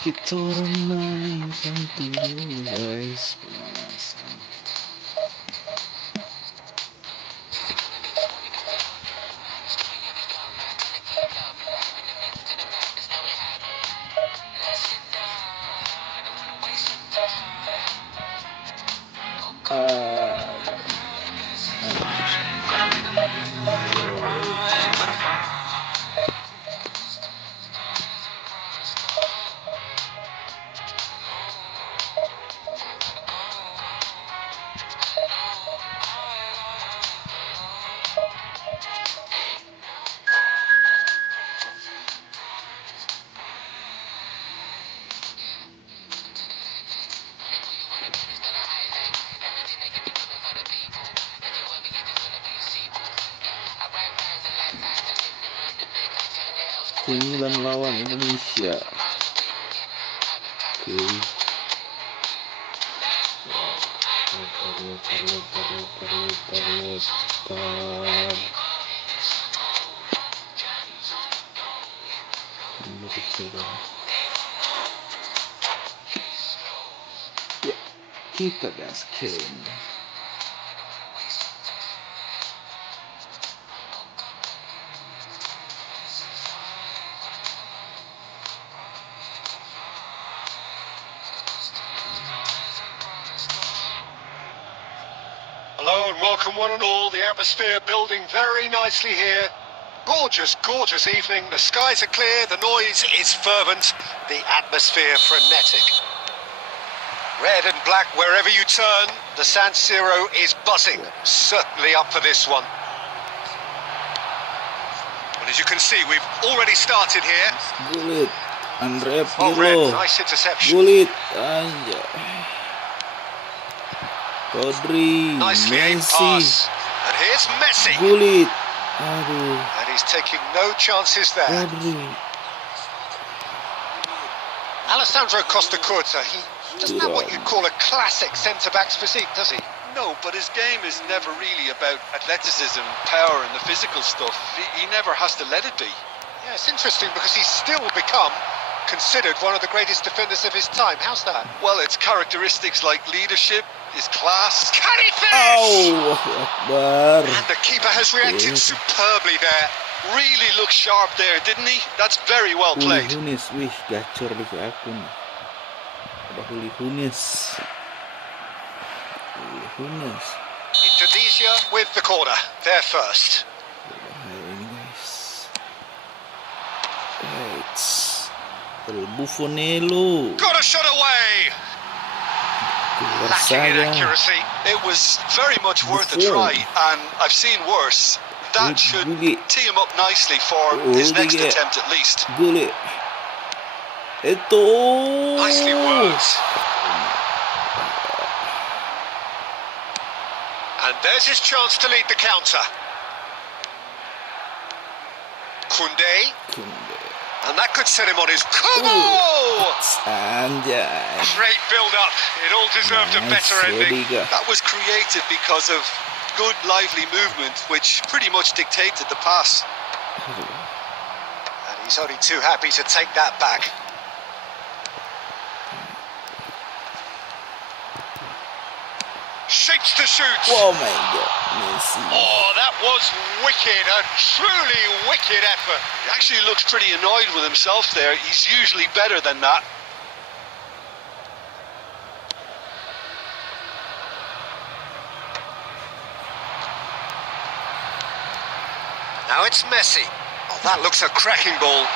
Kita orang lain tentu guys. England lawan Indonesia. Oke. Ya, kita gaskin. Hello and welcome one and all. The atmosphere building very nicely here. Gorgeous, gorgeous evening. The skies are clear, the noise is fervent, the atmosphere frenetic. Red and black wherever you turn, the San Siro is buzzing. Certainly up for this one. Well, as you can see, we've already started here. Gulit, Andre Oh, Red, Pirlo. nice interception. Gulit, anjay. Rodri, Nicely aimed Messi, pass. And here's Messi. Gulit. Aduh, And he's taking no chances there. Rodri. Alessandro Costa Curta, he doesn't have what you'd call a classic centre-back's physique, does he? No, but his game is never really about athleticism, power and the physical stuff. He never has to let it be. Yeah, it's interesting because he's still become considered one of the greatest defenders of his time. How's that? Well, it's characteristics like leadership, his class. Can he finish? Allahu Akbar. And the keeper has reacted superbly there. Really looked sharp there, didn't he? That's very well Huli played. Hunis, wih gacor di akun. Ada Huli Hunis. Huli Hunis. Indonesia with the corner. They're first. Bahaya ini guys. Right. El Buffonello. Got a shot away. Keluar Lacking in saya. accuracy. It was very much worth a try, and I've seen worse. That should tee him up nicely for his next attempt at least. Gulit. Itu. Nicely worked. And there's his chance to lead the counter. Kunde. And that could set him on his... Kubo! Anjay. Great build-up. It all deserved a better ending. That was created because of good, lively movement, which pretty much dictated the pass. And he's only too happy to take that back. Shapes to shoot. Oh my god, Messi. Oh, that was wicked. A truly wicked effort. He actually looks pretty annoyed with himself there. He's usually better than that. Now it's Messi. Oh, that looks a cracking ball.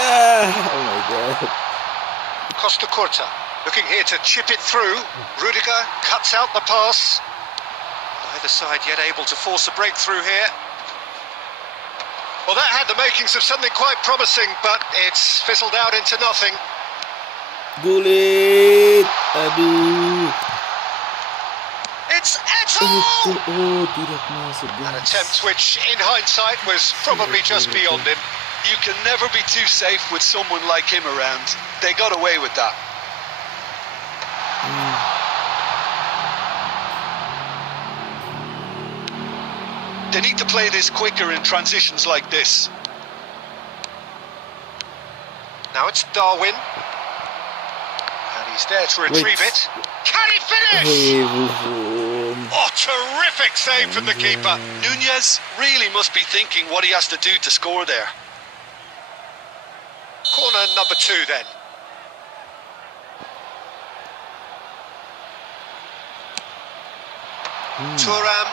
Oh my god. Costa Curta looking here to chip it through. Rudiger cuts out the pass. Either side yet able to force a breakthrough here. Well, that had the makings of something quite promising, but it's fizzled out into nothing. Gulit. Aduh. It's Eto'o! Oh, tidak masuk An guys. attempt which, in hindsight, was probably just beyond him. You can never be too safe with someone like him around. They got away with that. They need to play this quicker in transitions like this. Now it's Darwin. He's there to retrieve it. Can he finish? Oh, terrific save from the keeper. Nunez really must be thinking what he has to do to score there. Corner number 2 then. Thuram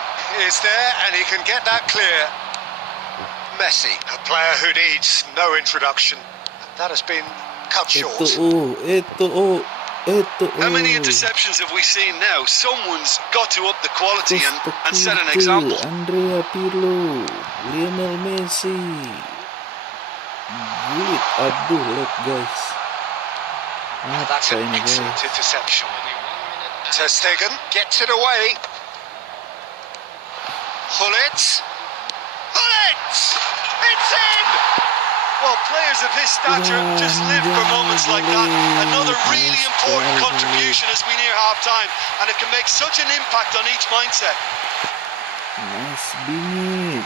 is there and he can get that clear. Messi, a player who needs no introduction. That has been cut short. How many interceptions have we seen now? Someone's got to up the quality and set an example. Andrea Pirlo, Lionel Messi. Bulit, aduh, lihat guys. That's an excellent interception. Ter Stegen gets it away. Hullet. It's in! Well, players of his stature just live for moments like that. Another really important contribution as we near half-time, and it can make such an impact on each mindset. Nice bingit.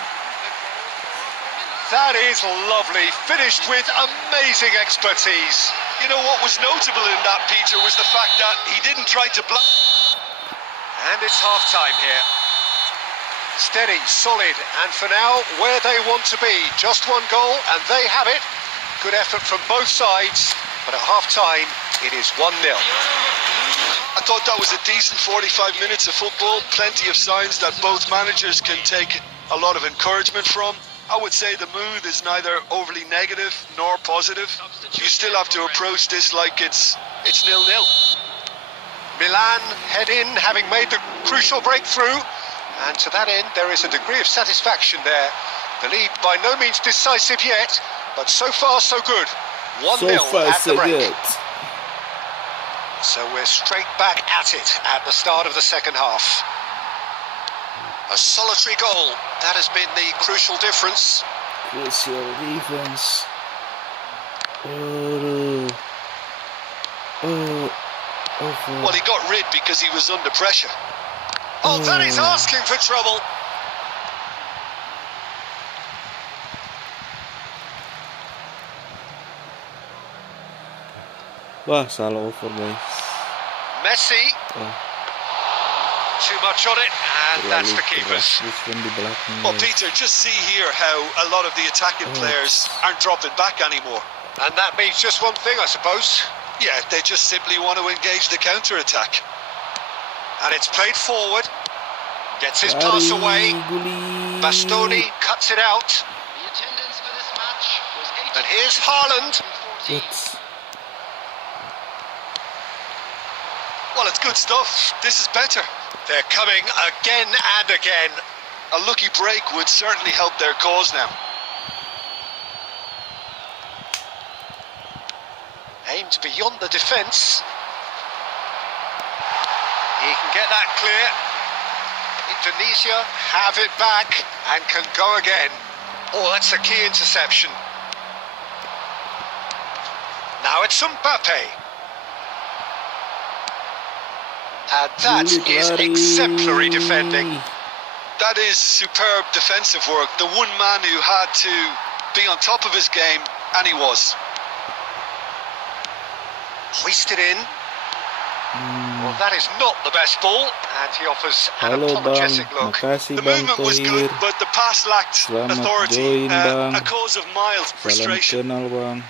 That is lovely, finished with amazing expertise. You know what was notable in that, Peter, was the fact that he didn't try to block. And it's half-time here. Steady, solid, and for now, where they want to be. Just one goal, and they have it. Good effort from both sides, but at half-time, it is 1-0. I thought that was a decent 45 minutes of football. Plenty of signs that both managers can take a lot of encouragement from. I would say the mood is neither overly negative nor positive. You still have to approach this like it's 0-0. Milan head in, having made the crucial breakthrough. And to that end, there is a degree of satisfaction there. The lead by no means decisive yet, but so far so good. 1-0 at the break. So we're straight back at it at the start of the second half. A solitary goal, that has been the crucial difference. Crucial defense. Well, he got rid because he was under pressure. Oh, that is asking for trouble. Wah, salah over guys. Messi. Too much on it, and that's the keepers. Well, Peter, just see here how a lot of the attacking players aren't dropping back anymore. And that means just one thing, I suppose. Yeah, they just simply want to engage the counter-attack. And it's played forward. Gets his pass away. Bastoni cuts it out. The attendance for this match was 80. And here's Haaland. Well, it's good stuff. This is better. They're coming again and again. A lucky break would certainly help their cause now. Aimed beyond the defence. He can get that clear. Indonesia have it back and can go again. Oh, that's a key interception. Now it's Mbappe. And that is exemplary defending. That is superb defensive work. The one man who had to be on top of his game, and he was. Hoisted in. Well, that is not the best ball, and he offers an apologetic look. The movement was good, but the pass lacked authority, a cause of mild frustration. Salam kenal, Bang.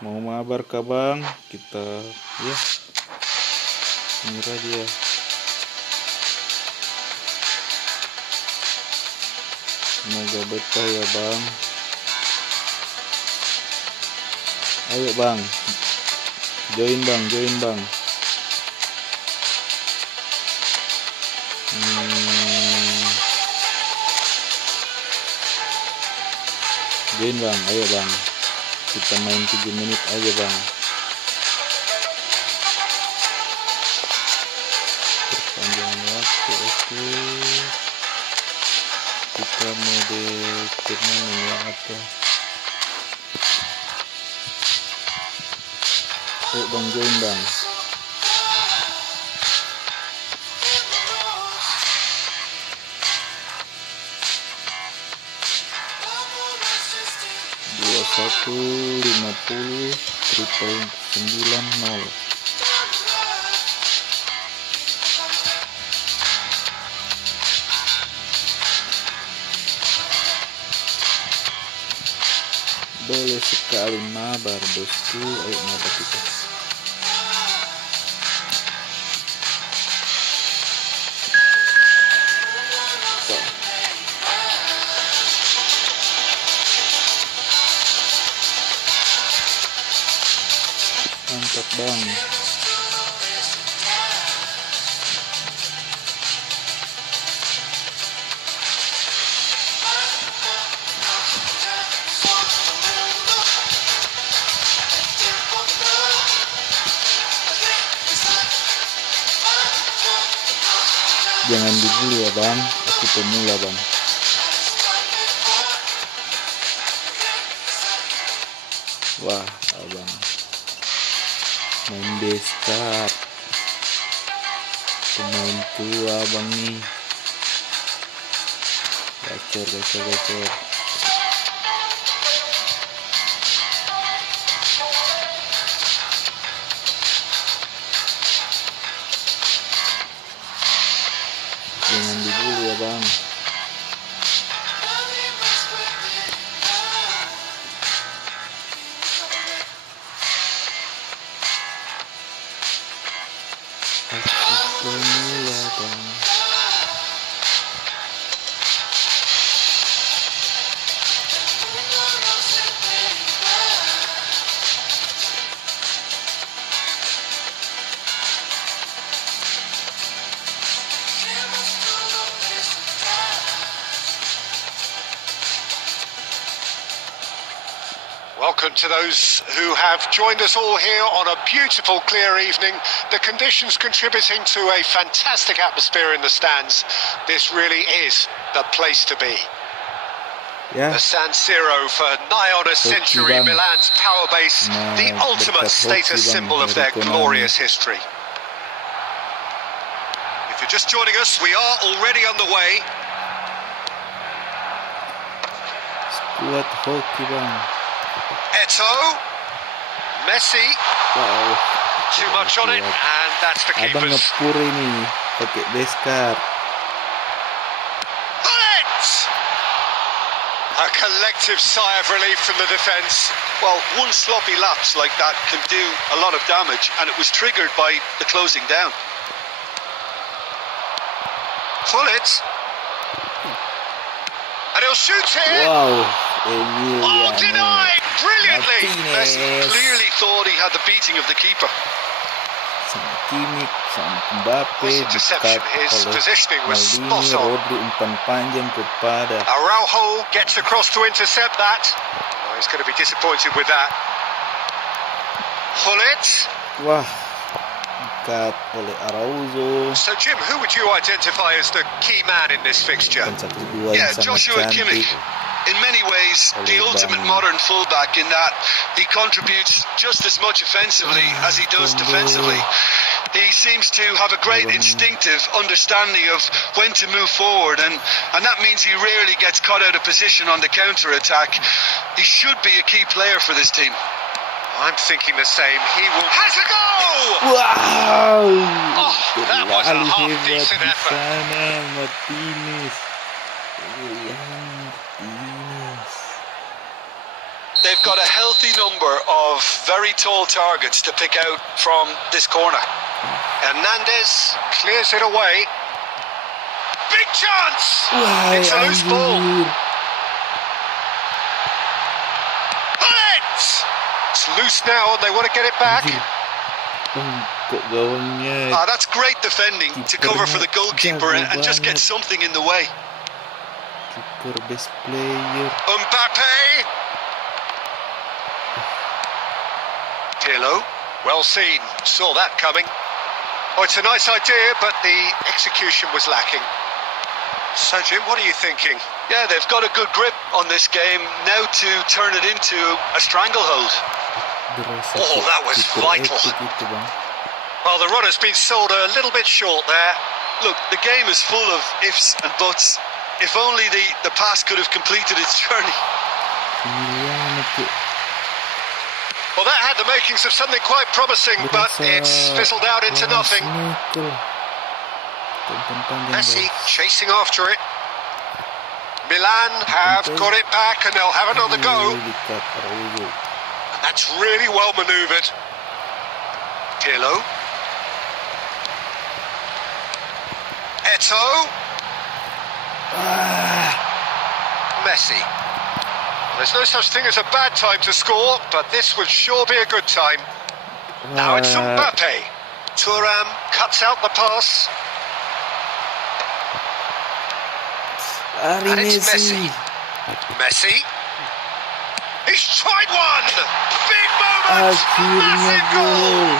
Mau mabar kah, Bang? Kita ya nyerah dia. Semoga betah ya, Bang. Ayo, Bang. Join, Bang. Join, Bang. Join, Bang. Ayo, Bang. Kita main 7 menit aja, Bang. Perpanjangan waktu, oke. Kita mode turnamen ya atau ayo, Bang, join, Bang. 50 triple 90. Boleh sekali mabar bosku, ayo mabar kita. Mantap bang. Jangan dibully ya bang, aku pemula bang. Wah abang main beskar, pemain tua bang nih. Gacor. Jangan dibully ya bang. Aku pemula bang. Welcome to those who have joined us all here on a beautiful, clear evening. The conditions contributing to a fantastic atmosphere in the stands. This really is the place to be. Ya, The San Siro for nigh on a century, bang. Milan's power base, the Nah, ultimate berkat status hoki, bang, symbol of their dari Konami. glorious history. If you're just joining us, we are already on the way. skuad hoki bang. Eto, Messi, Wow, too much on it, kuat. and that's the Abang keeper's. ngepur ini pakai beskar. Bullet! A collective sigh of relief from the defence. Well, one sloppy lapse like that can do a lot of damage, and it was triggered by the closing down. Bullet. And he'll shoot here. Wow, Oh, Emiliano denied brilliantly. Messi Martinez. clearly thought he had the beating of the keeper. Sama Kimmich, sama Mbappe, His interception, dekat his oleh positioning was Maldini, spot on. Rodri umpan panjang kepada Araujo gets across to intercept that. Oh, he's going to be disappointed with that. Bullet. wah, dekat oleh Araujo. So, Jim, who would you identify as the key man in this fixture? Dan 1-2 Yeah, yang sangat Joshua cantik. Kimmich. In many ways, the Oleh ultimate Bang. modern fullback in that he contributes just as much offensively as he does defensively. He seems to have a great instinctive understanding of when to move forward, and that means he rarely gets caught out of position on the counter-attack. He should be a key player for this team. I'm thinking the same. He will. Has a goal! Wow, Oh, that was a terlalu half hebat decent di effort. sana, Martinez. Emiliano Martinez. They've got a healthy number of very tall targets to pick out from this corner. Hernandez clears it away. Big chance! Wah, It's a loose ball. anjir. Bullet! It's loose now and they want to get it back. Anjir. Kok gawangnya That's great defending to cover for the goalkeeper and just get something in the way. kiper best player. Mbappe. Pirlo. Well seen. Saw that coming. Oh, it's a nice idea, but the execution was lacking. So, Jim, what are you thinking? Yeah, they've got a good grip on this game now to turn it into a stranglehold. Berasa Oh, that was kiper vital. epic itu bang. Well, the run has been sold a little bit short there. Look, the game is full of ifs and buts. If only the pass could have completed its journey. Emiliano ke Well, that had the makings of something quite promising, but it's fizzled out into nothing. Messi chasing after it. Milan have got it back and they'll have another go. And that's really well manoeuvred. Pirlo. Eto'o. Messi. There's no such thing as a bad time to score, but this would sure be a good time. Now it's Mbappe. Thuram cuts out the pass. And it's Messi. Messi. He's tried one! Big moment! Massive goal!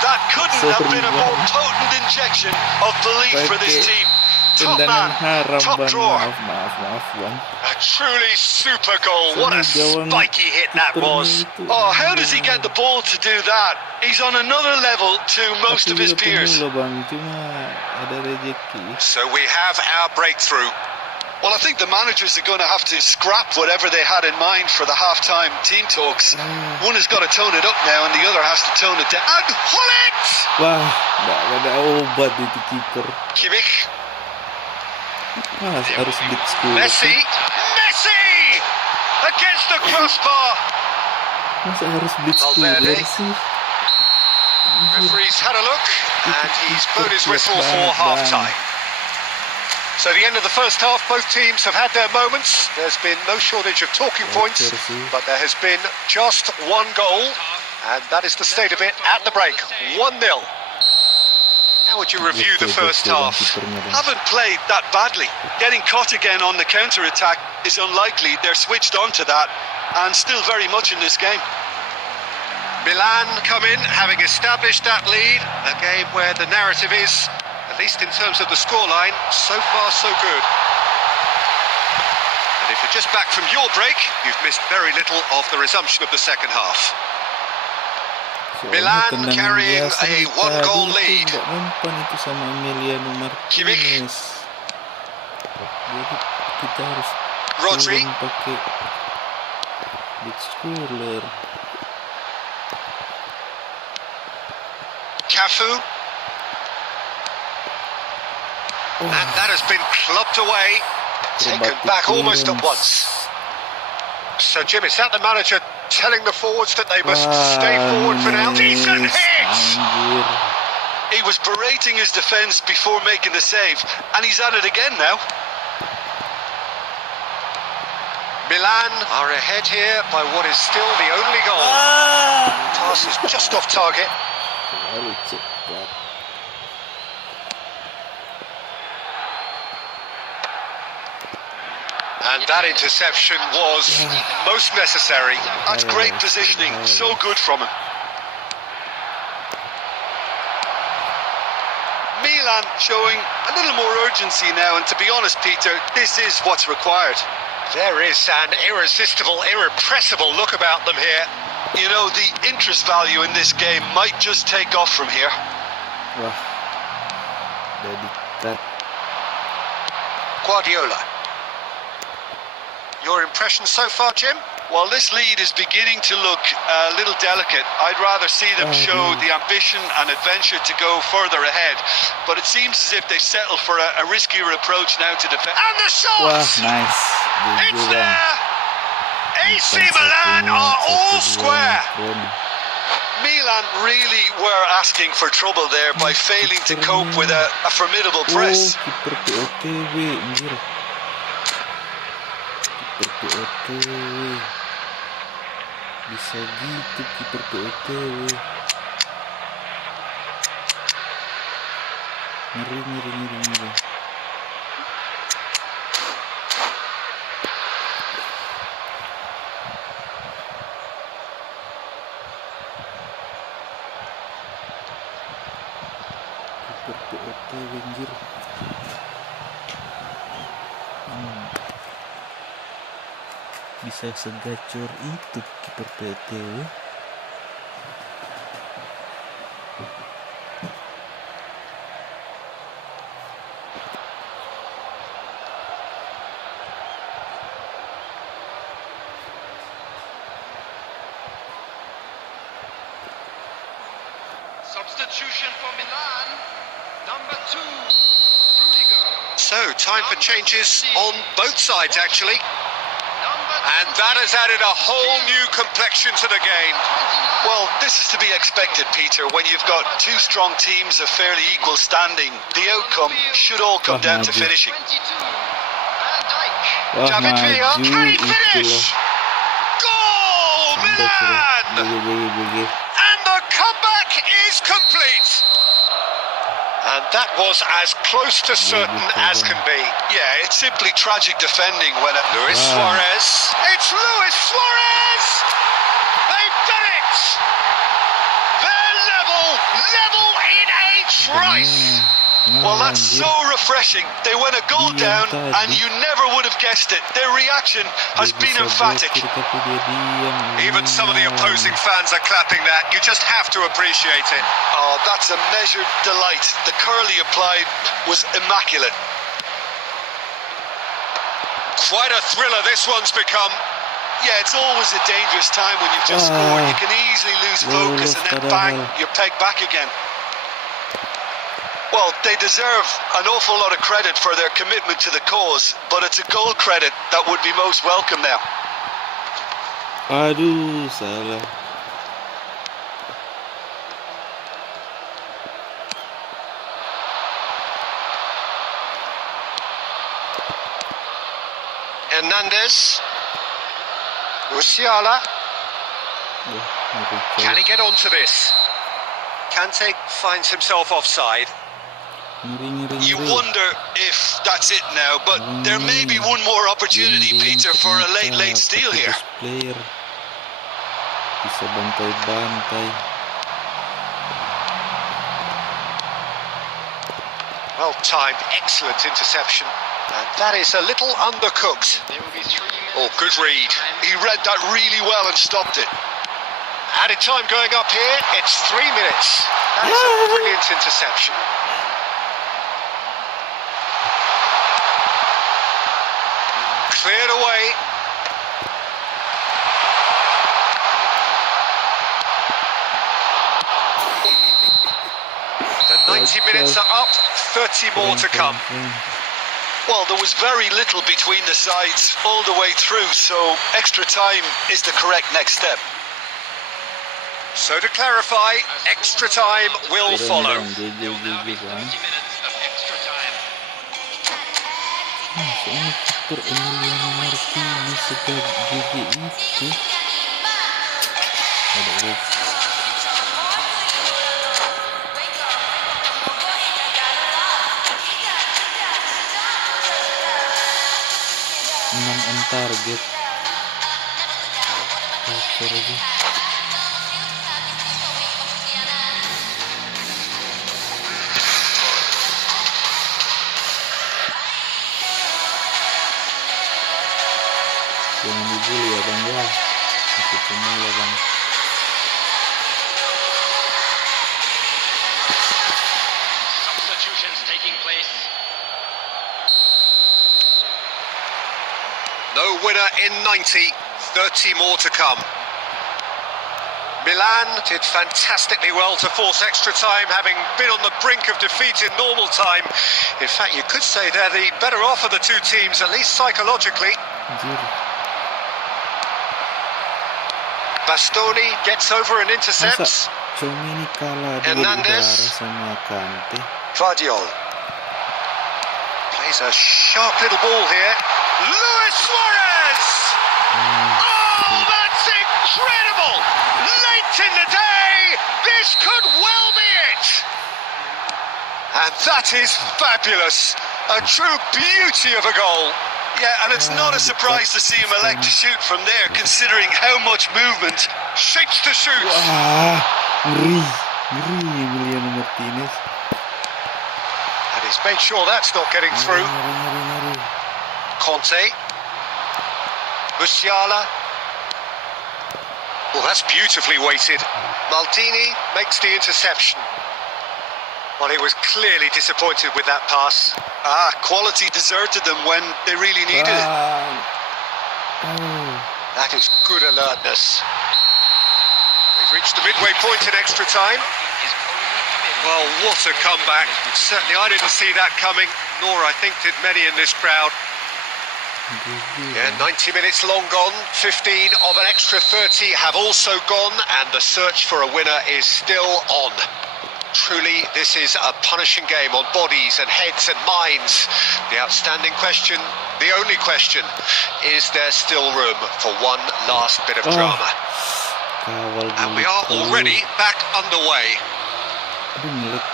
That couldn't have been a more potent injection of belief for this team. Top man, top drawer. A truly super goal. What a spiky hit that was. Oh, how does he get the ball to do that? He's on another level to most of his peers. So we have our breakthrough. Well, I think the managers are going to have to scrap whatever they had in mind for the half-time team talks. One has got to tone it up now and the other has to tone it down. And Hullet! Wah, nggak ada obat itu kiper. Kimmich. Harus big school. Messi! Messi! Against the crossbar! Masa harus big school sih? Referee's had a look and he's blown his whistle for half-time. So the end of the first half, both teams have had their moments. There's been no shortage of talking points, but there has been just one goal, and that is the state of it at the break, 1-0. How would you review the first half? Haven't played that badly. Getting caught again on the counter-attack is unlikely. They're switched on to that, and still very much in this game. Milan come in, having established that lead, a game where the narrative is, at least in terms of the scoreline, so far so good. And if you're just back from your break, you've missed very little of the resumption of the second half. Milan carrying a one-goal lead. Kimmich. Rodri. Cafu. And that has been clubbed away, taken back almost at once. So Jim, is that the manager telling the forwards that they must stay forward for now? Decent hit! He was berating his defence before making the save, and he's at it again now. Milan are ahead here by what is still the only goal. Pass is just off target. And that interception was most necessary. That's great positioning, so good from him. Milan showing a little more urgency now, and to be honest, Peter, this is what's required. There is an irresistible, irrepressible look about them here. You know, the interest value in this game might just take off from here. Guardiola. Your impression so far, Jim? Well, this lead is beginning to look a little delicate. I'd rather see them show the ambition and adventure to go further ahead. But it seems as if they settle for a riskier approach now to defend. And the shot! Nice. It's there! AC Milan are all square. Milan really were asking for trouble there by failing to cope with a formidable press. Bisa gitu kiper POTW. Ngeri. Kiper POTW anjir. Bisa segacor itu kiper PTW. Substitution for Milan. Number 2, Rudiger. So, time for changes on both sides, actually. Number And that has added a whole new complexion to the game. Well, this is to be expected, Peter. When you've got two strong teams of fairly equal standing, the outcome should all come down to finishing. 22, Van Dijk. Wah, David Villa, maju can he itu finish? loh. Goal, Sampai sudah Milan! bagi. And the comeback is complete. And that was as close to certain as can be. Yeah, it's simply tragic defending when Luis Wow. Suarez. It's Luis Suarez! They've done it! They're level in a trice! Well, that's so refreshing. They went a goal down, and you never would have guessed it. Their reaction has been emphatic. Even some of the opposing fans are clapping that. You just have to appreciate it. Oh, that's a measured delight. The curl he applied was immaculate. Quite a thriller this one's become. Yeah, it's always a dangerous time when you've just scored. You can easily lose focus, and then bang, you're pegged back again. Well, they deserve an awful lot of credit for their commitment to the cause, but it's a goal credit that would be most welcome now. Aduh, salah. Hernandez. Musiala. Can he get onto this? Kante finds himself offside. You wonder if that's it now, but there may be one more opportunity, Peter, for a late steal here. Player bisa bantai-bantai. Well timed, excellent interception. And that is a little undercooked. There will be 3 minutes. Oh, good read. He read that really well and stopped it. Added time going up here, it's 3 minutes. That is a brilliant interception. Cleared away. The 90 minutes are up, 30 more to come. Well, there was very little between the sides all the way through, so extra time is the correct next step. So to clarify, extra time will follow. There will now be 30 minutes of extra time. Soalnya faktor Emiliano Martinez sebagai GG itu ada web. Enam on target. Faktor aja. Jangan dibully ya bang ya, ikut pemula bang. Substitutions taking place. No winner in 90, 30 more to come. Milan did fantastically well to force extra time, having been on the brink of defeat in normal time. In fact, you could say they're the better off of the two teams, at least psychologically. Anjir. Bastoni gets over and intercepts. Masa Comini kalah dua Hernandez. udara sama Kante. Guardiol plays a sharp little ball here. Luis Suarez! Oh, that's incredible! Late in the day, this could well be it! And that is fabulous. A true beauty of a goal. Yeah, and it's not a surprise to see him elect to shoot from there, considering how much movement. Shapes to shoot. Wah, ngeri Emiliano Martinez. And he's made sure that's not getting through. Ngeri. Conte. Musiala. Well, that's beautifully weighted. Maldini makes the interception. Well, he was clearly disappointed with that pass. Quality deserted them when they really needed it. Oh. That is good alertness. We've reached the midway point in extra time. Is only Well, what a comeback. Certainly I didn't see that coming, nor I think did many in this crowd. Yeah, 90 minutes long gone, 15 of an extra 30 have also gone, and the search for a winner is still on. Truly, this is a punishing game on bodies and heads and minds. The outstanding question, the only question, is there still room for one last bit of drama? And we are already back underway. Aduh, ngelik.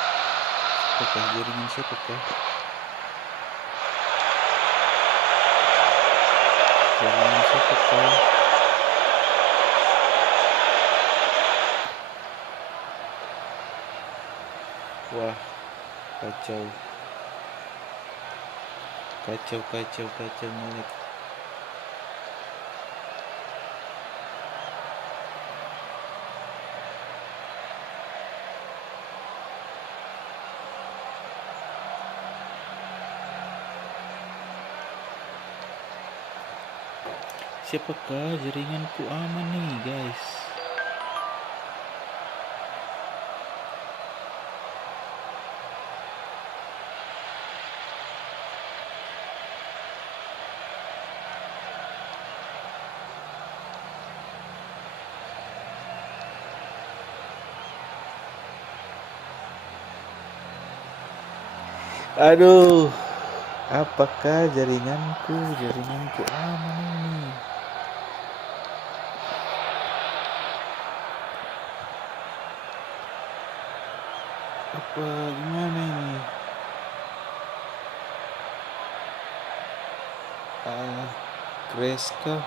Apakah jaringan siapa kah? Jaringan siapa kah? Wah, kacau. Kacau ngelik. Siapakah jaringanku aman nih, guys? Aduh, apakah jaringanku aman ini? Apa gimana ini? Crash kah?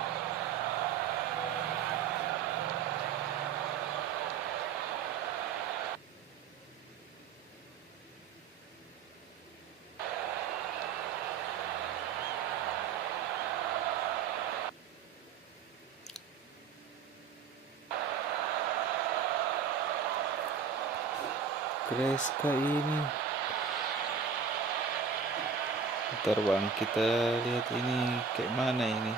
Crash kah ini? Bentar bang, kita lihat ini kayak mana ini.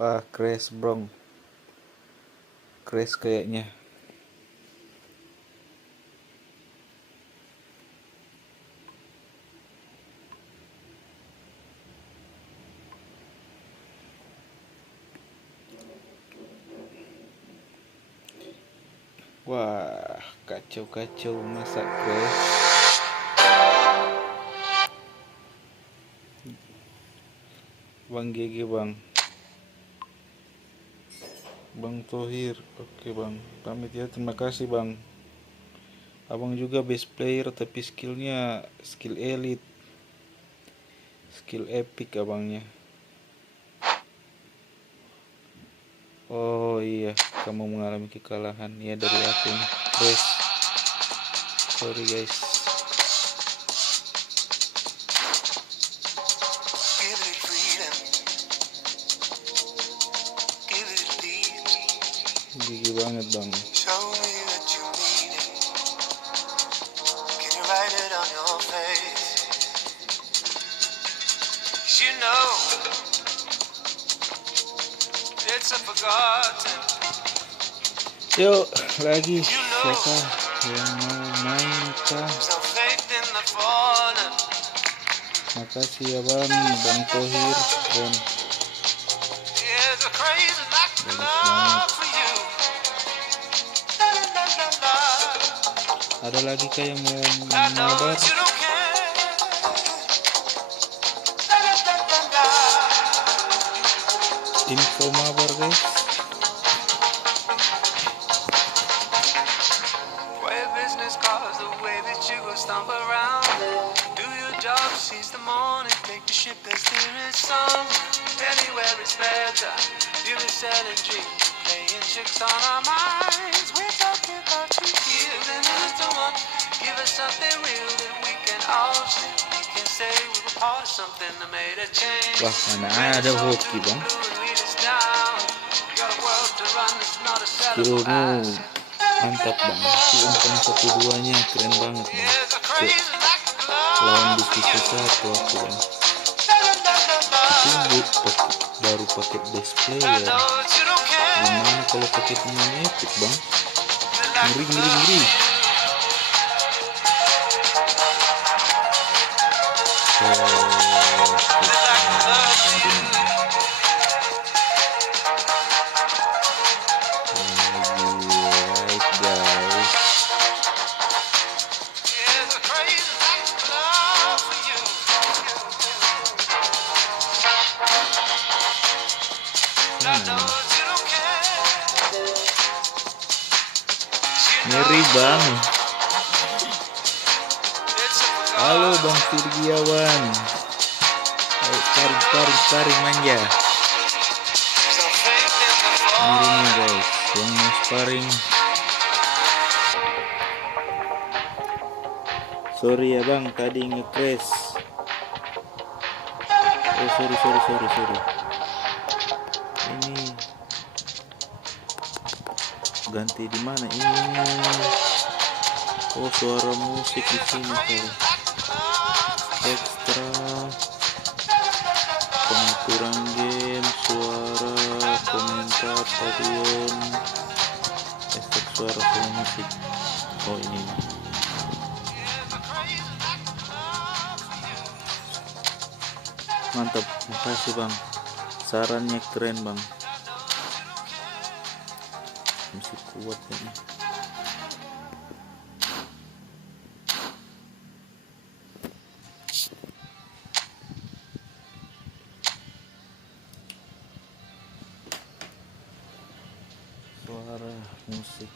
Wah, crash bro. Crash kayaknya. Wah, kacau masa crash. Bang GG bang. Bang Tohir, oke bang, pamit ya, terima kasih bang. Abang juga best player tapi skillnya skill elite, skill epic abangnya. Oh iya, kamu mengalami kekalahan ya dari aku nih, guys. Sorry guys. Gigi banget bang. Yuk lagi, siapa yang mau main kah? Makasih ya bang, Bang Tohir dan ada lagi kayak mau mabar? Info mabar guys. Wah, mana ada hoki bang. Skillmu Mantap bang, si umpan 1-2-nya keren banget bang. Tuh, lawan divisi 1 aku bang. Itu baru pakai best player. Gimana kalau pakai pemain epic bang? Ngeri. Ngeri bang. Halo bang Firgiawan. Tarik manja. Ngeri nih guys, yang mau sparring. Sorry ya bang, tadi nge-crash. Oh sorry. Ini ganti di mana ini? Oh suara musik di sini tuh. Ekstra pengaturan game, suara, komentar, stadion, efek suara sama musik. Oh ini. Mantap, makasih bang. Sarannya keren bang. Masih kuat kayaknya. Suara musik.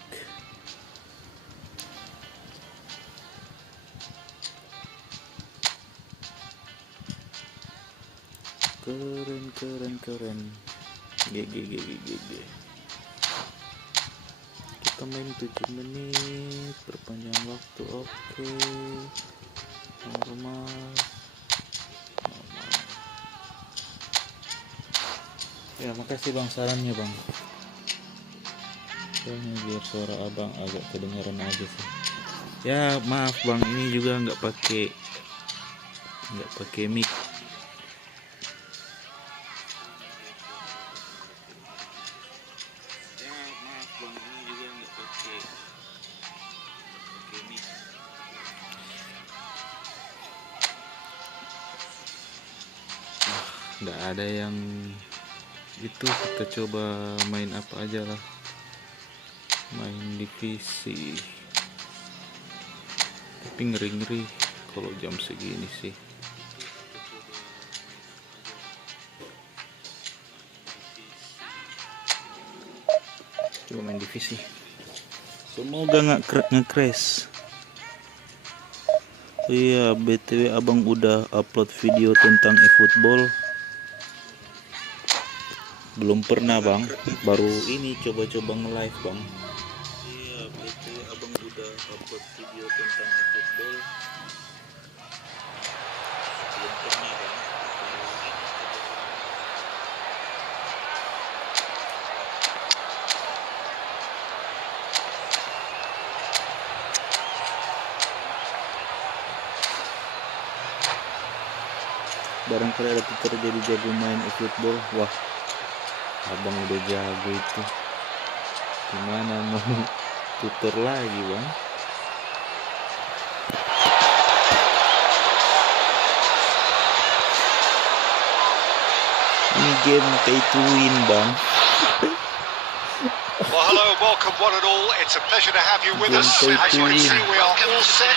Keren. GG. Kita main 7 menit, perpanjang waktu, oke. Normal. Ya makasih bang sarannya bang. Soalnya biar suara abang agak kedengaran aja sih. Ya maaf bang, ini juga nggak pakai mic. Nggak ada yang itu, kita coba main apa aja lah, main divisi, tapi ngeri kalau jam segini sih. Coba main divisi, semoga nggak nge-crash. Oh iya, BTW abang udah upload video tentang eFootball. Belum pernah bang, baru ini coba-coba nge-live bang. Iya, BTW abang udah upload video tentang eFootball. Belum pernah bang. Barangkali ada terjadi jago main eFootball. Wah, abang udah jago itu, gimana mau tutor lagi bang? Ini game pay to win bang. Well, hello, welcome one and all. It's a pleasure to have you with us. As you can see, we are all set.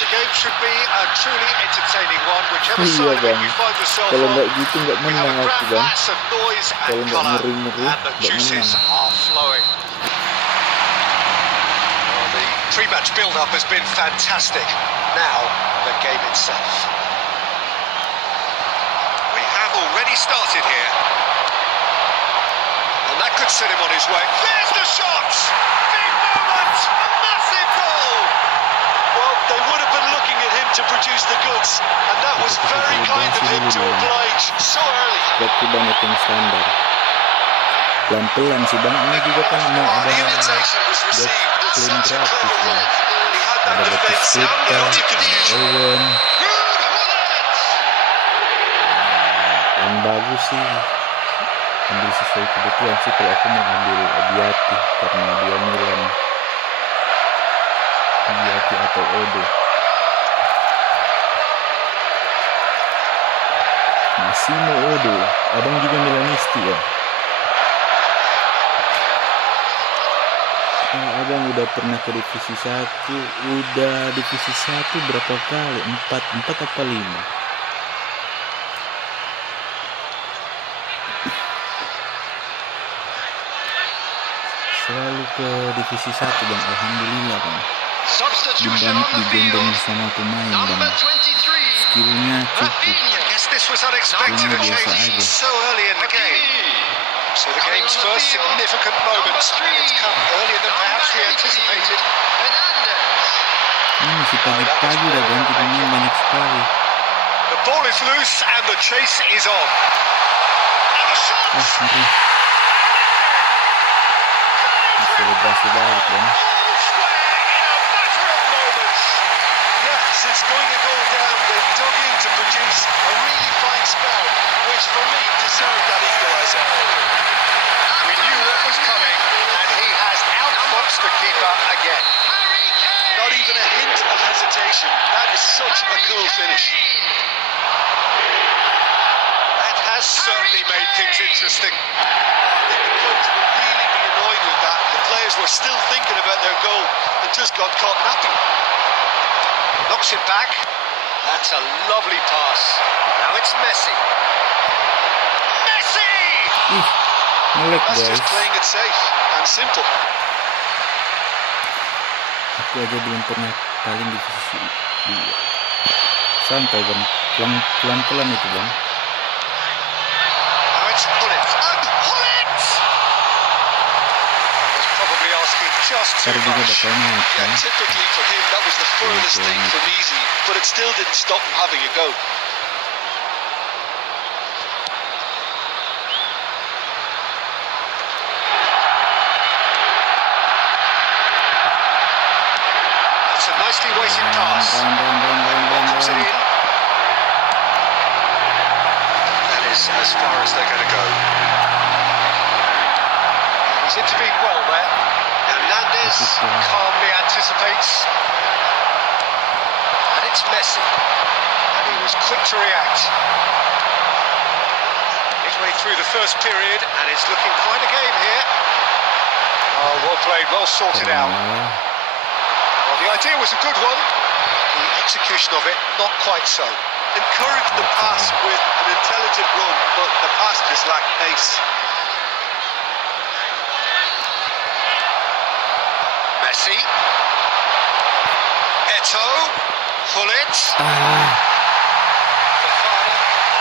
The game should be a truly entertaining one, whichever side of it you find yourself Kalau on. nggak gitu nggak We have menang a aku grand bang. mass of noise Kalau and nggak colour, ngeri-ngeri and the nggak juices menang. are flowing. Well, the pre-match build-up has been fantastic. Now, the game itself. We have already started here. And that could set him on his way. There's the shot! Big moment! A massive goal! Well, they would have been looking at him to produce the goods, and that was very kind of him to oblige so early. Berarti banyak yang standar. pelan-pelan sih bang, ini juga kan mau ada The invitation was received with klaim such a gratis clever bang. run. He had that Ada defence Batista, empty confusion. Owen, Good Hullet! yang bagus sih ambil sesuai kebutuhan sih. Kalau aku mau ambil Abiati karena dia Milan, Abiati atau Odo. Massimo Odo, abang juga Milanisti ya? Abang udah pernah ke divisi 1, udah divisi 1 berapa kali? 4 apa 5? Selalu ke divisi 1 bang, alhamdulillah bang. Substitution on the Digendong field. sama pemain Number bang. 23. Skillnya cukup. I guess this was unexpected, a Biasa change aja. so early in the game. So the Coming game's on the first field, significant moment, number and it's 3, come earlier than perhaps we number 18, anticipated. Hernandez. Ini masih pagi-pagi udah ganti pemain banyak sekali. The ball is loose and the chase is on. And the shot! Ngeri. Selebrasi balik bang. All square in a matter of moments. Yeah, since going a goal down, they've dug in to produce a really fine spell, which for me deserved that equaliser. We knew what was coming, and he has outfoxed the keeper again. Harry Kane. Not even a hint of hesitation. That is such a cool finish. That has certainly made things interesting. I think the coach will really be annoyed with that. The players were still thinking about their goal and just got caught napping. Knocks it back. That's a lovely pass. Now it's Messi. Messi! Ih, melek That's guys. just playing it safe and simple. Aku aja belum pernah paling divisi 2. Santai bang, pelan-pelan itu bang. Now it's Hullet. And Hullet! Was probably asking just too Tadi juga much. bakal naik Yeah, kan. typically for him, that was the furthest thing from easy, but it still didn't stop him having a go. It's a nicely weighted pass. Puts it in. That is as far as they're going to go. He's intervened well there. Hernandez calmly anticipates. And it's Messi. And he was quick to react. Midway through the first period, and it's looking quite a game here. Oh, well played, well sorted out. Well, the idea was a good one. The execution of it, not quite so. Encouraged the pass with an intelligent run, but the pass just lacked pace. Messi. Eto. Hullet. Fofana.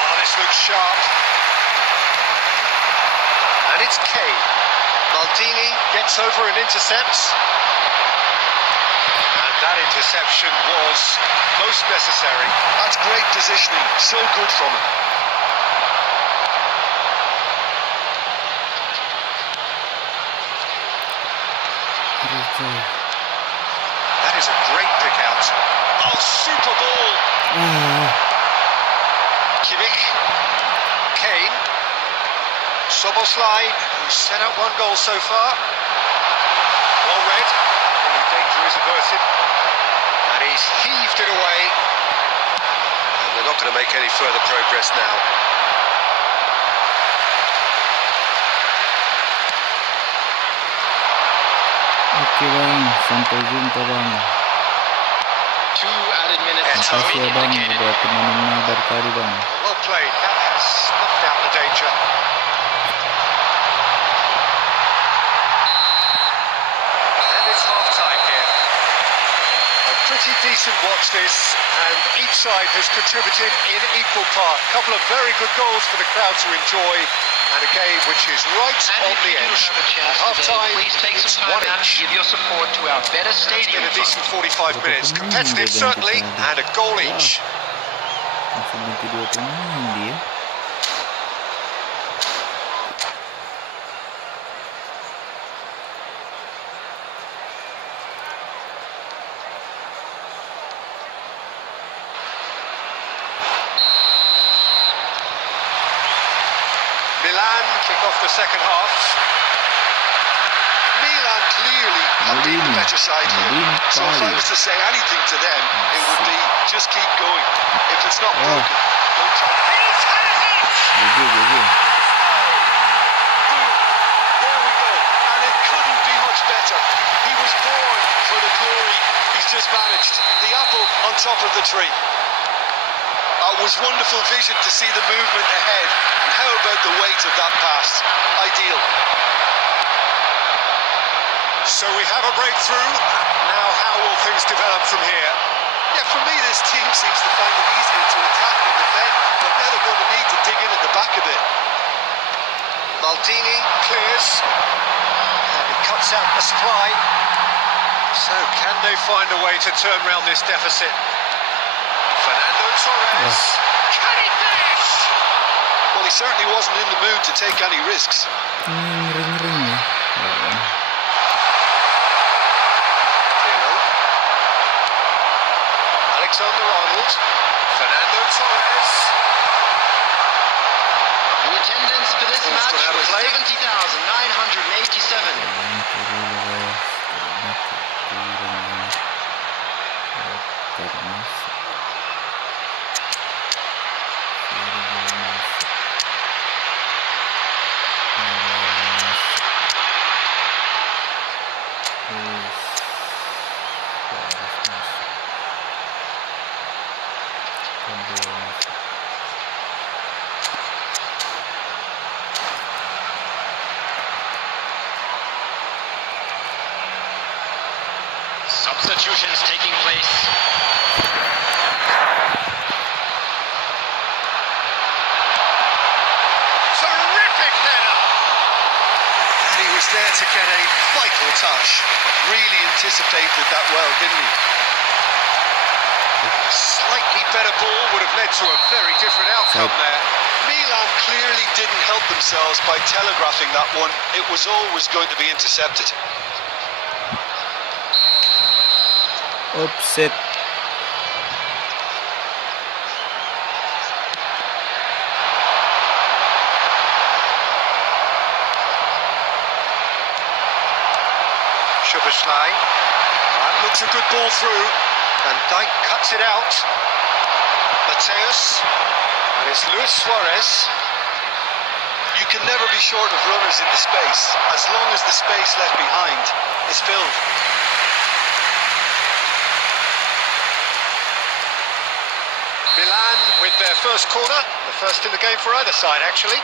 Oh, this looks sharp. And it's Kane. Maldini gets over and intercepts. And that interception was most necessary. That's great positioning, so good from him. That is a great pick out. Oh, super ball. Kimmich. Kane. Soboslai, who's set out one goal so far. Well read. The danger is averted. And he's heaved it away. And they're not going to make any further progress now. Oke bang, sampai jumpa bang. 2 added minutes have Makasih been ya bang, indicated. udah temenin dari tadi bang. Well played. That has snuffed out the danger. And it's half-time here. A pretty decent watch this, and each side has contributed in equal part. A couple of very good goals for the crowd to enjoy, and a game which is right And on if the you do edge. have a At chance half-time, today, please take it's some time one out to each. give your support to our better It's stadium been a decent fund. 45 minutes. Competitive certainly, and a goal each. Langsung ganti 2 pemain dia. Kick off the second half. Milan clearly have been the better side here. So if I was to say anything to them, it would be just keep going. If it's not broken, don't try. He's had it! GG. Boom. There we go. And it couldn't be much better. He was born for the glory he's just managed. The apple on top of the tree. It was wonderful vision to see the movement ahead. And how about the weight of that pass? Ideal. So we have a breakthrough. Now how will things develop from here? Yeah, for me, this team seems to find it easier to attack than defend, but now they're going to need to dig in at the back a bit. Maldini clears. And he cuts out the supply. So can they find a way to turn round this deficit? Fernando Torres. Can he finish? Well, he certainly wasn't in the mood to take any risks. Ring. Pirlo. Alexander-Arnold. Fernando Torres. The attendance for this Ball's match gone out of was play. 70,987. Substitutions taking place. Terrific header. And he was there to get a vital touch. Really anticipated that well, didn't he? Slightly better ball would have led to a very different outcome there. Milan clearly didn't help themselves by telegraphing that one. It was always going to be intercepted. Offset. Szoboszlai. That looks a good ball through. Van Dijk cuts it out. Mateus. And it's Luis Suarez. You can never be short of runners in the space, as long as the space left behind is filled. Milan with their first corner. The first in the game for either side, actually.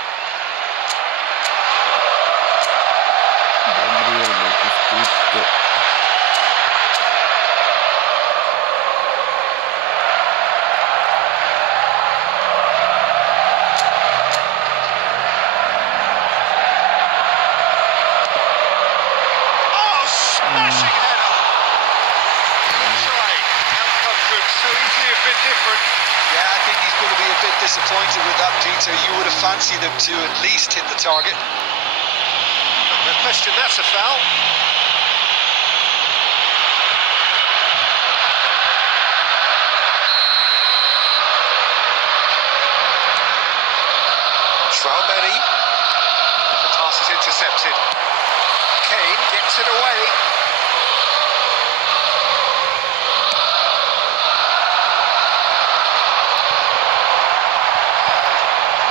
Oh, smashing header. Sorry, outcome could so easily have been different. Yeah, I think he's going to be a bit disappointed with that, Peter. You would have fancied him to at least hit the target. No question, that's a foul. Traumeri. The pass is intercepted. Kane gets it away.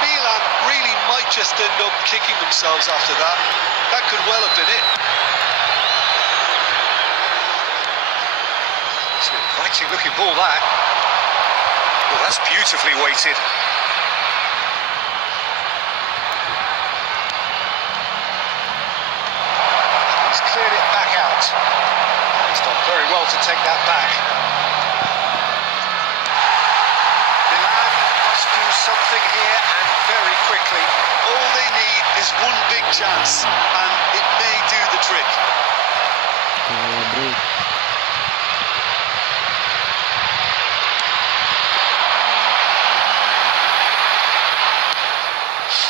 Milan really might just end up kicking themselves after that. That could well have been it. It's an inviting looking ball, that. Oh, that's beautifully weighted. He's cleared it back out. He's done very well to take that back. Milan must do something here and very quickly. All they need is one big chance, and it may do the trick.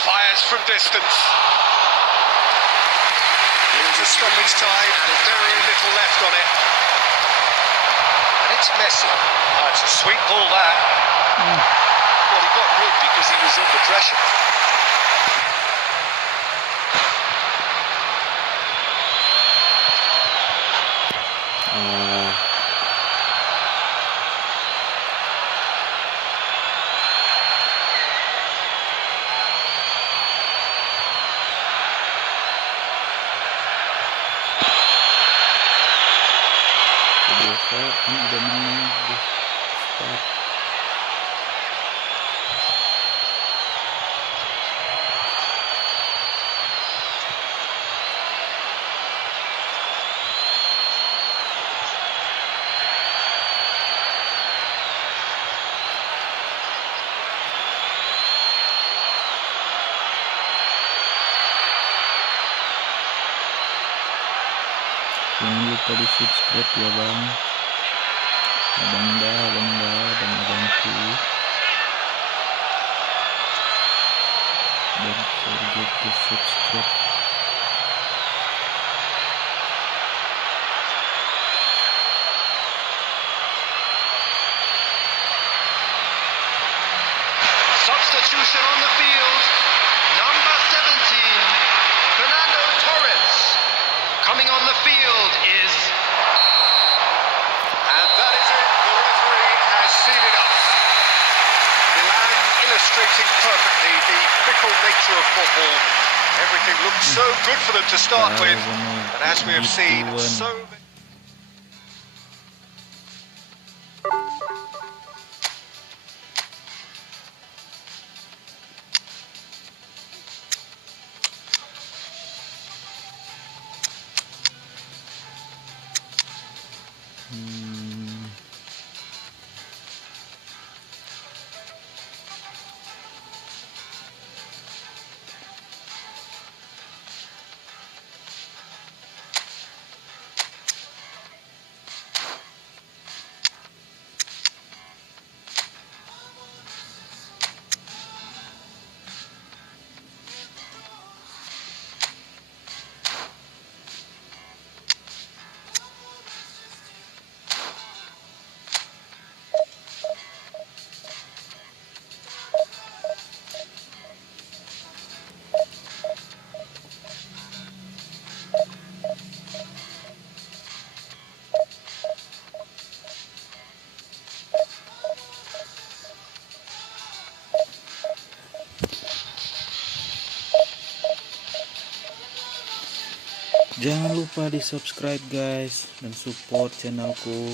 Fires from distance. Into stoppage time, very little left on it. And it's Messi. Oh, it's a sweet ball, that. Well, he got rid because he was under pressure. ini udah menang di start. Jangan lupa di subscribe ya bang, abangku. Don't forget to subscribe. Substitution on the field. Number 17, Fernando Torres. Coming on the field is... And that is it. The referee has sealed it up. Milan illustrating perfectly the fickle nature of football. Everything looked so good for them to start with, and as we have seen, so many... Jangan lupa di subscribe guys dan support channelku.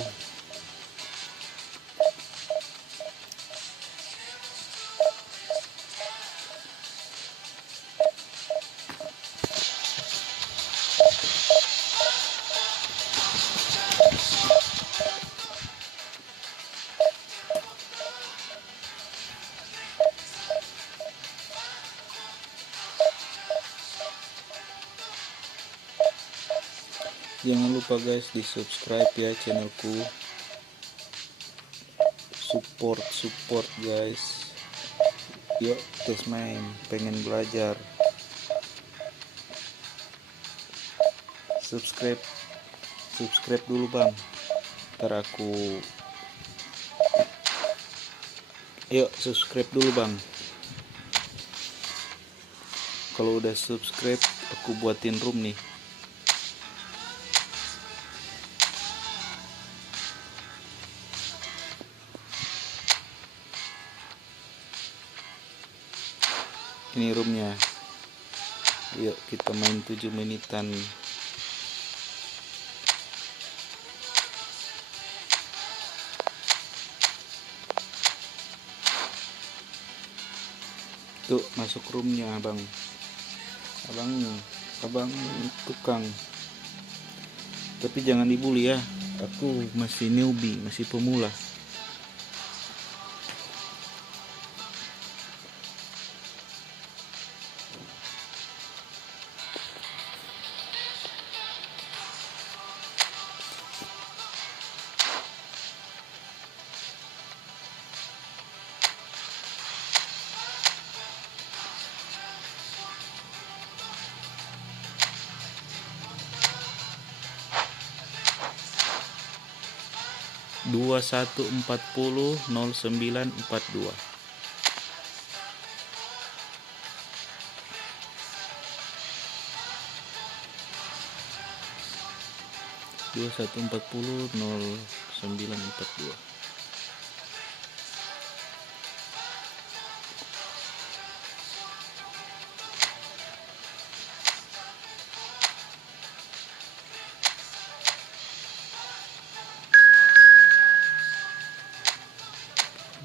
Jangan lupa guys di subscribe ya channelku. Support guys. Yuk tes main, pengen belajar. Subscribe dulu bang. Ntar aku. Yuk subscribe dulu bang. Kalau udah subscribe aku buatin room nih. Ini roomnya. Yuk kita main 7 menitan. Tuh masuk roomnya abang tukang. Tapi jangan dibully ya, aku masih newbie, masih pemula. Dua 21400942. Dua 21400942.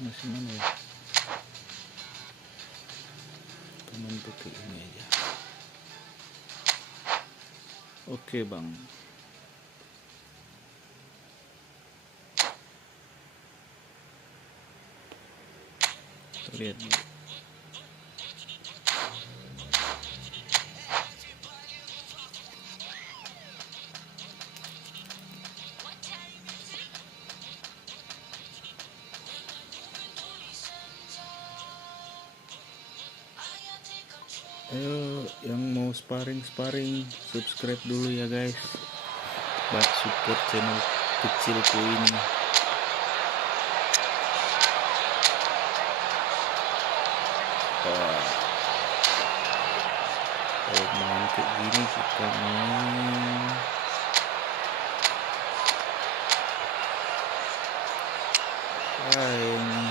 Masih mana ya? Teman pakai ini aja. Oke bang. Lihat nih. Ayo yang mau sparring subscribe dulu ya guys, buat support channel kecilku ini. Kalau main kayak gini kita main ini.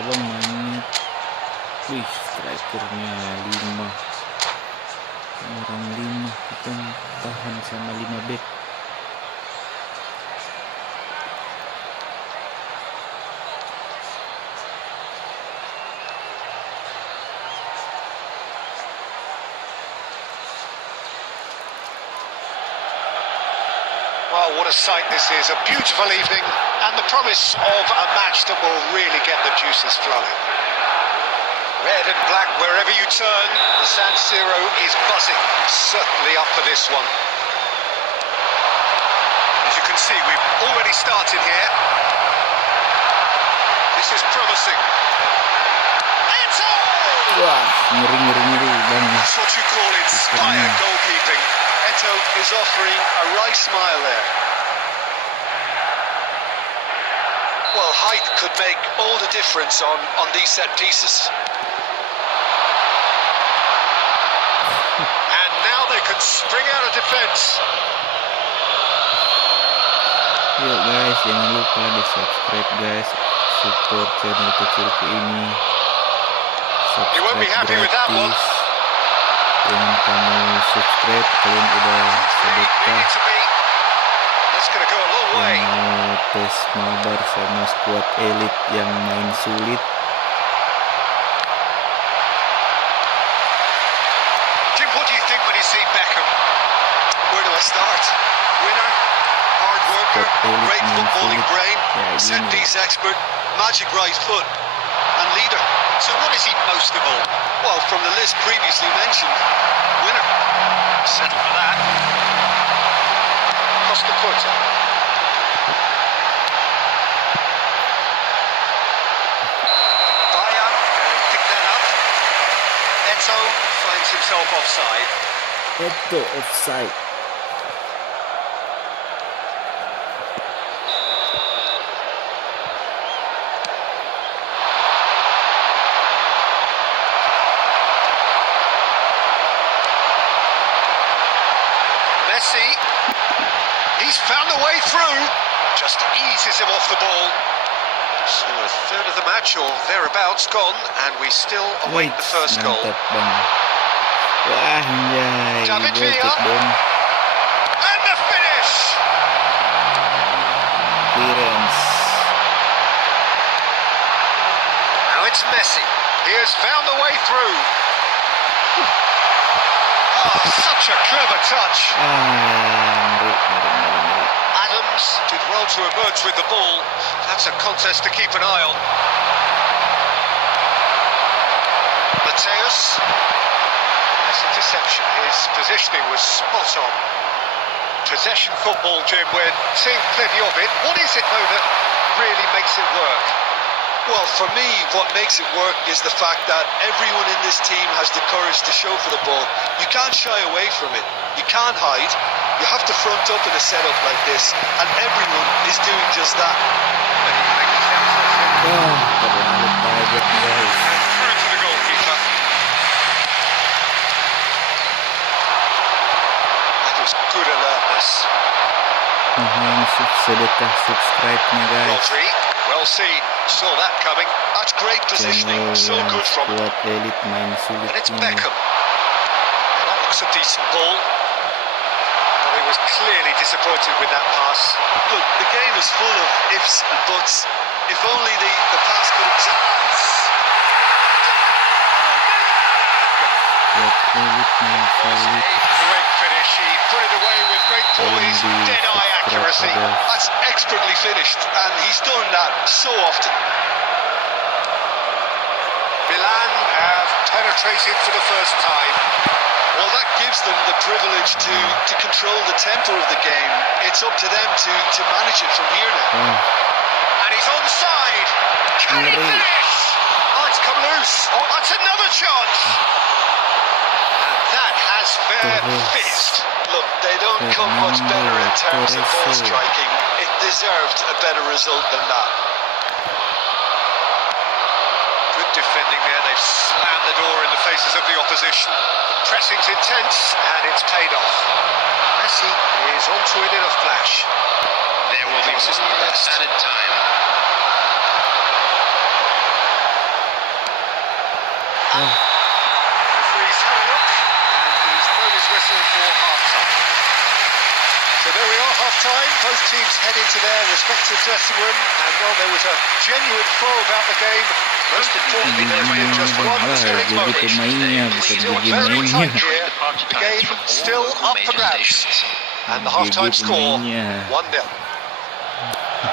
Abang main, wih strikernya 5 orang 5, kita tahan sama 5 back. Well, what a sight this is. A beautiful evening and the promise of a match that will really get the juices flowing. Red and black wherever you turn, the San Siro is buzzing. Certainly up for this one. As you can see, we've already started here. This is promising. Eto! Wah, ngeri bang. That's what you call inspired goalkeeping. Eto is offering a wry smile there. Well, height could make all the difference on these set pieces. And now they can spring out of defence. Yuk guys, jangan lupa di subscribe guys, support channel kecilku ini. You won't be happy with that one. Dengan kamu subscribe, kalian udah sedekah. That's gonna go a long way. Yang mau tes mabar sama squad elit yang main sulit. Jim, what do you think when you see Beckham? Where do I start? Winner, hard worker, great footballing brain, set piece expert, magic right foot, and leader. So what is he most of all? Well, from the list previously mentioned, winner. Settle for that. Costa Curta. Bayan can pick that up. Eto finds himself offside. Eto offside. Messi, he's found a way through, just eases him off the ball. So a third of the match or thereabouts gone, and we still await the first goal. Mantap bang. Wah anjay, David Villa. gocek dong. And the finish! Clearance. Now it's Messi. He has found a way through. Oh, such a clever touch. Ngeri. Adams did well to emerge with the ball. That's a contest to keep an eye on. Mateus. That's a deception. His positioning was spot on. Possession football, Jim, we're seeing plenty of it. What is it, though, that really makes it work? Well, for me, what makes it work is the fact that everyone in this team has the courage to show for the ball. You can't shy away from it. You can't hide. You have to front up in a setup like this, and everyone is doing just that. And you can make the sound Wah, terlalu banyak guys. through to the goalkeeper. That was good alertness. Mohon sedekah subscribe-nya guys. Rodri, well seen, saw that coming. That's great positioning, so Channel good from him. squad elit main sulit And it's ini. Beckham. And that looks a decent ball. But he was clearly disappointed with that pass. Look, the game is full of ifs and buts. If only the pass could have... Chance! Squad elit main Was a sulit. great finish. He put it away with great poise, Tolong di dead-eye subscribe accuracy. guys. That's expertly finished, and he's done that so often. Milan have penetrated for the first time. Well, that gives them the privilege to control the tempo of the game. It's up to them to manage it from here now. Oh, And he's onside. Can he Ngeri. finish? Oh, it's come loose. Oh, that's another chance. And that has fair Torres. finished. Look, they don't come much better in terms of ball striking. It deserved a better result than that. Good defending there. They've slammed the door in the faces of the opposition. The pressing's intense, and it's paid off. Messi is onto it in a flash. There will be Crosses the best. added time. Referee's had a look, and he's blown his whistle for half-time. So there we are, half-time. Both teams head into their respective dressing room, and well, there was a genuine flow about the game. Most importantly, there's been just one historic jadi moment. pemainnya bukan Still jadi very mainnya. tight here. The game still up for grabs. And the half-time Jadi score, pemainnya. 1-0.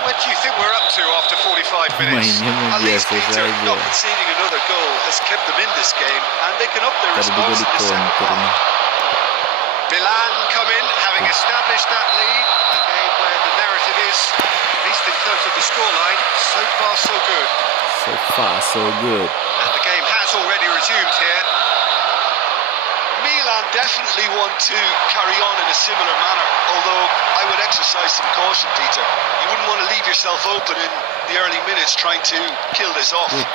What do you think we're up to after 45 minutes? Pemainnya mah At least biasa Peter, saja. not conceding another goal has kept them in this game, and they can up their Tadi juga response di in the second counter half. nih. Milan come in, having established that lead. A game where the narrative is, at least in terms of the scoreline, so far so good. So far so good. And the game has already resumed here. Milan definitely want to carry on in a similar manner, although I would exercise some caution, Peter. You wouldn't want to leave yourself open in the early minutes trying to kill this off. Good.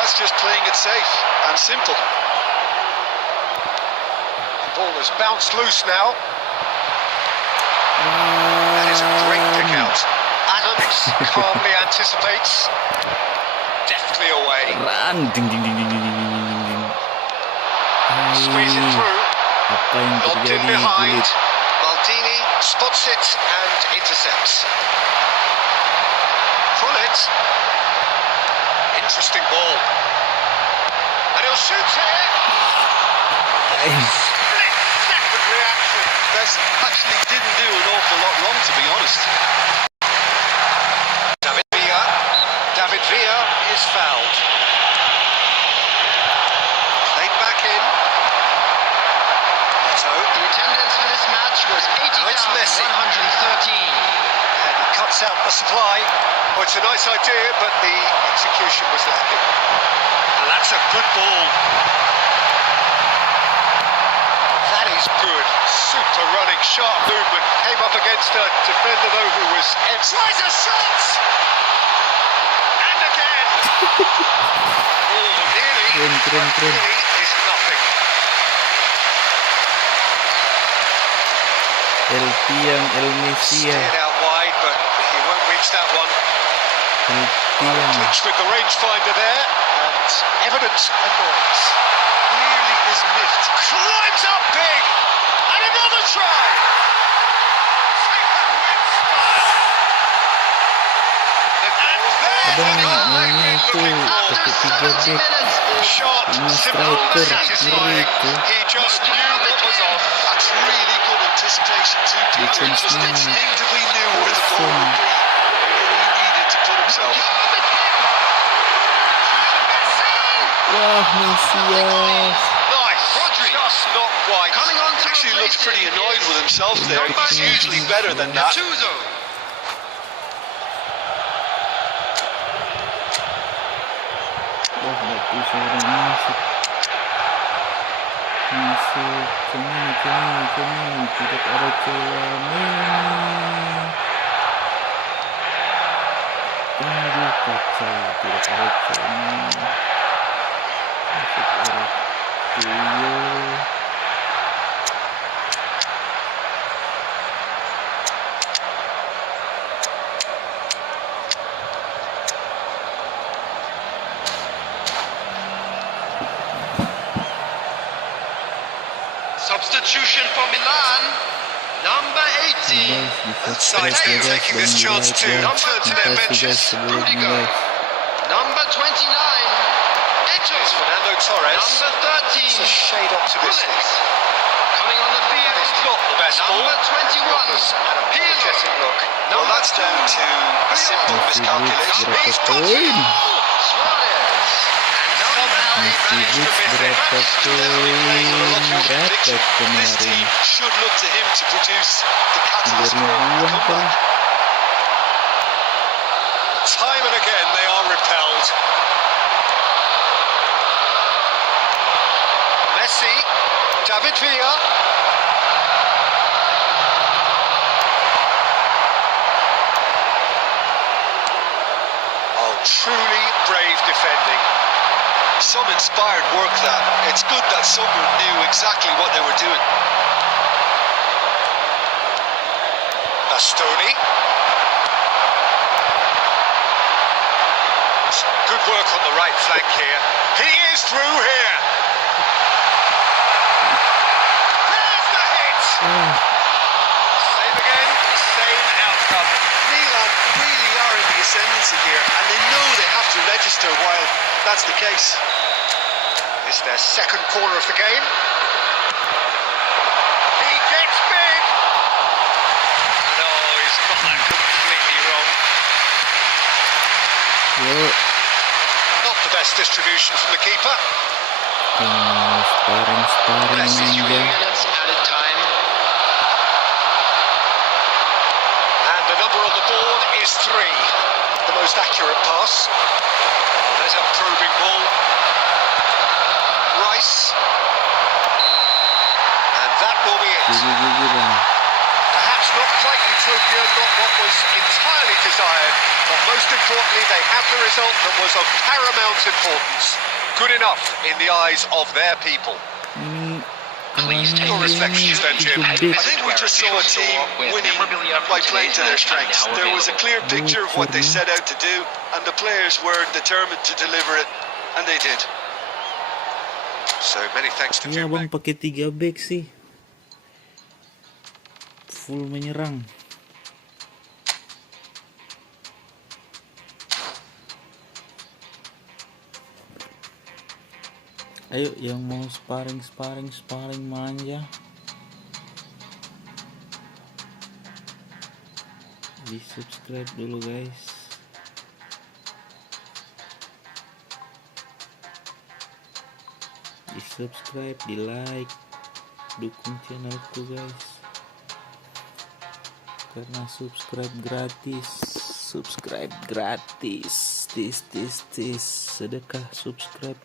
That's just playing it safe and simple. The ball has bounced loose now. That is a great pick out. Adams calmly anticipates. Deftly away. Run. Ding ding ding ding ding ding ding ding ding. Squeezing Hai, through. apa yang Lobbed in terjadi behind. kulit? Maldini spots it and intercepts. Pullet. Interesting ball. And he'll shoot it. Split second reaction. That actually didn't do an awful lot wrong, to be honest. David Villa is fouled. Played back in. So, The attendance for this match was Now it's Messi. 80,113. and he cuts out the supply. Oh, it's a nice idea, but the execution was lacking. And that's a good ball. That is good. Super running, sharp movement. Came up against a defender, though, who was... Tries a shot! And again! Oh, nearly. Keren. Nearly is nothing. El Piang, El Mesia. Steered out wide, but he won't reach that one. El Piang. Touch with the rangefinder there, and evident annoyance. Really is miffed. Climbs up big, and another try. Second win style. And there's the Kadang goal they've mainnya been itu looking for. pakai 3 back. Sharp, Ini simple, striker, satisfying. ngeri itu. He just knew what was off. That's really good anticipation too, Peter. He just instinctively knew where the ball would be. He needed to put himself. Wah, Mesias. Nice. Rodri. Just not quite. Coming on to Actually replace looks pretty him annoyed is with himself there. number He's usually better than that. Gattuso. Wah, nggak bisa orang masuk. Masuk. Kemini. Tidak ada celah. Tunggu kacau. Tidak ada celah. Masuk orang tuyul. substitution for Milan. Number 18. Both sides now taking this chance to turn to their benches. Rudiger. Number 29. Eto. It's Fernando Torres. Number 13. It's a shade optimistic. Bullets. Coming on the That field. is not the best ball. Number 21. An apologetic look. Well, that's down to a simple miscalculation. He's got it. Suarez. Somehow he managed to miss it. This team should look to him to produce the catalyst for a comeback. Time and again they are repelled. Messi, David Villa. Oh, truly brave defending. Some inspired work that. It's good that someone knew exactly what they were doing. Bastoni. Good work on the right flank here. He is through here. There's the hit. Same again, same outcome. Milan really are in the ascendancy here, and they know they have to register while that's the case. It's their second corner of the game. He gets big. No, he's got that completely wrong. Yuk, Not the best distribution from the keeper. sparring This is 3 aja. minutes added time. And the number on the board is 3. The most accurate pass. There's a probing ball. Rice. And that will be it. Gigi bang. Perhaps not quite utopia, not what was entirely desired, but most importantly, they have the result that was of paramount importance. Good enough in the eyes of their people. Ini Please take Your reflections then, Jim. I think we just saw a team winning by playing to their strengths. There was a clear picture of what they set out to do, and the players were determined to deliver it, and they did. So many thanks to Ini Jim. abang pakai 3 back sih. Full menyerang. Ayo yang mau sparring manja. Di subscribe dulu guys. Di subscribe, di like, dukung channelku guys. Karena subscribe gratis. Tis sedekah subscribe.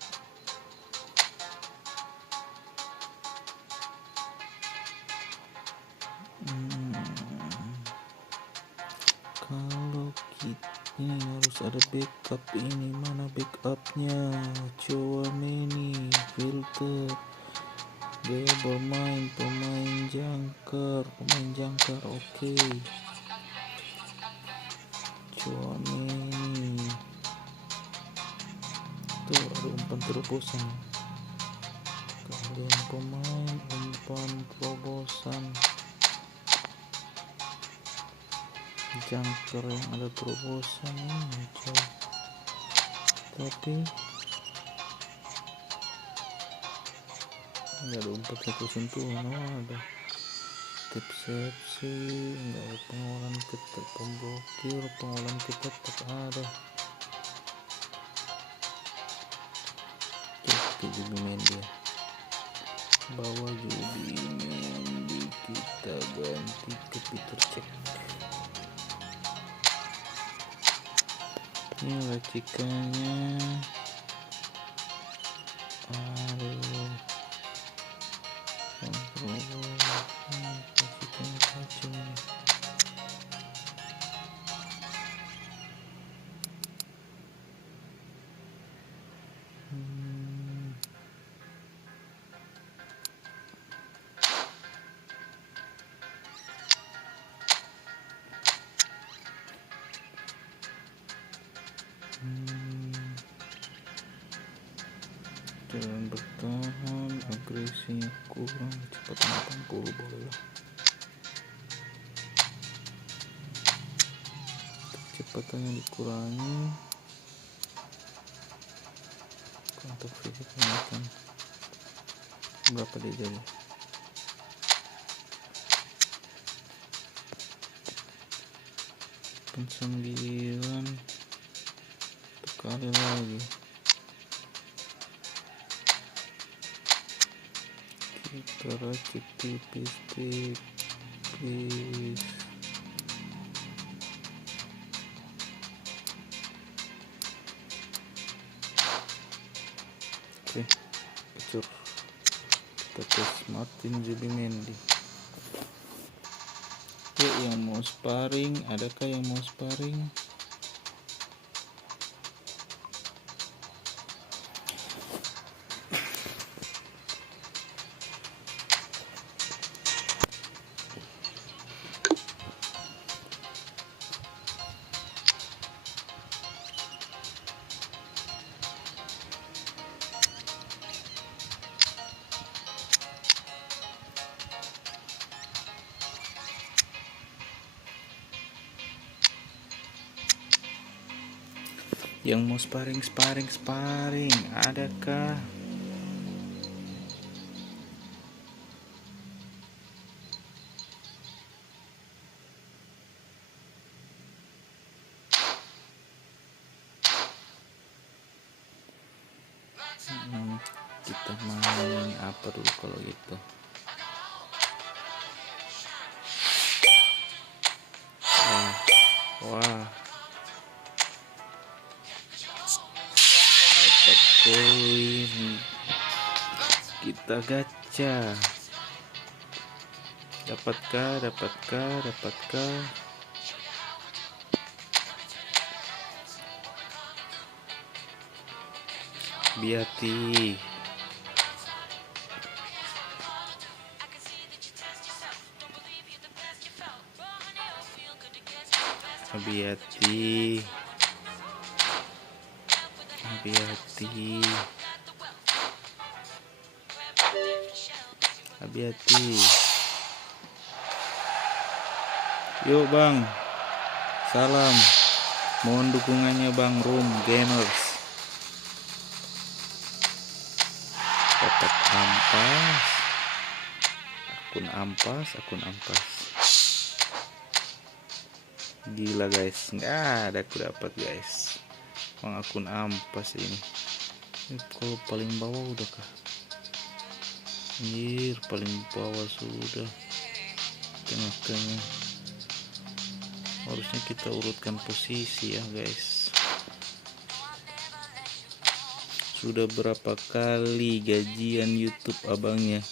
Kalau ini harus ada backup, ini mana backupnya? Chouameni, filter, gaya bermain, pemain jangkar, oke. Chouameni, tuh ada umpan terobosan. Kalian pemain umpan terobosan. Jangkar yang ada terobosan ini coy, tapi nggak ada umpan satu sentuhan. Ada tip sepsi, nggak ada pengawalan ketat, pemblokir, pengawalan ketat tak ada. Cek Jubi Mendy, bawa Jubi Mendy, kita ganti ke Peter Cech. Ini racikannya. Aduh. Racikan kacau nih. Jalan bertahan, agresinya kurang, cepat 80 boleh lah. Kecepatannya dikurangi, kontak fisik menekan berapa dia jadi. Pensembilan kali lagi. Kita racik tipis-tipis. Oke, kecur. Kita tes Martin Zubimendi. Oke, yang mau sparring, adakah yang mau sparring? Yang mau sparring, adakah? Kita main apa dulu kalau gitu? Wah, dapat koin. Kita gacha. Dapatkah? Biati. Hati-hati. Yuk bang, salam. Mohon dukungannya bang, Room Gamers. Dapat akun ampas. Gila guys, nggak ada aku dapat guys. Bang, akun ampas ini. Kalau paling bawah udah kah? Anjir, paling bawah sudah. Tengah-tengah. Harusnya kita urutkan posisi ya guys. Sudah berapa kali gajian YouTube abangnya?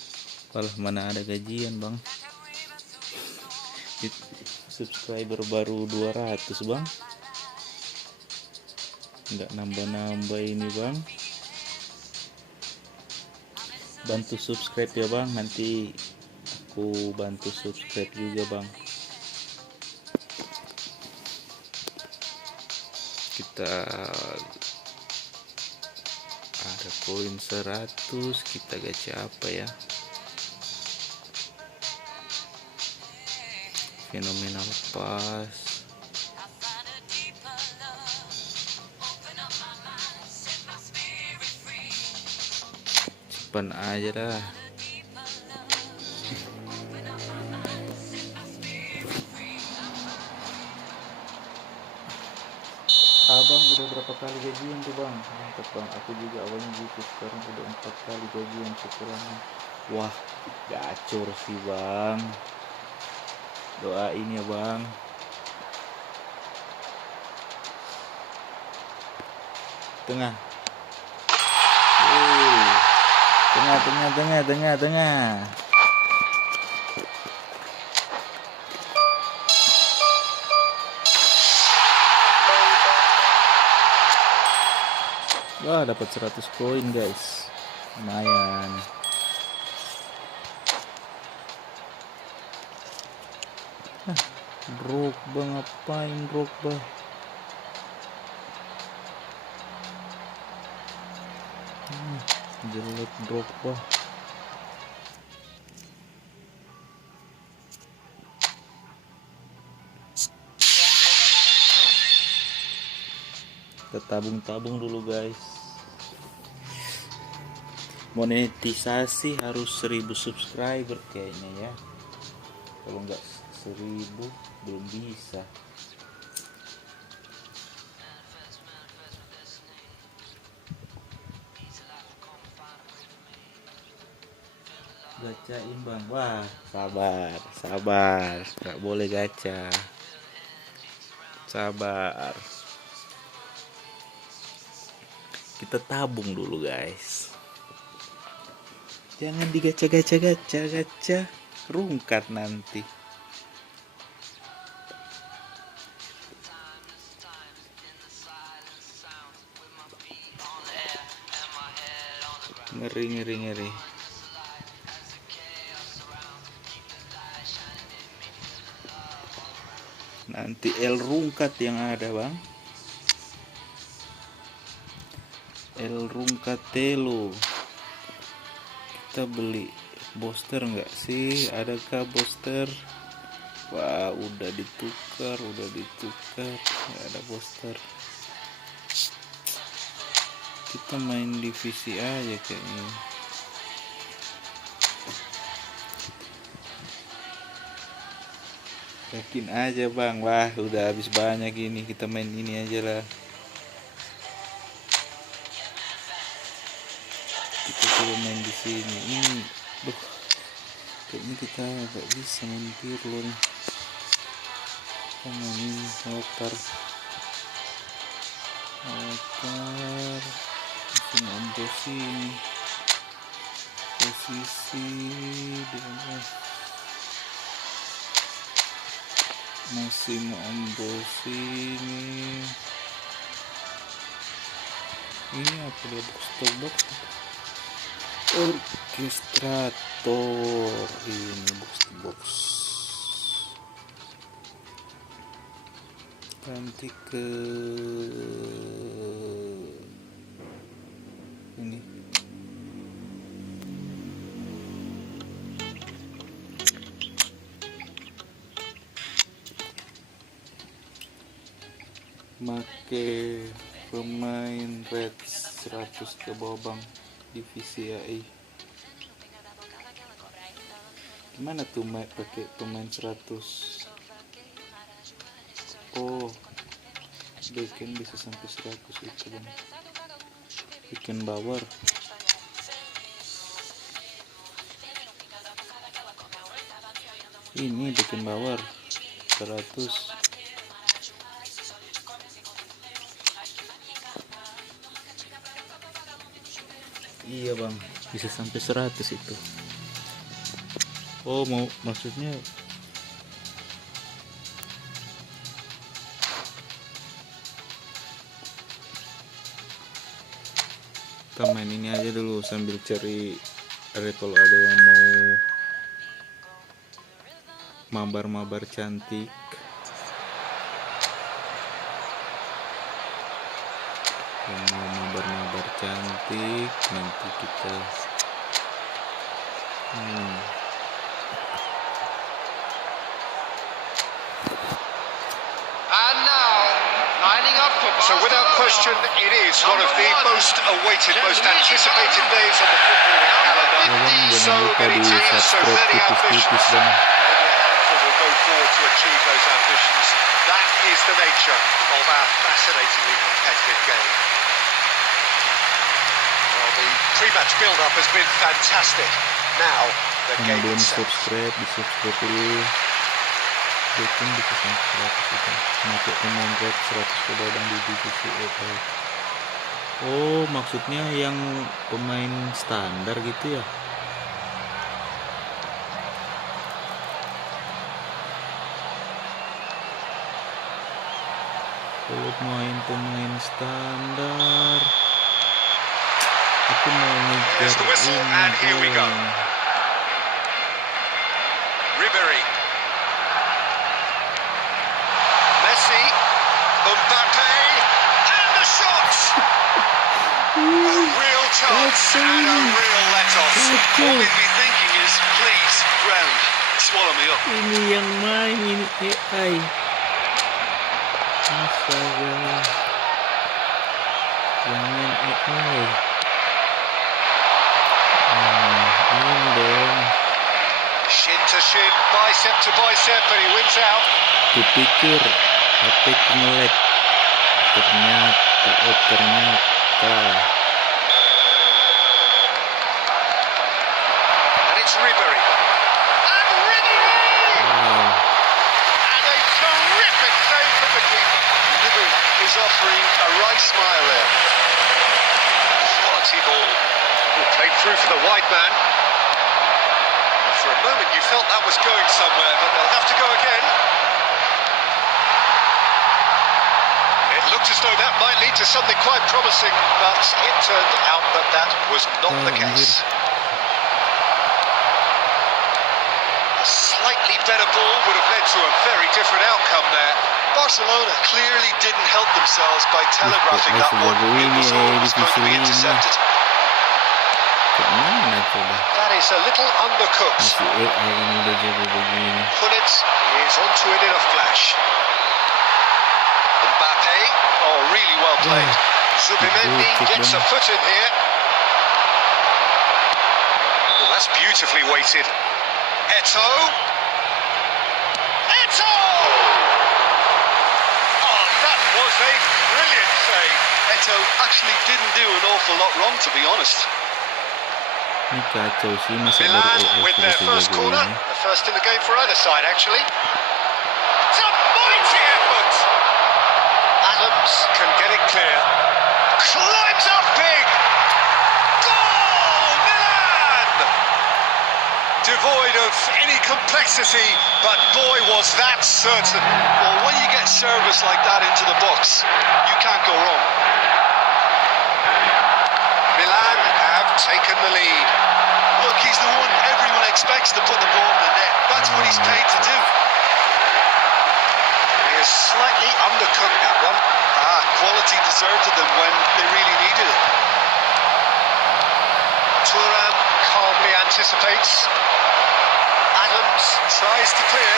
Malah mana ada gajian bang. Subscriber baru 200 bang. Nggak nambah-nambah ini bang. Bantu subscribe ya bang, nanti aku bantu subscribe juga bang. Kita ada koin 100, kita gacha apa ya? Fenomenal pas. Cepat aja dah. Abang udah berapa kali gajian tuh bang? Mantap bang, aku juga awalnya gitu, sekarang udah 4 kali gajian kekurangan. Wah, gacor sih bang. Doain ya bang. Tengah. Tengah. Wah, dapat 100 koin guys. Lumayan. Drogba ngapain Drogba? Jelek Drogba. Kita tabung-tabung dulu guys. Monetisasi harus 1000 subscriber kayaknya ya. Kalau nggak 1000 belum bisa. Gacain bang. Wah, sabar, nggak boleh gacha. Sabar. Kita tabung dulu guys. Jangan digacha, rungkat nanti. Ngeri. Nanti L rungkat yang ada bang. L rungkat telo. Kita beli booster nggak sih? Adakah booster? Wah, udah ditukar. Nggak ada booster. Kita main divisi aja kayaknya. Yakin aja bang. Wah, udah habis banyak ini. Kita main ini aja lah. Kita coba main di sini. Ini, kayaknya kita nggak bisa main Pirlo nih. Kita main ini motor. Masih ngompos ini. Posisi DNF. Masih ngompos ini. Ini apa dia box orkestrator ini box ganti ke ini. Make pemain red 100 ke bawah bang, divisi AI. Gimana tuh pakai pemain 100? Oh, backend bisa sampai 100 itu bang. Bikin bawar. Ini bikin bawar 100. Iya bang, bisa sampai 100 itu. Oh, maksudnya kita main ini aja dulu sambil cari kalau ada yang mau mabar cantik. Yang mau mabar cantik nanti kita And now, lining up for So without question, it is one of the most awaited, most anticipated days on the footballing calendar. So many teams, so many ambitions. Only a handful will go forward to achieve those ambitions. That is the nature of our fascinatingly competitive game. Well, the pre-match build-up has been fantastic. Now, the game belum itself. subscribe dulu. Bikin bisa sampai 100 itu. Pakai pemain red 100 ke bawah di divisi AI. Oh, maksudnya yang pemain standar gitu ya? Kalau main pemain standar, aku mau ngejar There's the whistle, and here we go. Ribery. Messi. Mbappe. And the shot! A real chance and a real let-off. All we'd be thinking is, please, ground, swallow me up. Ini yang main, ini AI. Astaga. Jangan ini dong. Shin to shin, bicep to bicep, and he wins out. Kupikir HP nge-lag. Ternyata. And it's Ribery. And Ribery! Wow. And a terrific save from the keeper. Ribery is offering a right smile there. Quality ball. Played through for the wide man. For a moment you felt that was going somewhere, but they'll have to go again. It looked as though that might lead to something quite promising, but it turned out that that was not the case. A slightly better ball would have led to a very different outcome there. Barcelona clearly didn't help themselves by telegraphing that one. It was always going to be intercepted. Kemana coba? That is a little undercooked. Masih ini udah jago begini. Pullet is onto it in a flash. Mbappe, oh really well played. Zubimendi gets a foot in here. Oh, that's beautifully weighted. Eto'o. Oh, that was a brilliant save. Eto'o actually didn't do an awful lot wrong, to be honest. Ini kacau sih, masa Milan baru with their first jago corner, ini. the first in the game for either side actually. It's a mighty effort. Adams can get it clear. Climbs up big. Goal, Milan! Devoid of any complexity, but boy was that certain. Well, when you get service like that into the box, you can't go wrong. Milan have taken the lead. Look, he's the one everyone expects to put the ball in the net. That's what he's paid to do. He is slightly undercooked that one. Quality deserted them when they really needed it. Thuram calmly anticipates. Adams tries to clear.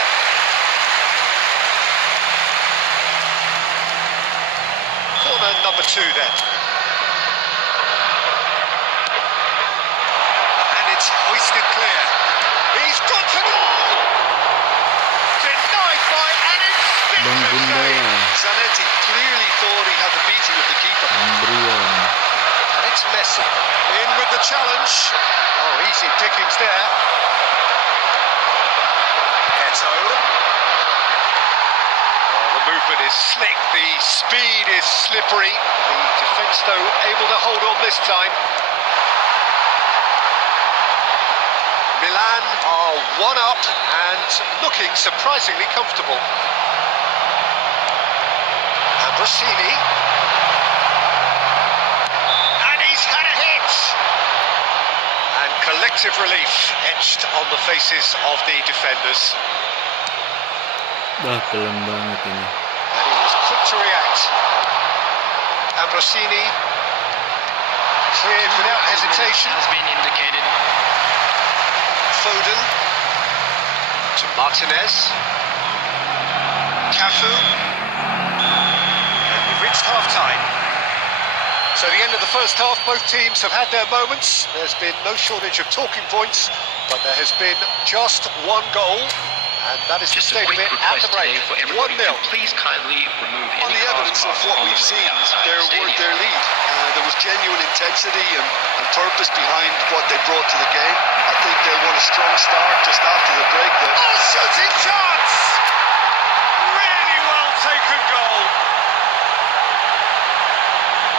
Corner number 2 then. And it's hoisted clear. He's gone for goal! Denied by an Bang instinctive Bunda, save. Zanetti clearly thought he had the beating of the keeper. Andrian. And it's Messi. In with the challenge. Oh, easy pickings there. Eto'o. Oh, the movement is slick, the speed is slippery. The defence, though, able to hold on this time. Milan are 1 up and looking surprisingly comfortable. Ambrosini. And he's had a hit! And collective relief etched on the faces of the defenders. Wah, pelan banget ini. And he was quick to react. Ambrosini cleared without hesitation. Has been indicated. Foden to Martinez. Cafu. And we've reached half-time. So the end of the first half, both teams have had their moments. There's been no shortage of talking points, but there has been just 1 goal, and that is the Just a state of quick it at request the break. today for everybody 1-0. to please kindly remove On any the cars evidence of parked what on we've the seen, way outside their the stadium. lead. There was genuine intensity and purpose behind what they brought to the game. I think they won a strong start just after the break, though. Oh, shooting chance! Really well taken goal.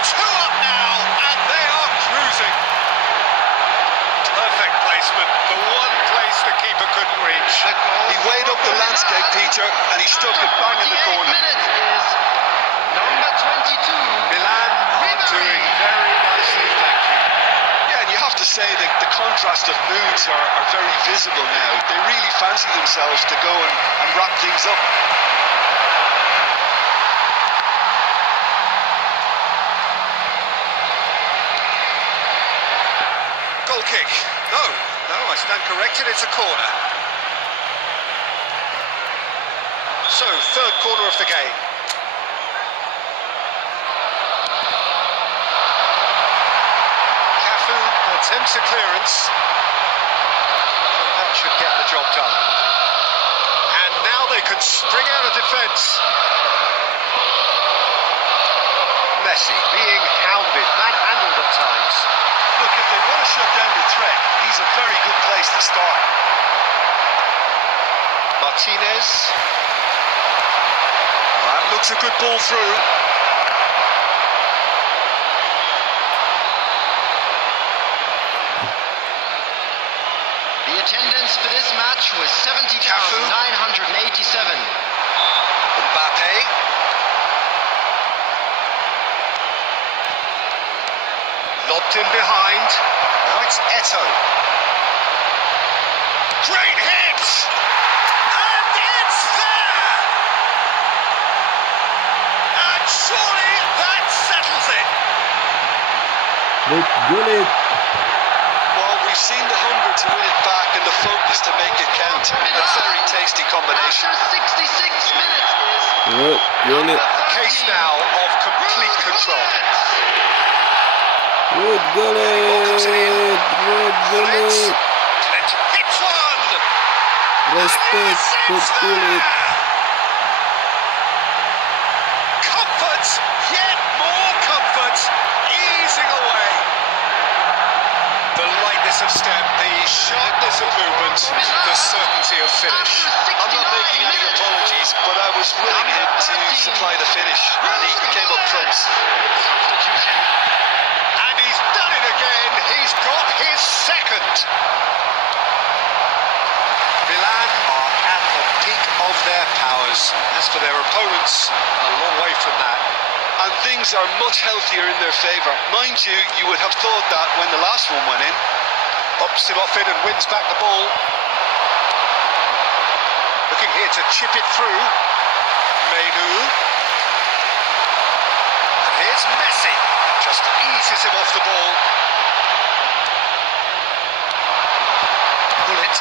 2 up now, and they are cruising. Perfect placement, the one place the keeper couldn't reach. He weighed up the landscape, Peter, and he stuck it bang in the corner. Minutes is number 22. Milan are doing very nicely, thank you. Yeah, and you have to say that the contrast of moods are very visible now. They really fancy themselves to go and wrap things up. Goal kick. No, I stand corrected, it's a corner. So, 3rd corner of the game. Attempts a clearance. That should get the job done. And now they can spring out of defence. Messi being hounded, manhandled at times. Look, if they want to shut down the threat, he's a very good place to start. Martinez. That looks a good ball through. The attendance for this match was 70,987. Mbappe. Lobbed in behind. Now it's Eto'o. Great hit! And it's there! And surely that settles it. Let's get it. Well, we've seen the hunger to win it back and the focus to make it count. A very tasty combination. After 66 minutes is Good, get it. Case now of complete control. Good, get it. Good, get it. Hits one! Respect, good, get it. Comfort, yet more comfort, easing away. The lightness of step, the sharpness of movement, the certainty of finish. I'm not making any apologies, but I was willing him to supply the finish, and he came up trumps. substitution. And he's done it again. He's got his second. Milan are at the peak of their powers. As for their opponents, a long way from that. And things are much healthier in their favour. Mind you, you would have thought that when the last one went in. Pops him off it and wins back the ball. Looking here to chip it through. Menu. And here's Messi. Just eases him off the ball. Bullet.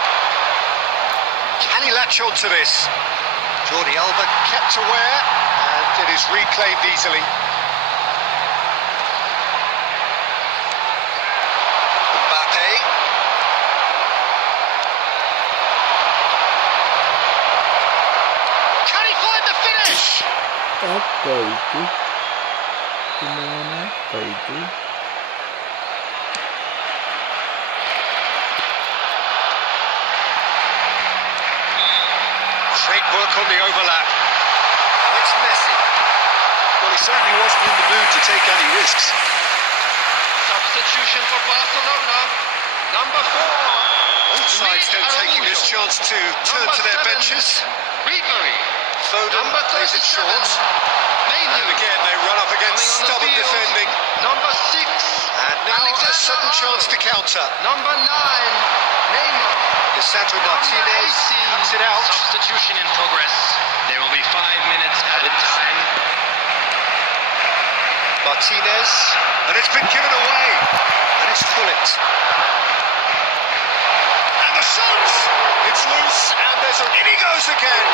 Can he latch on to this? Jordi Alba kept aware, and it is reclaimed easily. Mbappe. Can he find the finish? Apa itu? Gimana apa itu? Great work on the overlap. Now it's Messi. Well, he certainly wasn't in the mood to take any risks. Substitution for Barcelona. Number 4. Both sides then taking this chance to turn to their benches. Ribery. Foden Number plays it 37. short. Menu. And again they run up against Coming on the stubborn field. defending. Number 6. And now a sudden chance to counter. Number 9. Neymar. Lisandro Martinez cuts it out. Substitution in progress. There will be 5 minutes added time. Martinez. And it's been given away. And it's Bullet. And the shot! It's loose and there's a... In he goes again!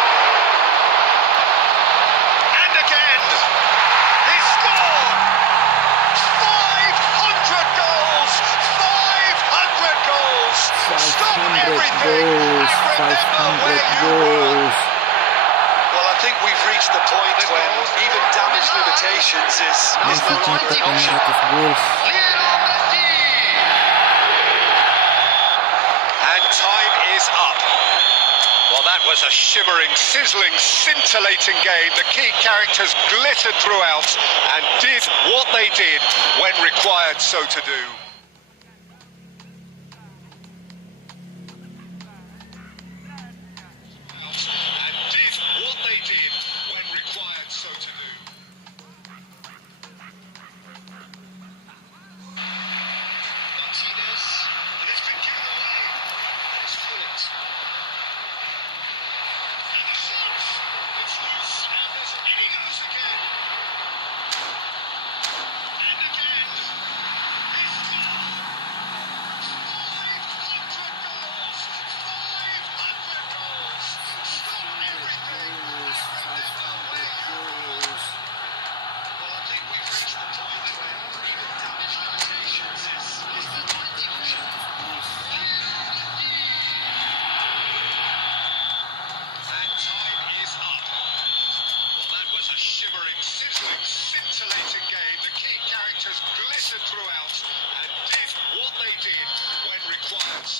And again! He scored! 500 goals! 500 goals! Stop 500 everything! goals, And remember where 500 you were! goals. Well, I think we've reached the point when even damage limitations is Messi no longer cetak an option. 500 goals. Lionel Messi. And time is up. Well, that was a shimmering, sizzling, scintillating game. The key characters glittered throughout and did what they did when required so to do. And did what they did when required so to do. Martinez, and it's been given away. It's Bullet. And the shot! It's loose, and there's in he goes again. And again. This time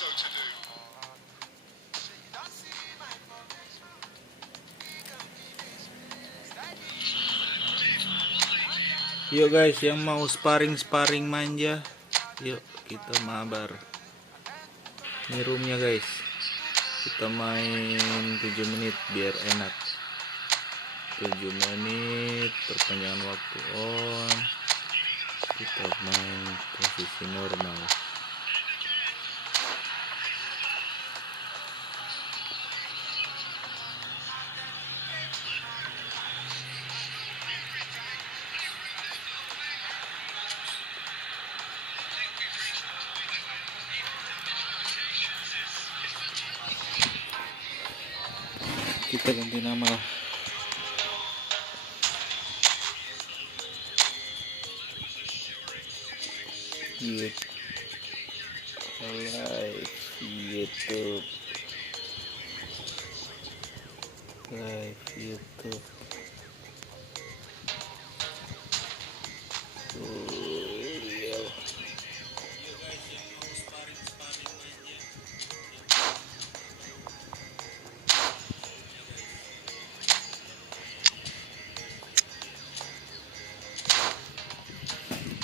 so to do. Yuk guys, yang mau sparring manja, yuk kita mabar. Ini roomnya guys. Kita main 7 menit biar enak. 7 menit perpanjangan waktu on. Kita main posisi normal. Kita ganti nama lah. Live YouTube. Live YouTube. Iya.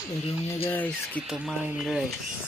Ujungnya guys, kita main guys.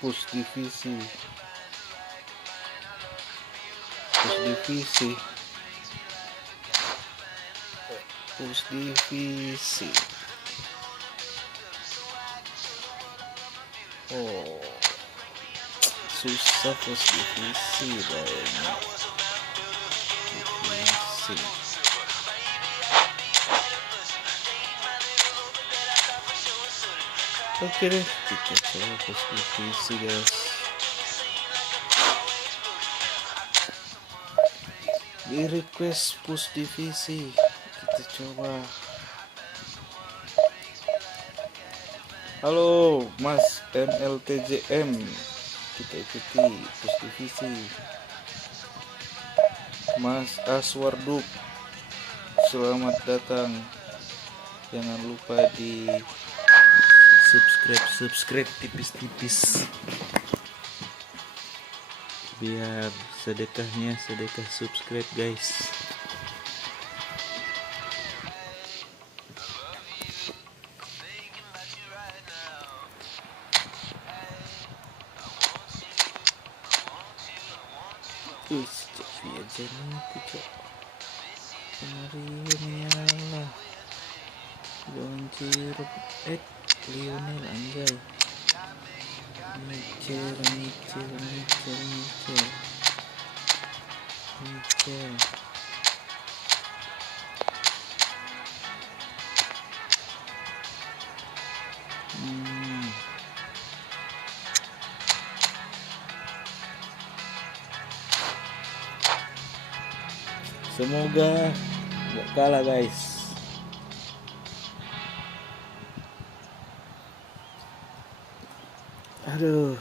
push divisi. Oh, susah push divisi banyak. Divisi. Oke deh, kita coba push divisi guys. Di request push divisi, kita coba. Halo Mas MLTJM, kita ikuti push divisi. Mas Aswarduk, selamat datang. Jangan lupa di subscribe tipis-tipis biar sedekah subscribe guys. Cek aja nih cek kemarin ya lah boncir Lionel anjay Michel semoga gak kalah guys. Aduh.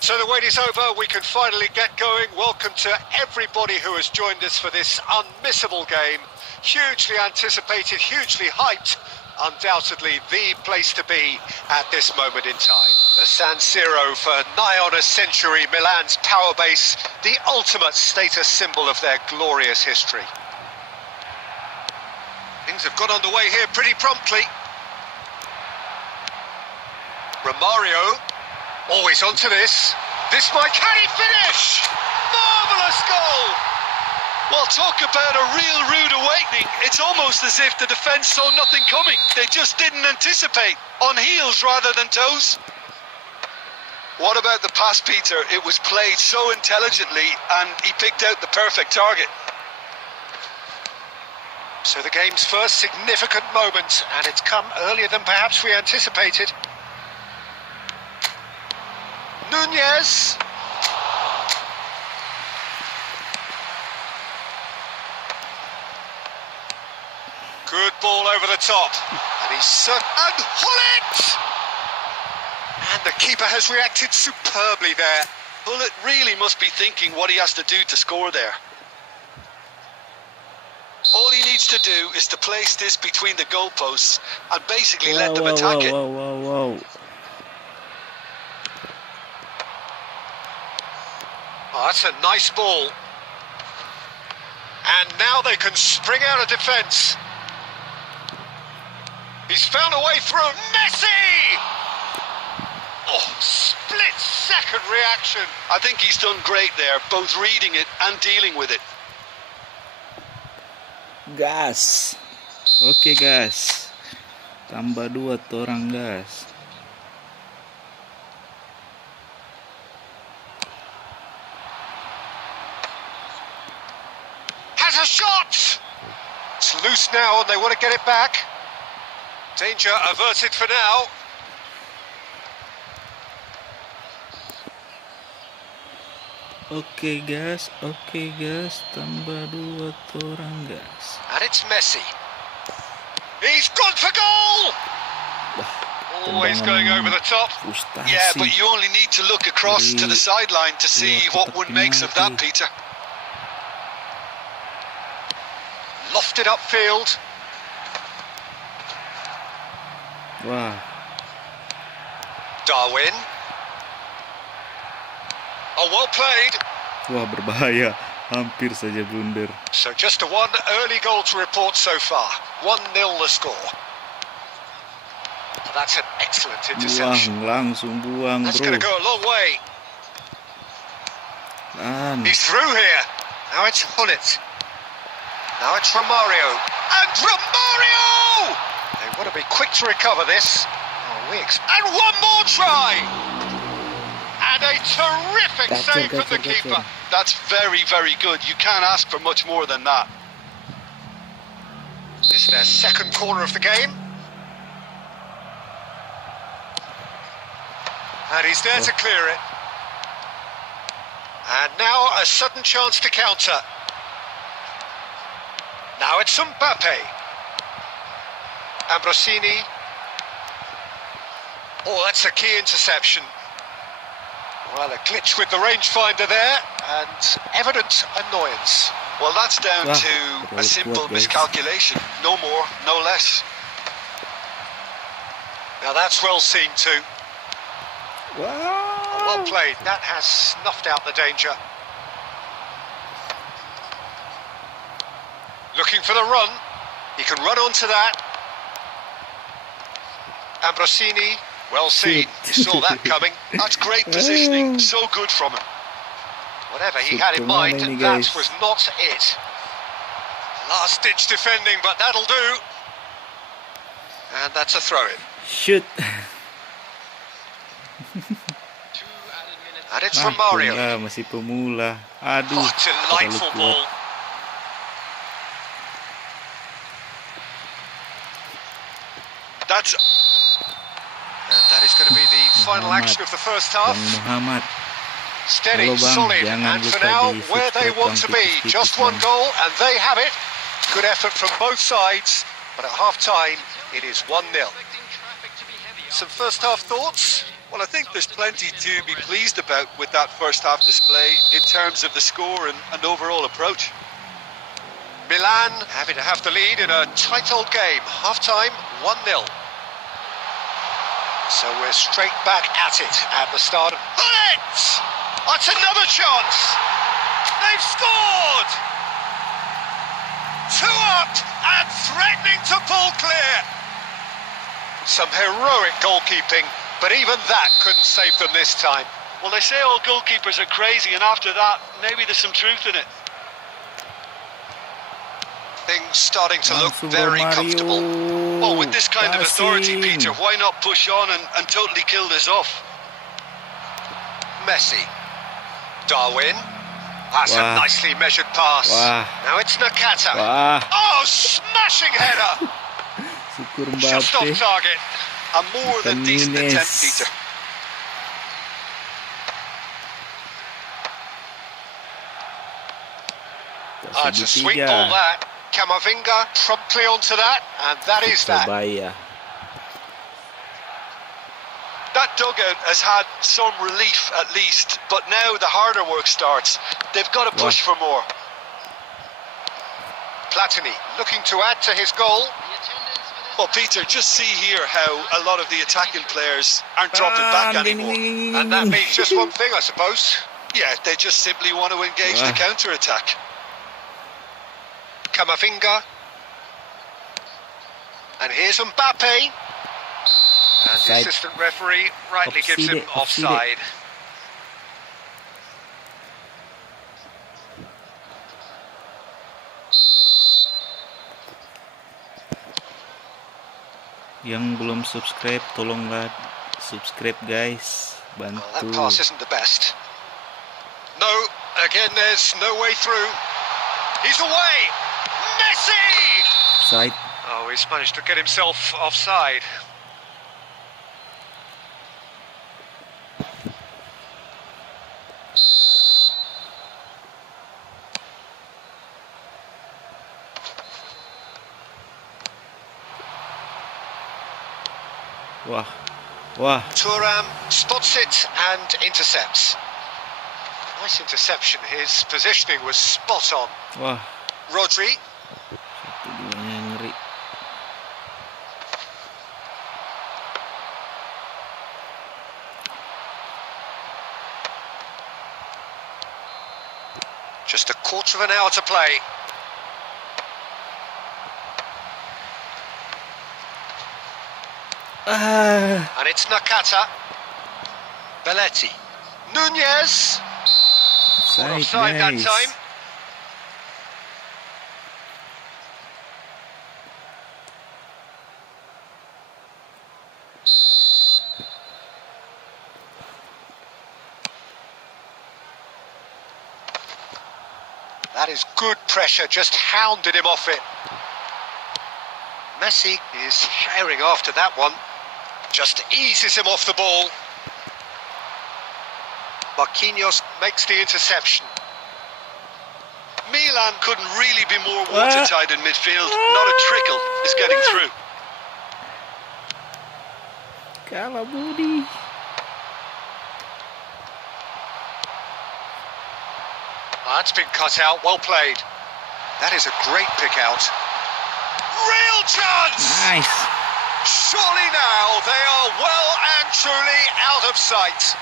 So the wait is over, we can finally get going. Welcome to everybody who has joined us for this unmissable game. Hugely anticipated, hugely hyped. Undoubtedly the place to be at this moment in time. The San Siro for nigh on a century, Milan's power base, the ultimate status symbol of their glorious history. Things have got underway here pretty promptly. Romario, always onto this. This might, can he finish? Marvellous goal! Well, talk about a real rude awakening. It's almost as if the defence saw nothing coming. They just didn't anticipate. On heels rather than toes. What about the pass, Peter? It was played so intelligently and he picked out the perfect target. So the game's first significant moment, and it's come earlier than perhaps we anticipated. Nunez. Good ball over the top. And he's and Hullet! And the keeper has reacted superbly there. Hullet really must be thinking what he has to do to score there. All he needs to do is to place this between the goalposts and basically let them attack it. Wow. Oh, that's a nice ball. And now they can spring out of defence. He's found a way through. Messi! Oh, split-second reaction. I think he's done great there, both reading it and dealing with it. Gas. Oke gas. Tambah 2 tuh orang gas. Has a shot! It's loose now and they want to get it back. Danger averted for now. Oke gas, tambah 2 tuh orang gas. And it's Messi. He's gone for goal! Always going over the top. Frustasi. Yeah, but you only need to look across to the sideline to see what one makes of that, Peter. Lofted upfield. Wah, Darwin. Oh, well played. berbahaya. Hampir saja blunder. So just a one early goal to report so far. 1-0 the score. That's an excellent interception. Langsung buang, That's bro. going to go a long way. Dan. He's through here. Now it's Hullet. Now it's Romario. And Romario! They want to be quick to recover this. And one more try! And a terrific save from the keeper. That's very, very good. You can't ask for much more than that. This is their second corner of the game. And he's there to clear it. And now a sudden chance to counter. Now it's Mbappe. Ambrosini. Oh, that's a key interception. Well, a glitch with the rangefinder there, and evident annoyance. Well, that's down to a simple miscalculation. No more, no less. Now that's well seen too. Wow. Well played. That has snuffed out the danger. Looking for the run. He can run onto that. Ambrosini, well seen. You saw that coming. That's great positioning. So good from him. Whatever he had in mind, that was not it. Last-ditch defending, but that'll do. And that's a throw-in. Shoot. And it's Romario. Masih pemula. Aduh. Oh, delightful ball. And that is going to be the final action of the first half. Muhammad. Steady, Halo bang, solid, jangan and for lupa now, di where they subscribe want to be. bang, Just tipis-tipis one bang. goal, and they have it. Good effort from both sides, but at half-time, it is 1-0. Some first-half thoughts? Well, I think there's plenty to be pleased about with that first half display in terms of the score and overall approach. Milan having to have the lead in a tight old game. Half-time, 1-0. So we're straight back at it at the start. Hullet! That's another chance! They've scored! 2 up and threatening to pull clear. Some heroic goalkeeping, but even that couldn't save them this time. Well, they say all goalkeepers are crazy, and after that, maybe there's some truth in it. Things starting to look Langsung very Romario. comfortable. Well, with this kind of authority, Passing. Peter, why not push on and totally kill this off? Messi. Darwin. That's a Wow. nicely measured pass. Wow. Now it's Nakata. Wah. Oh, smashing header! Syukur Just off Mbappe. target. A more than decent Nunes. attempt, Peter. It's a sweet ball that. Camavinga promptly onto that, and that is that. Surabaya. That dugout has had some relief at least, but now the harder work starts. They've got to push for more. Platini looking to add to his goal. Well, Peter, just see here how a lot of the attacking players aren't dropping back anymore. And that means just one thing, I suppose. Yeah, they just simply want to engage the counter-attack. Camavinga. And here's Mbappe. And the Offside. assistant referee rightly gives him Offside. offside. Yang belum subscribe, tolonglah subscribe guys. Oh, that Bantu. pass isn't the best. No, again there's no way through. He's away! Messi! Offside. Oh, he's managed to get himself offside. Wah. Wah. Thuram spots it and intercepts. Nice interception. His positioning was spot on. Wah. Rodri. Satu-duanya ngeri. Just a Quarter of an hour to play. And it's Nakata. Belletti. Nunez. Offside that time. That is good pressure, just hounded him off it. Messi is herring after that one. Just eases him off the ball. Marquinhos makes the interception. Milan couldn't really be more watertight in midfield. Not a trickle is getting through. Kalah Budi. That's been cut out, well played. That is a great pick out. Real chance! Nice. Surely now they are well and truly out of sight.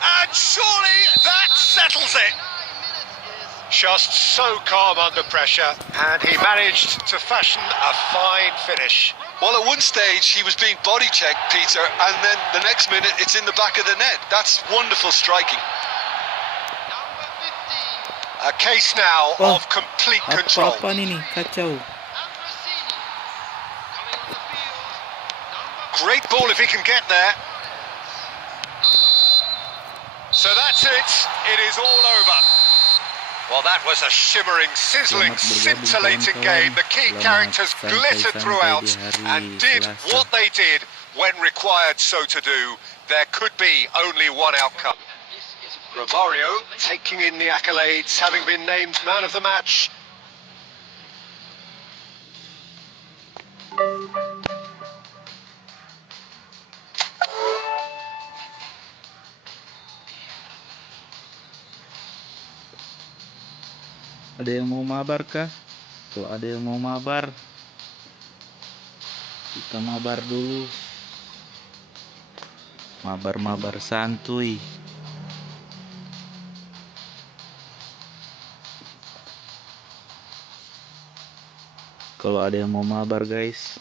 And surely that settles it. Just so calm under pressure, and he managed to fashion a fine finish. Well, at one stage he was being body checked, Peter, and then the next minute it's in the back of the net. That's wonderful striking. A case now of complete control. Apa-apa nih kacau. Great ball if he can get there. So that's it. It is all over. Well, that was a shimmering, sizzling, scintillating game. The key characters glittered throughout and did what they did when required so to do. There could be only one outcome. Romario taking in the accolades, having been named man of the match. Ada yang mau mabar kah? Kalau ada yang mau mabar, kita mabar dulu. Mabar-mabar santuy. Kalau ada yang mau mabar guys.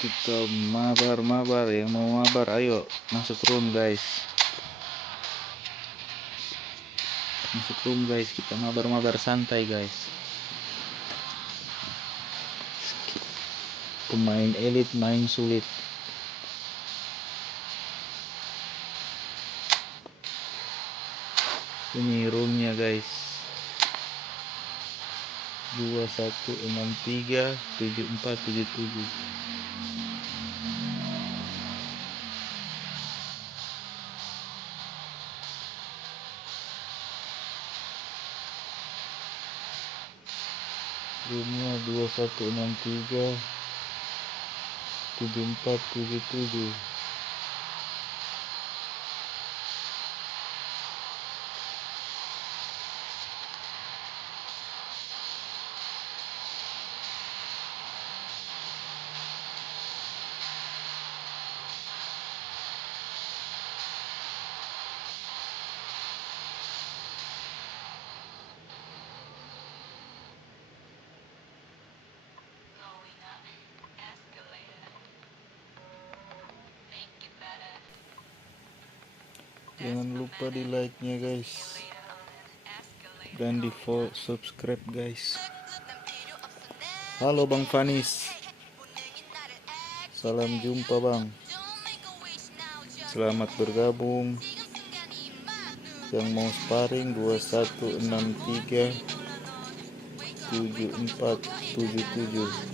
Kita mabar-mabar, yang mau mabar ayo masuk room guys. Masuk room guys, kita mabar-mabar santai guys. Pemain elit main sulit. Ini roomnya guys. 21637477. Roomnya 21637477. Jangan lupa di like-nya guys, dan di subscribe guys. Halo Bang Fanis, salam jumpa Bang, selamat bergabung. Yang mau sparring 2163 7477.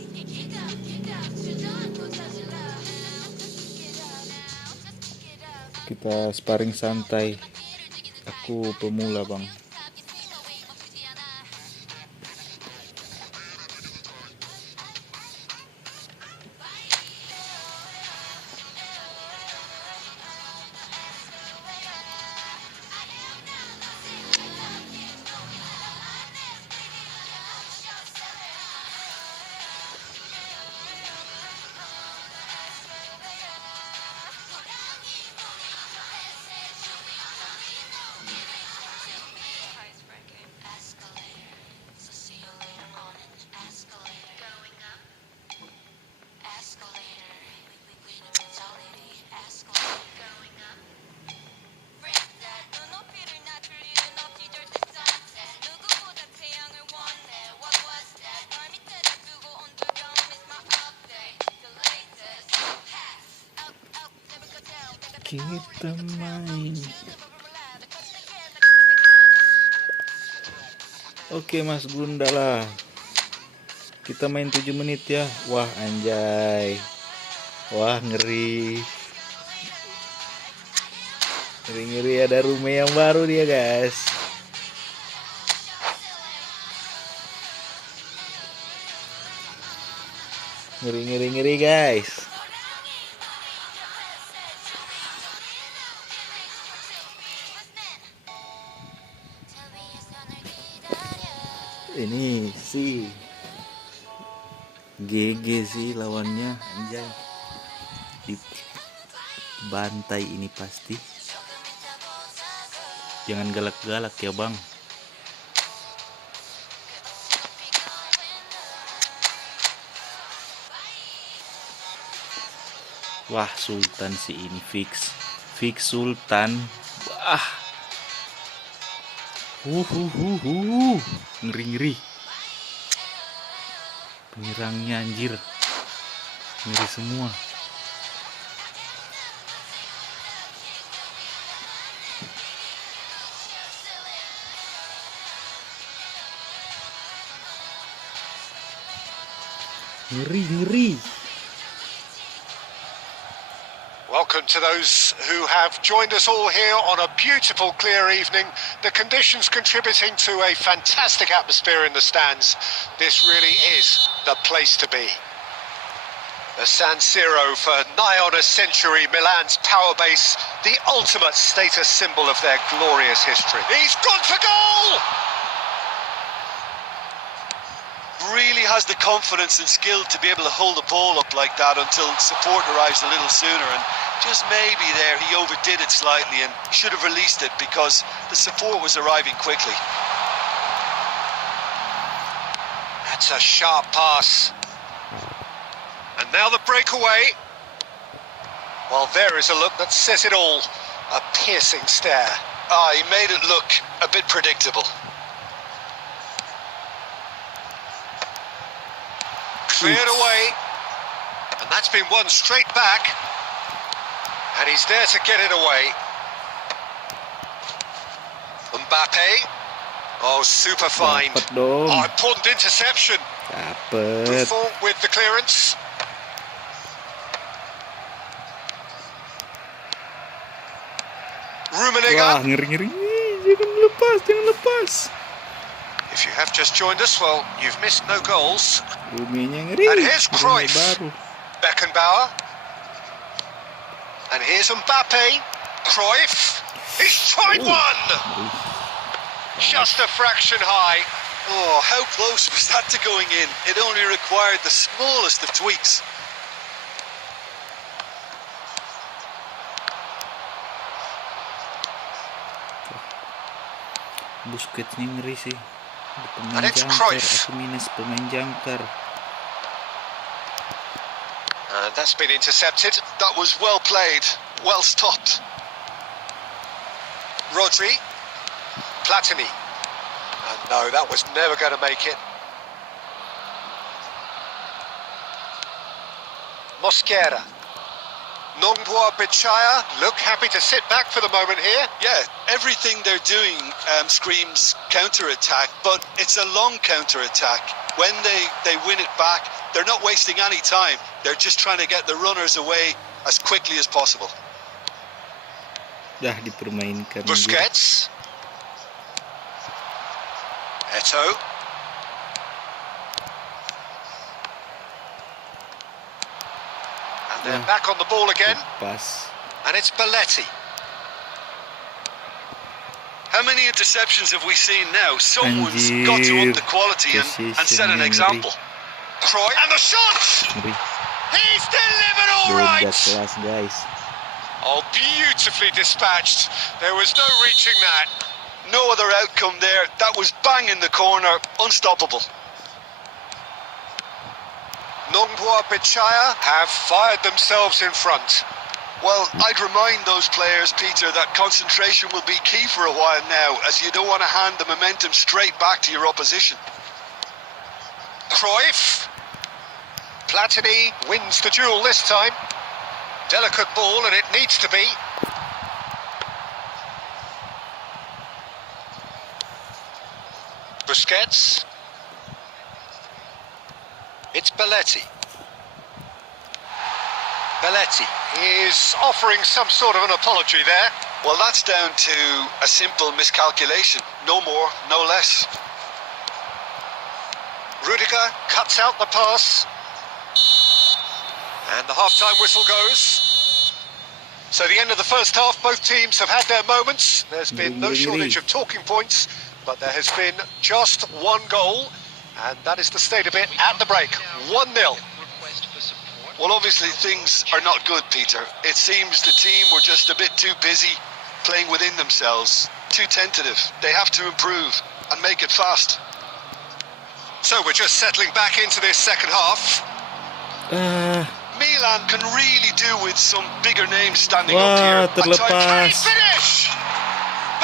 Kita sparring santai. Aku pemula Bang. Kita main. Oke Mas Gundala, kita main 7 menit ya. Wah anjay, wah ngeri, ngeri ada rumah yang baru dia guys. Ngeri guys. Ini sih GG sih lawannya, anjay. Dibantai ini pasti. Jangan galak-galak ya Bang. Wah Sultan sih ini fix Sultan. Wah. Ngeri. Penyerangnya anjir, ngeri semua. Ngeri. Welcome to those who have joined us all here on a beautiful, clear evening. The conditions contributing to a fantastic atmosphere in the stands. This really is the place to be. The San Siro for nigh on a century, Milan's power base, the ultimate status symbol of their glorious history. He's gone for goal! Really has the confidence and skill to be able to hold the ball up like that until support arrives a little sooner, and just maybe there he overdid it slightly and should have released it because the support was arriving quickly. That's a sharp pass. And now the breakaway. Well, there is a look that says it all. A piercing stare. He made it look a bit predictable. Cleared away, and that's been won straight back, and he's there to get it away. Mbappe, oh super fine, important interception. Buffon with the clearance. Rummenigge. Wah ngeri, jangan lepas. If you have just joined us, well, you've missed no goals. Ngeri. And here's Cruyff. Beckenbauer. And here's Mbappe. Cruyff. He's tried one! Just a fraction high. Oh, how close was that to going in? It only required the smallest of tweaks. Busquets ini ngeri sih. And it's Cruyff. Aku minus pemain jangkar. And that's been intercepted. That was well played, well stopped. Rodri. Platini. And no, that was never going to make it. Mosquera. Nongboa Bichaya look happy to sit back for the moment here. Yeah, everything they're doing screams counter-attack, but it's a long counter-attack. When they win it back, they're not wasting any time. They're just trying to get the runners away as quickly as possible. Dah dipermainkan. Busquets. Eto'o. And they're back on the ball again. Pas. And it's Belletti. How many interceptions have we seen now? Someone's got to up the quality and set an example. Croy and the shot! Ngeri. He's delivered all Beda right! kelas, guys. Oh, beautifully dispatched. There was no reaching that. No other outcome there. That was bang in the corner, unstoppable. Nongboa Bichaya have fired themselves in front. Well, I'd remind those players, Peter, that concentration will be key for a while now, as you don't want to hand the momentum straight back to your opposition. Cruyff. Platini wins the duel this time. Delicate ball, and it needs to be. Busquets. It's Belletti. Belletti is offering some sort of an apology there. Well, that's down to a simple miscalculation. No more, no less. Rudiger cuts out the pass. And the half-time whistle goes. So the end of the first half, both teams have had their moments. There's been no shortage of talking points, but there has been just one goal, and that is the state of it at the break. 1-0. Well, obviously things are not good, Peter. It seems the team were just a bit too busy playing within themselves, too tentative. They have to improve and make it fast. So we're just settling back into this second half. Milan can really do with some bigger names standing Wah, up here. At Can he terlepas. finish?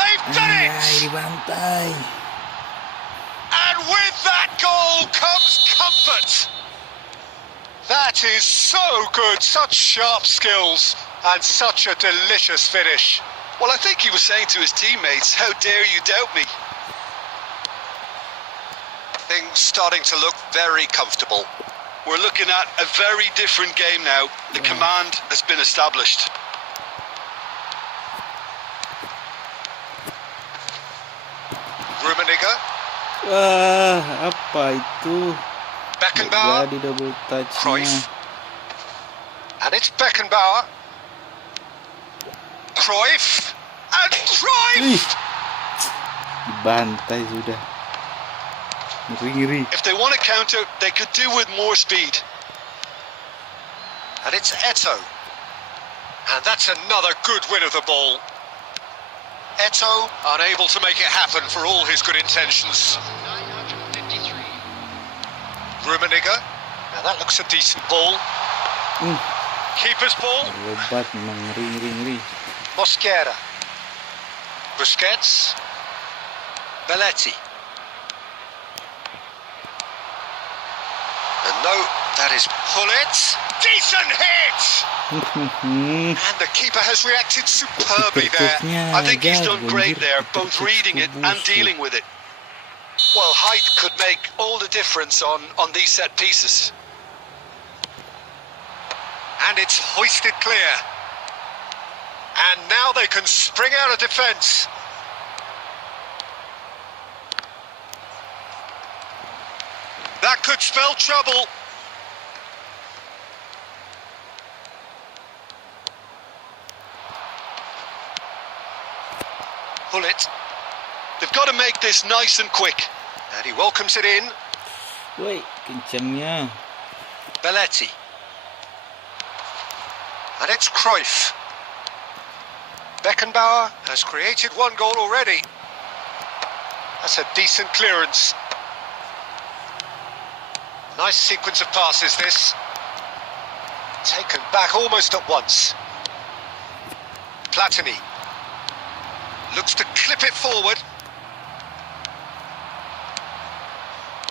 They've done Ay, it! dibantai. And with that goal comes comfort. That is so good, such sharp skills and such a delicious finish. Well, I think he was saying to his teammates, how dare you doubt me? Things starting to look very comfortable. We're looking at a very different game now. The command has been established. Rummenigge, Wah, apa itu? Beckenbauer, Jadi double touch-nya. Cruyff. And it's Beckenbauer. Cruyff. And Ih, Cruyff! dibantai sudah. Ngeri-ngeri. If they want to counter, they could do with more speed. And it's Eto'o. And that's another good win of the ball. Eto'o unable to make it happen for all his good intentions. 953. Rummenigge. Now that looks a decent ball. Keeper's ball. Obat memang ngeri-ngeri. Mosquera. Busquets. Belletti. And no, that is Pullet. Decent hit! And the keeper has reacted superbly there. I think he's done great there, both reading it and dealing with it. Well, height could make all the difference on these set pieces. And it's hoisted clear. And now they can spring out of defence. That could spell trouble. Pullet. They've got to make this nice and quick. And he welcomes it in. Woi, kencangnya. Belletti. And it's Cruyff. Beckenbauer has created one goal already. That's a decent clearance. Nice sequence of passes, this. Taken back almost at once. Platini. Looks to clip it forward.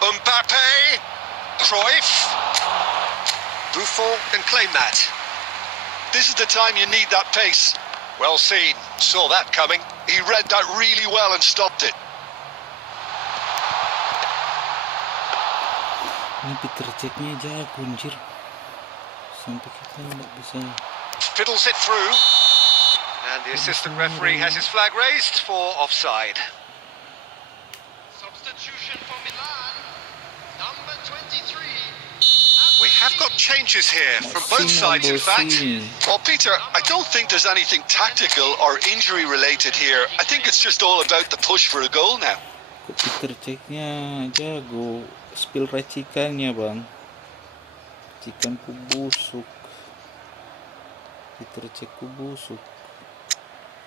Mbappe. Cruyff. Buffon can claim that. This is the time you need that pace. Well seen. Saw that coming. He read that really well and stopped it. Ini Peter Cech-nya jago anjir. Sampai kita nggak bisa. Fiddles it through. And the assistant referee has his flag raised for offside. Substitution for Milan. Number 23. We have got changes here from both sides, in fact. Well, Peter, I don't think there's anything tactical or injury related here. I think it's just all about the push for a goal now. Kok Peter Cech-nya jago. Spill racikannya bang. Racikanku busuk. Peter Cech-ku busuk.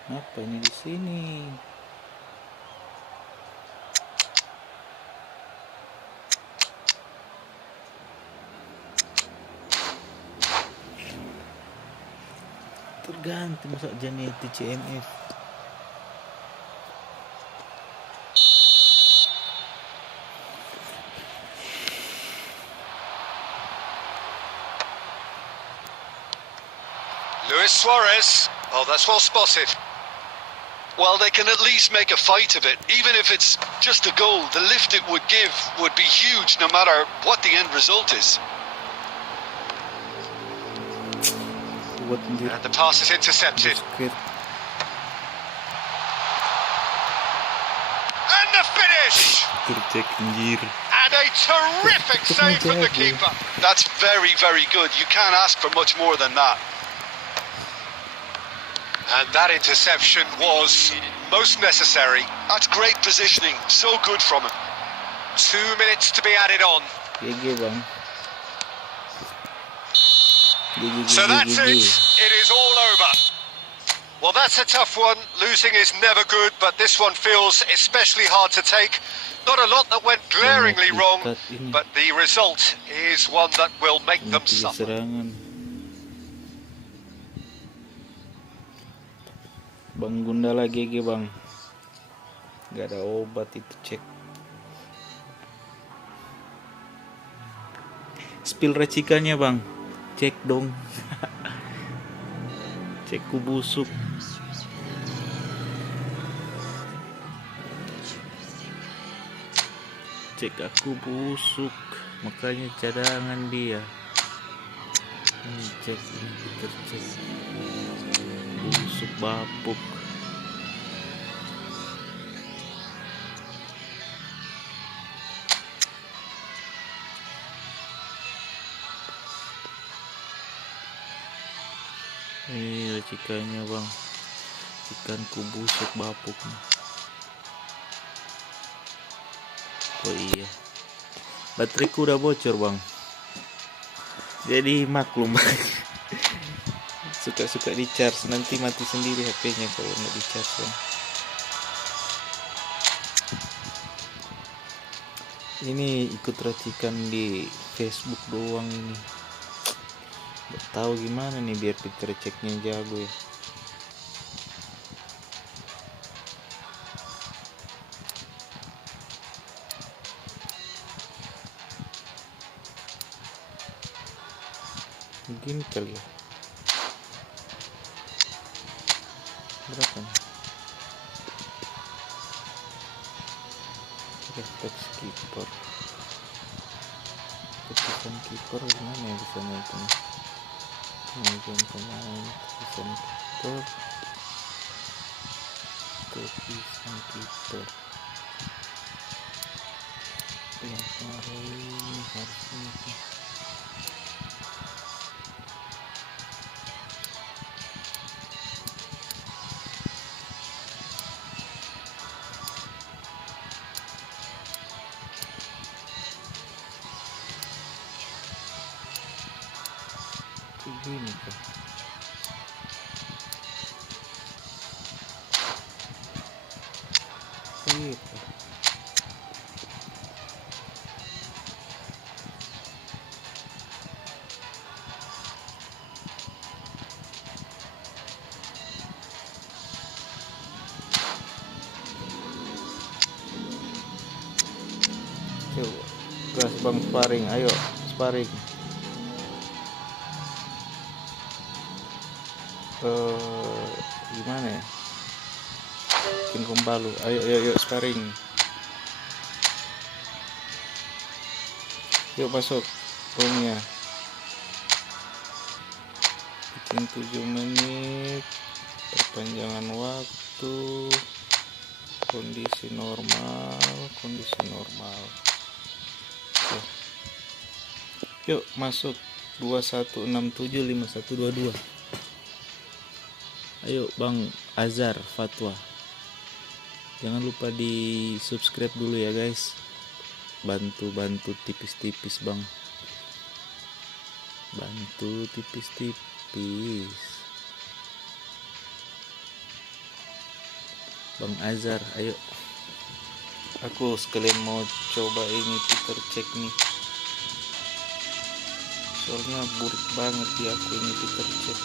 Apa ini di sini? Tergantung masa Janetti CMF. Luis Suarez. Oh, that's well spotted. Well, they can at least make a fight of it. Even if it's just a goal, the lift it would give would be huge no matter what the end result is. And the pass is intercepted. And the finish! And a terrific save from the keeper. That's very, very good. You can't ask for much more than that. And that interception was most necessary. That's great positioning. So good from him. 2 minutes to be added on. So that's it. It is all over. Well, that's a tough one. Losing is never good, but this one feels especially hard to take. Not a lot that went glaringly wrong, but the result is one that will make them suffer. Bang Gundala GG bang. Gak ada obat itu cek. Spill racikannya bang. Cek dong. Cekku busuk. Cek aku busuk. Makanya cadangan dia. Ini cek ini tercek. Busuk bapuk. Ini racikannya bang. Ikanku busuk bapuk. Oh iya, bateraiku udah bocor bang. Jadi maklum bang. Suka-suka di charge, nanti mati sendiri HP-nya kalau nggak di charge bang. Ini ikut racikan di Facebook doang ini. Nggak tahu gimana nih biar Peter Cech-nya jago ya. Begini kali ya. Berapa nih? Refleks kiper. Keputusan kiper gimana ya bisa nonton? Kemudian pemain keputusan kiper. Keputusan kiper. Yang kemarin ini harusnya. Begini kan. Gitu. bang sparring, ayo sparring. Gimana ya? Bikin kombalu, ayo sparring. Yuk masuk roomnya. Bikin 7 menit. Perpanjangan waktu. Kondisi normal. Oke. Yuk masuk 21675122. Ayo Bang Azhar Fatwa. Jangan lupa di subscribe dulu ya guys. Bantu tipis-tipis Bang. Bantu tipis-tipis. Bang Azhar, ayo. Aku sekalian mau coba ini Peter cek nih. Soalnya burik banget di aku ini Peter cek.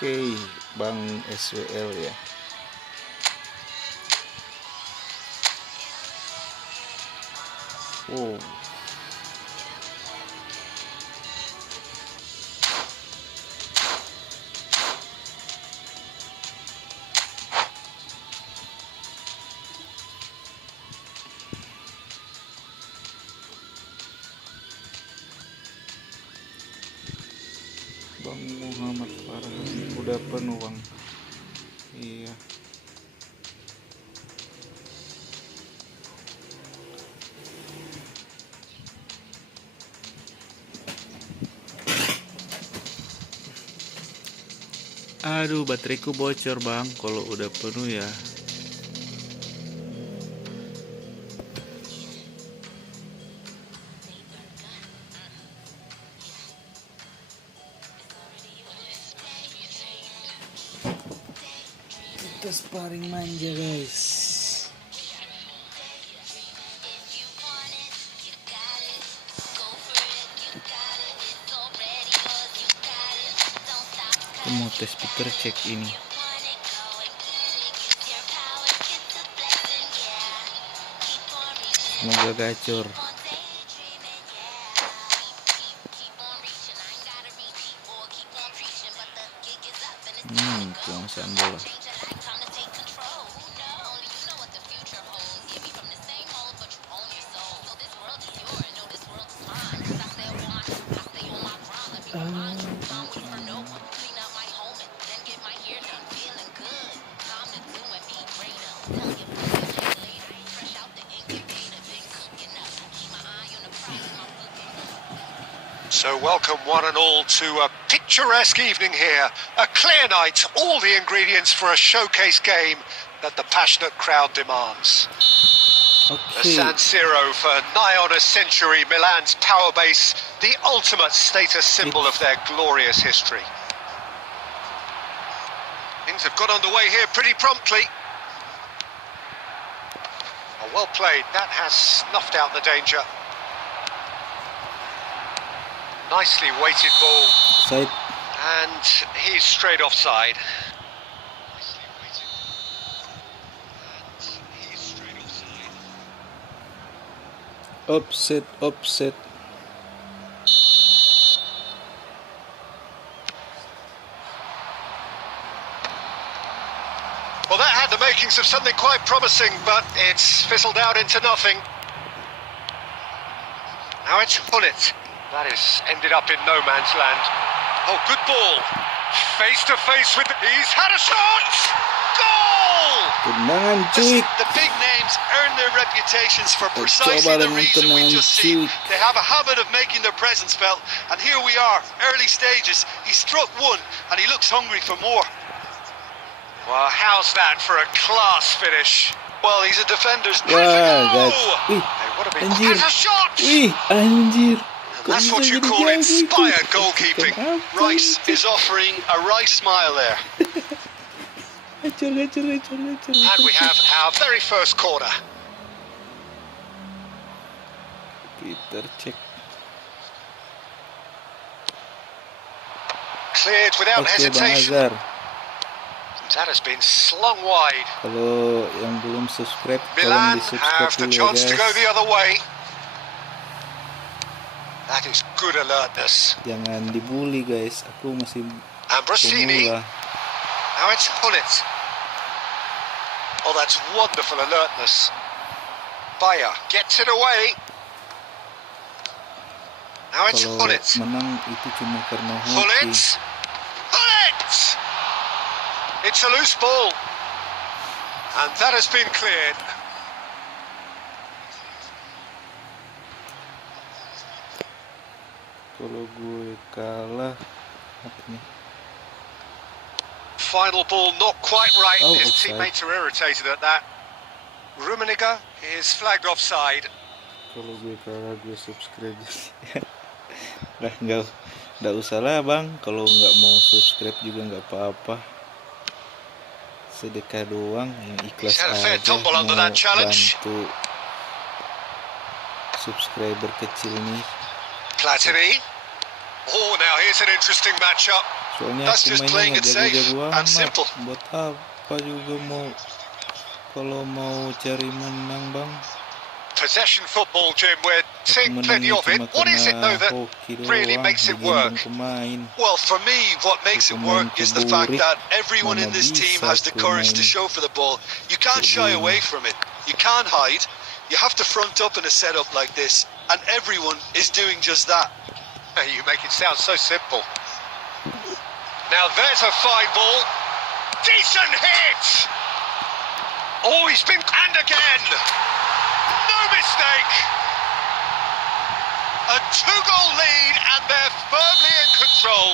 Oke, Bang SWL ya. Wow. Bang Muhammad Farhan udah penuh Bang. Iya. Aduh, bateraiku bocor Bang kalau udah penuh ya. Kita sparring manja guys. Aku mau tes Peter cek ini. Semoga gacor. Penguasaan bola. So welcome one and all to a picturesque evening here. A clear night, all the ingredients for a showcase game that the passionate crowd demands. The San Siro for nigh on a century, Milan's power base, the ultimate status symbol of their glorious history. Things have got underway here pretty promptly. Oh, well played, that has snuffed out the danger. Nicely weighted ball. Side. And he's straight offside. Offset. Well, that had the makings of something quite promising, but it's fizzled out into nothing. Now it's Hullet. That has ended up in no man's land. Oh, good ball. Face to face with... He's had a shot! Goal! Tendangan Listen, cuy. the big names earn their reputations for precisely the reason we just seen. They have a habit of making their presence felt, and here we are, early stages. He struck one, and he looks hungry for more. Well, how's that for a class finish? Well, he's a defender's... Wah, guys. Wih, Hey, what a big... anjir. Has a shot! Wih, anjir. That's what you call inspired goalkeeping. Rice is offering a right smile there. And we have our very first corner. Peter cek. Cleared without Oke, Bang hesitation. Azhar. That has been slung wide. Kalau yang belum subscribe, tolong Milan di-subscribe have the dulu ya, chance to go the guys. other way. That is good alertness. Jangan dibully, guys. Aku masih Ambrosini. pemula. Now it's Hullet. Oh, that's wonderful alertness. Bayer gets it away. Now it's Kalau Hullet. menang itu cuma karena Hullet. hoki. Hullet! It's a loose ball. And that has been cleared. Kalau gue kalah, apa nih? Final ball not quite right. Oh, His offside. teammates are irritated at that. Rummenigge is flagged offside. Kalau gue kalah, gue subscribe. Lah, nggak usah lah, Bang. Kalau nggak mau subscribe juga nggak apa-apa. Sedekah doang, yang ikhlas He's had a fair aja. tumble under Mau that challenge. bantu subscriber kecil nih. Platini. Oh, now here's an interesting matchup. Soalnya That's aku just mainnya playing nggak it safe jago-jago and amat. simple. Buat apa juga kalau mau cari menang, Bang? Possession football, Jim. We're Aku seeing plenty menangnya of it. cuma What is it, though, karena that hoki really doang, makes it digendong work? pemain. Well, for me, what makes it work is the fact that everyone in this team has the courage to show for the ball. You can't shy away from it. You can't hide. You have to front up in a setup like this, and everyone is doing just that. You make it sound so simple. Now there's a fine ball. Decent hit! Oh, he's been... And again! No mistake! A two-goal lead, and they're firmly in control.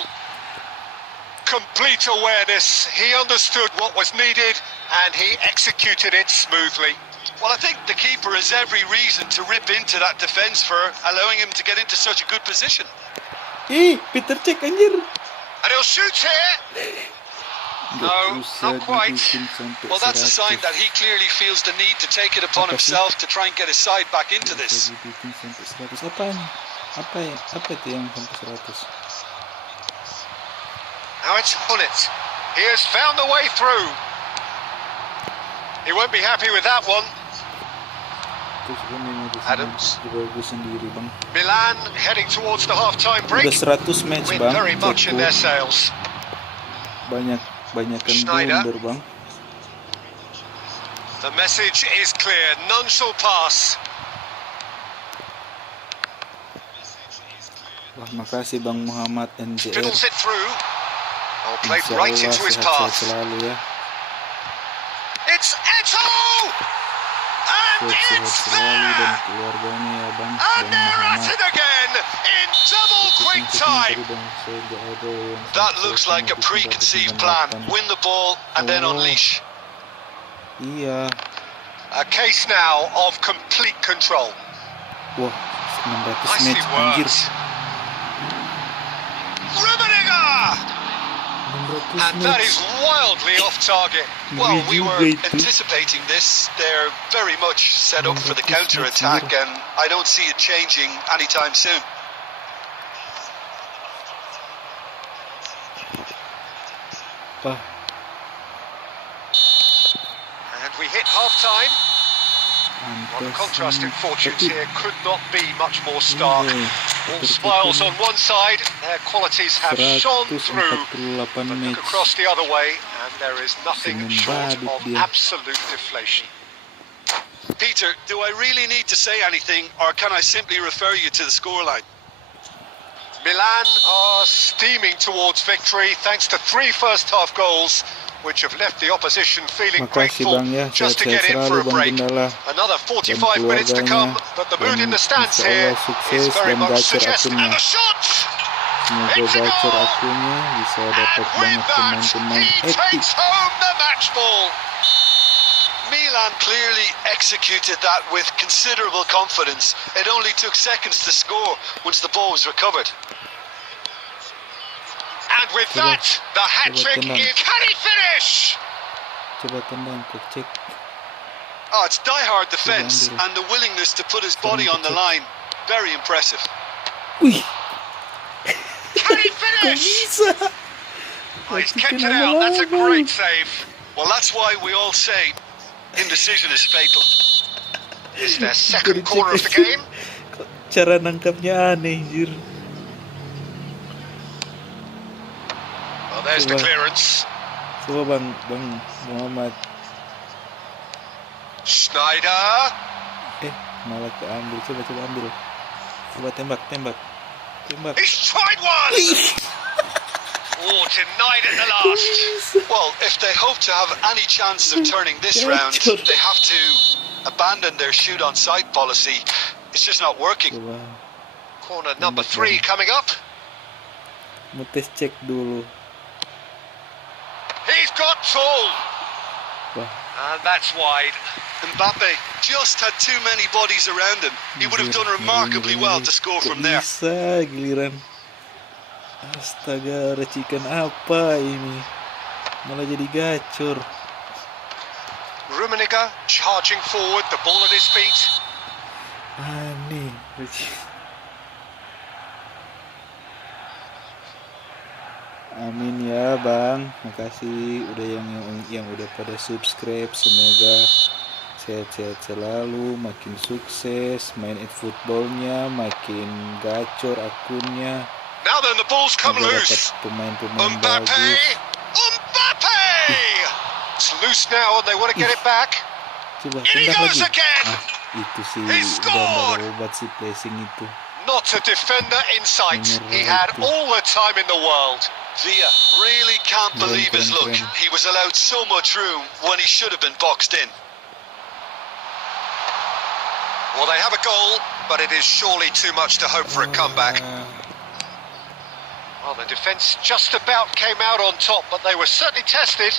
Complete awareness. He understood what was needed, and he executed it smoothly. Well, I think the keeper has every reason to rip into that defence for allowing him to get into such a good position. Ih, Peter cek anjir. And he'll shoot here. No, not quite. Well, that's a sign that he clearly feels the need to take it upon himself to try and get his side back into this. Dibikin sampai 100. Apaan? Apa itu yang sampai 100? Now it's Hullet. He has found the way through. He won't be happy with that one. Terus ini Adams. juga gue sendiri, Bang. Milan heading towards the half-time break. Udah 100 match, With Bang. very much in their sails. Banyakan Schneider. blunder, Bang. The message is clear. None shall pass. Wah, makasih Bang Muhammad NJR. Fiddles it through. Oh, played Insya right Allah into his sehat-sehat path. selalu ya. It's Eto! And Sehat-sehat it's selalu dan there! keluarganya ya, Bang. And Bang they're at Muhammad. it again in double quick time. That looks like a preconceived plan. Win the ball and then unleash. Iya. A case now of complete control. Wah, 600 Nicely match anjir. worked. Rummenigge! 600 And that match. is wildly off target. Well, we were Juga itu. anticipating this. They're very much set up for the counter-attack, and I don't see it changing anytime soon. Wah, And we hit half-time. Well, the pantas contrast in nih. fortunes Tapi- here could not be much more stark. Iya, All seperti smiles itu. on one side, their qualities have shone through. 148 But look match. across the other way, and there is nothing Senyum short badut of dia. absolute deflation. Peter, do I really need to say anything, or can I simply refer you to the scoreline? Milan are steaming towards victory thanks to 3 first-half goals, which have left the opposition feeling Makasih grateful Bang ya, just to sehat-sehat get in selalu for a Bang break. Gundala. Another Dan 45 minutes to come, keluarganya. but the mood in Dan the stands insya here Allah is sukses very dan much gacor suggested. akunnya. And the shot! Semoga It's a gacor goal! akunnya bisa And dapat with banyak that, pemain-pemain he epic. takes home the match ball. Milan clearly executed that with considerable confidence. It only took seconds to score once the ball was recovered. And with that, the hat-trick tendang. is... Can he finish? Coba tendang ke cek. Oh, it's die-hard defence Ambil. and the willingness to put his Serang body on the kecil. line. Very impressive. Wih, Can he kok finish? bisa? Oh, he's Matikan kept it out. That's a lama-lama. great save. Well, that's why we all say indecision is fatal. It's their Dari second cek corner of the aja. game. Kok cara nangkapnya aneh, anjir. Well, there's the Coba. clearance. Coba Bang Muhammad. Schneider. Malah keambil. Coba ambil. Coba tembak. He's tried one. Oh, denied at the last. Well, if they hope to have any chances of turning this round, they have to abandon their shoot on sight policy. It's just not working. Coba Corner number 3 coming up. mau tes cek dulu. He's got tall. Wah, And that's wide. Mbappe just had too many bodies around him. He would have done remarkably well to score Kok from there. bisa giliran. Astaga, racikan apa ini? Malah jadi gacor. Rummenigge charging forward, the ball at his feet. Aneh. Amin ya Bang, makasih udah yang udah pada subscribe. Semoga sehat-sehat selalu, makin sukses main eFootballnya, makin gacor akunnya. Now then, the ball's come Semoga dapat loose. pemain-pemain Mbappe! bagus. Mbappe! It's loose now and they want to get it back. Coba In he tembak goes lagi. again! Itu sih He gambar scored! obat si placing itu. Not a defender in sight. He had all the time in the world. Villa really can't believe his luck. Keren. He was allowed so much room when he should have been boxed in. Well, they have a goal, but it is surely too much to hope for a comeback. Well, the defence just about came out on top, but they were certainly tested.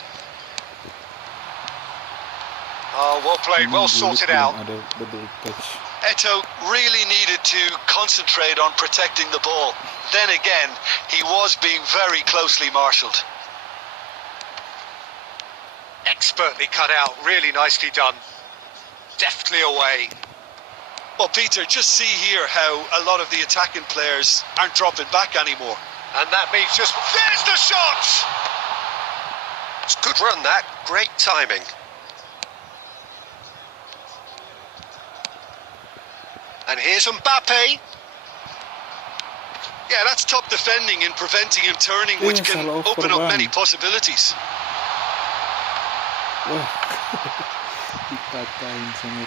Oh, well played, well sorted out. Ada double touch. Eto'o really needed to concentrate on protecting the ball. Then again, he was being very closely marshalled. Expertly cut out, really nicely done. Deftly away. Well, Peter, just see here how a lot of the attacking players aren't dropping back anymore. And that means just... There's the shot! It's a good run, that. Great timing. And here's Mbappe. Yeah, that's top defending and preventing him turning, which can salah open over up many bang. possibilities. Wah, dipatahin sama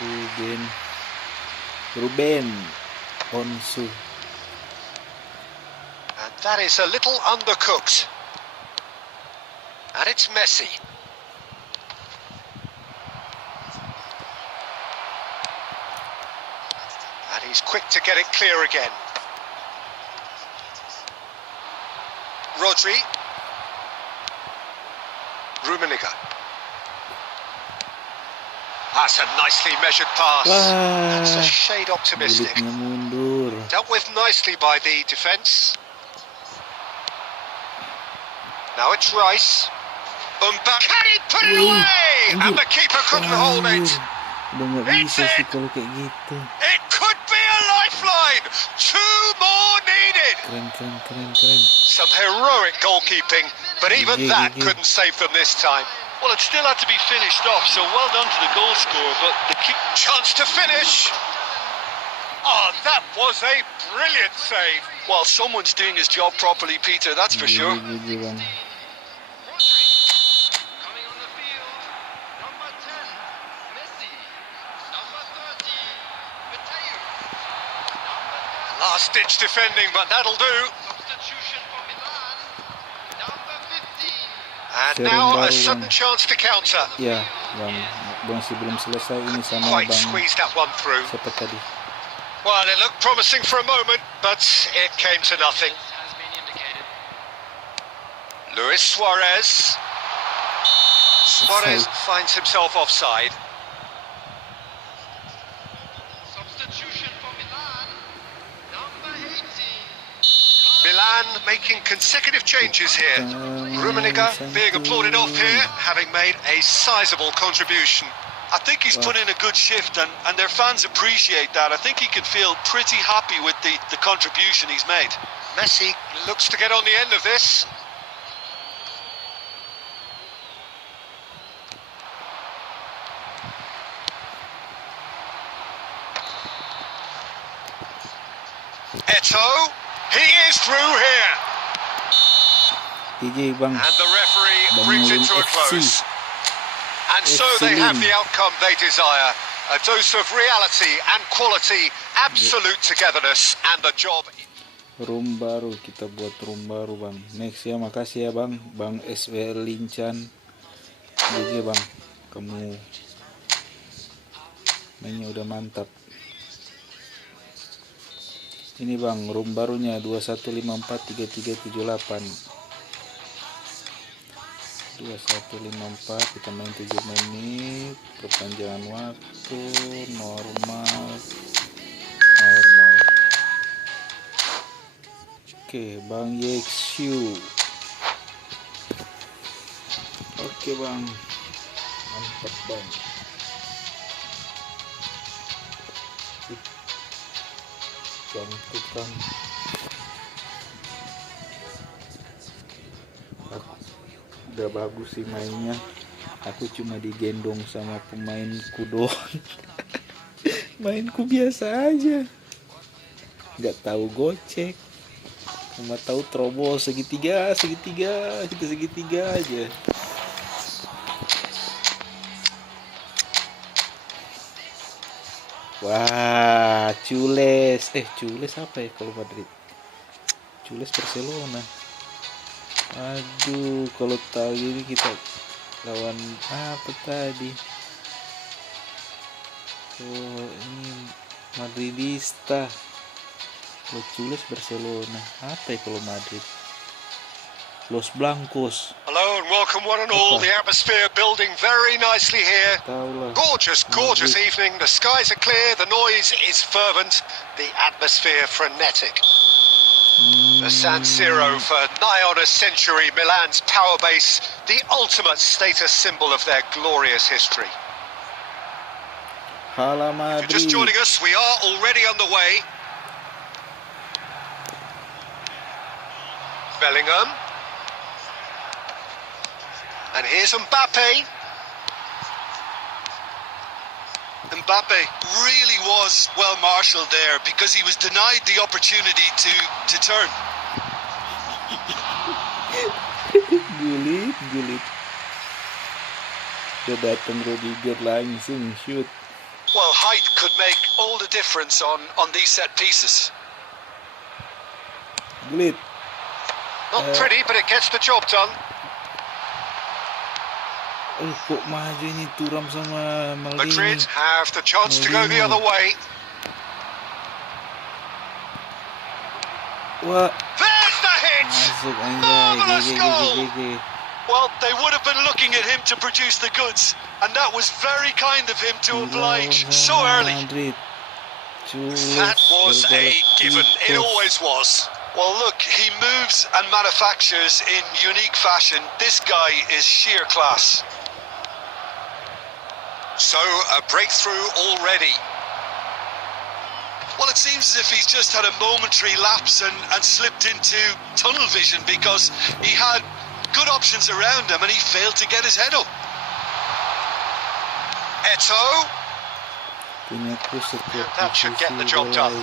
Ruben Onsu. And that is a little undercooked. And it's Messi. And he's quick to get it clear again. Rodri. Rummenigge. That's a nicely measured pass. That's a shade optimistic. Bulutnya mundur. Dealt with nicely by the defence. Now it's Rice. Mbappe. Can he put it away? And the keeper couldn't hold it. Udah nggak bisa sih kalau kayak gitu. It could be a lifeline. 2 more needed. Keren. Some heroic goalkeeping, but even that couldn't save them this time. Well, it still had to be finished off, so well done to the goal scorer, but the kick... Chance to finish. Oh, that was a brilliant save. Well, someone's doing his job properly, Peter, that's for sure. Gigi, Bang. Coming on the field, number 10, Messi. Number 30, Mateo. Last-ditch defending, but that'll do. Substitution for Milan, number 15. And now a sudden chance to counter. Ya, Bang sebelum selesai ini sama Quite Bang. squeezed that one through. Siapa tadi? Well, it looked promising for a moment, but it came to nothing. Luis Suarez. Suarez finds himself offside. Substitution for Milan, number 18. Milan Milan making consecutive changes here. Rummenigge being applauded off here, having made a sizable contribution. I think he's put in a good shift, and their fans appreciate that. I think he can feel pretty happy with the contribution he's made. Messi looks to get on the end of this. Eto'o, he is through here. DJ bang. And the referee brings it to a close. And so they have the outcome they desire. A dose of reality and quality, absolute togetherness, and the job. Room baru, kita buat room baru bang. Next ya, makasih ya bang. Bang SW Lincan. Jadi bang, kamu mainnya udah mantap. Ini bang, room barunya 21543378. 2154, kita main 7 menit, perpanjangan waktu, normal. Oke, Bang Yexiu. Oke bang, mantap bang. Bang tukang. Udah bagus sih mainnya. Aku cuma digendong sama pemainku doang. Mainku biasa aja. Nggak tahu gocek. Cuma tahu terobos segitiga, kita segitiga aja. Wah, Cules. Cules apa ya kalau Madrid? Cules Barcelona. Aduh, kalau tahu ini kita lawan apa tadi? Oh, ini Madridista. Kalau Cules Barcelona. Apa ya kalau Madrid? Los Blancos. Hello and welcome one and all. The atmosphere building very nicely here. Gorgeous, gorgeous evening. The skies are clear, the noise is fervent, the atmosphere frenetic. The San Siro for nigh on a century, Milan's power base, the ultimate status symbol of their glorious history. If you're just joining us, we are already on the way. Bellingham. And here's Mbappe. Mbappe really was well marshalled there because he was denied the opportunity to turn. Gulit. Dia datang Rudiger langsung shoot. Well, height could make all the difference on these set pieces. Gulit. Not pretty, but it gets the job done. Kok maju ini Turam sama Maldini. Madrid have the chance to go the other way. Wah. There's the hit! Masuk Marvelous goal! Well, they would have been looking at him to produce the goods, and that was very kind of him to oblige so early. That was a given. It always was. Well, look, he moves and manufactures in unique fashion. This guy is sheer class. So, a breakthrough already. Well, it seems as if he's just had a momentary lapse and slipped into tunnel vision because he had good options around him and he failed to get his head up. Eto'o. That should get the job done.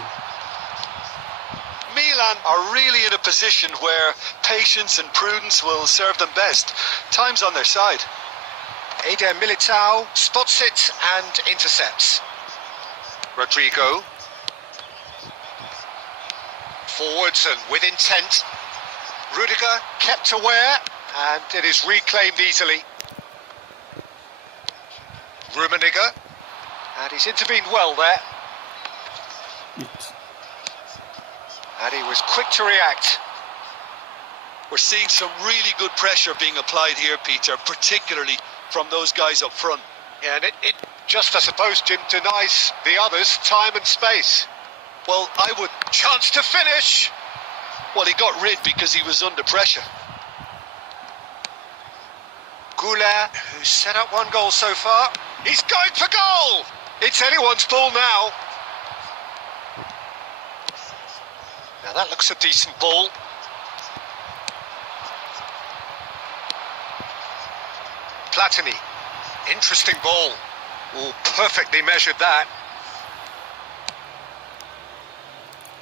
Milan are really in a position where patience and prudence will serve them best. Time's on their side. Eder Militao spots it and intercepts. Rodrigo. Forwards and with intent. Rudiger kept aware and it is reclaimed easily. Rummenigge. And he's intervened well there. And he was quick to react. We're seeing some really good pressure being applied here, Peter, particularly from those guys up front. Yeah, and it just, I suppose, Jim, denies the others time and space. Well, I would... Chance to finish! Well, he got rid because he was under pressure. Goulet, who's set up one goal so far. He's going for goal! It's anyone's ball now. Now that looks a decent ball. Platini, interesting ball. Oh, perfectly measured that.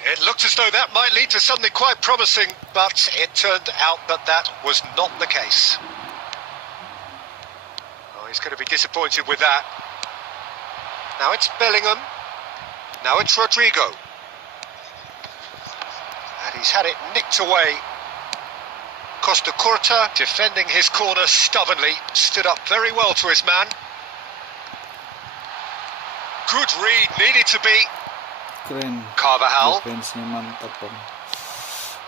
It looked as though that might lead to something quite promising, but it turned out that was not the case. Oh, he's going to be disappointed with that. Now it's Bellingham. Now it's Rodrigo. And he's had it nicked away. Costa Curta, defending his corner stubbornly, stood up very well to his man. Good read, needed to be. Keren. Carvajal. Defense-nya mantap, Bang.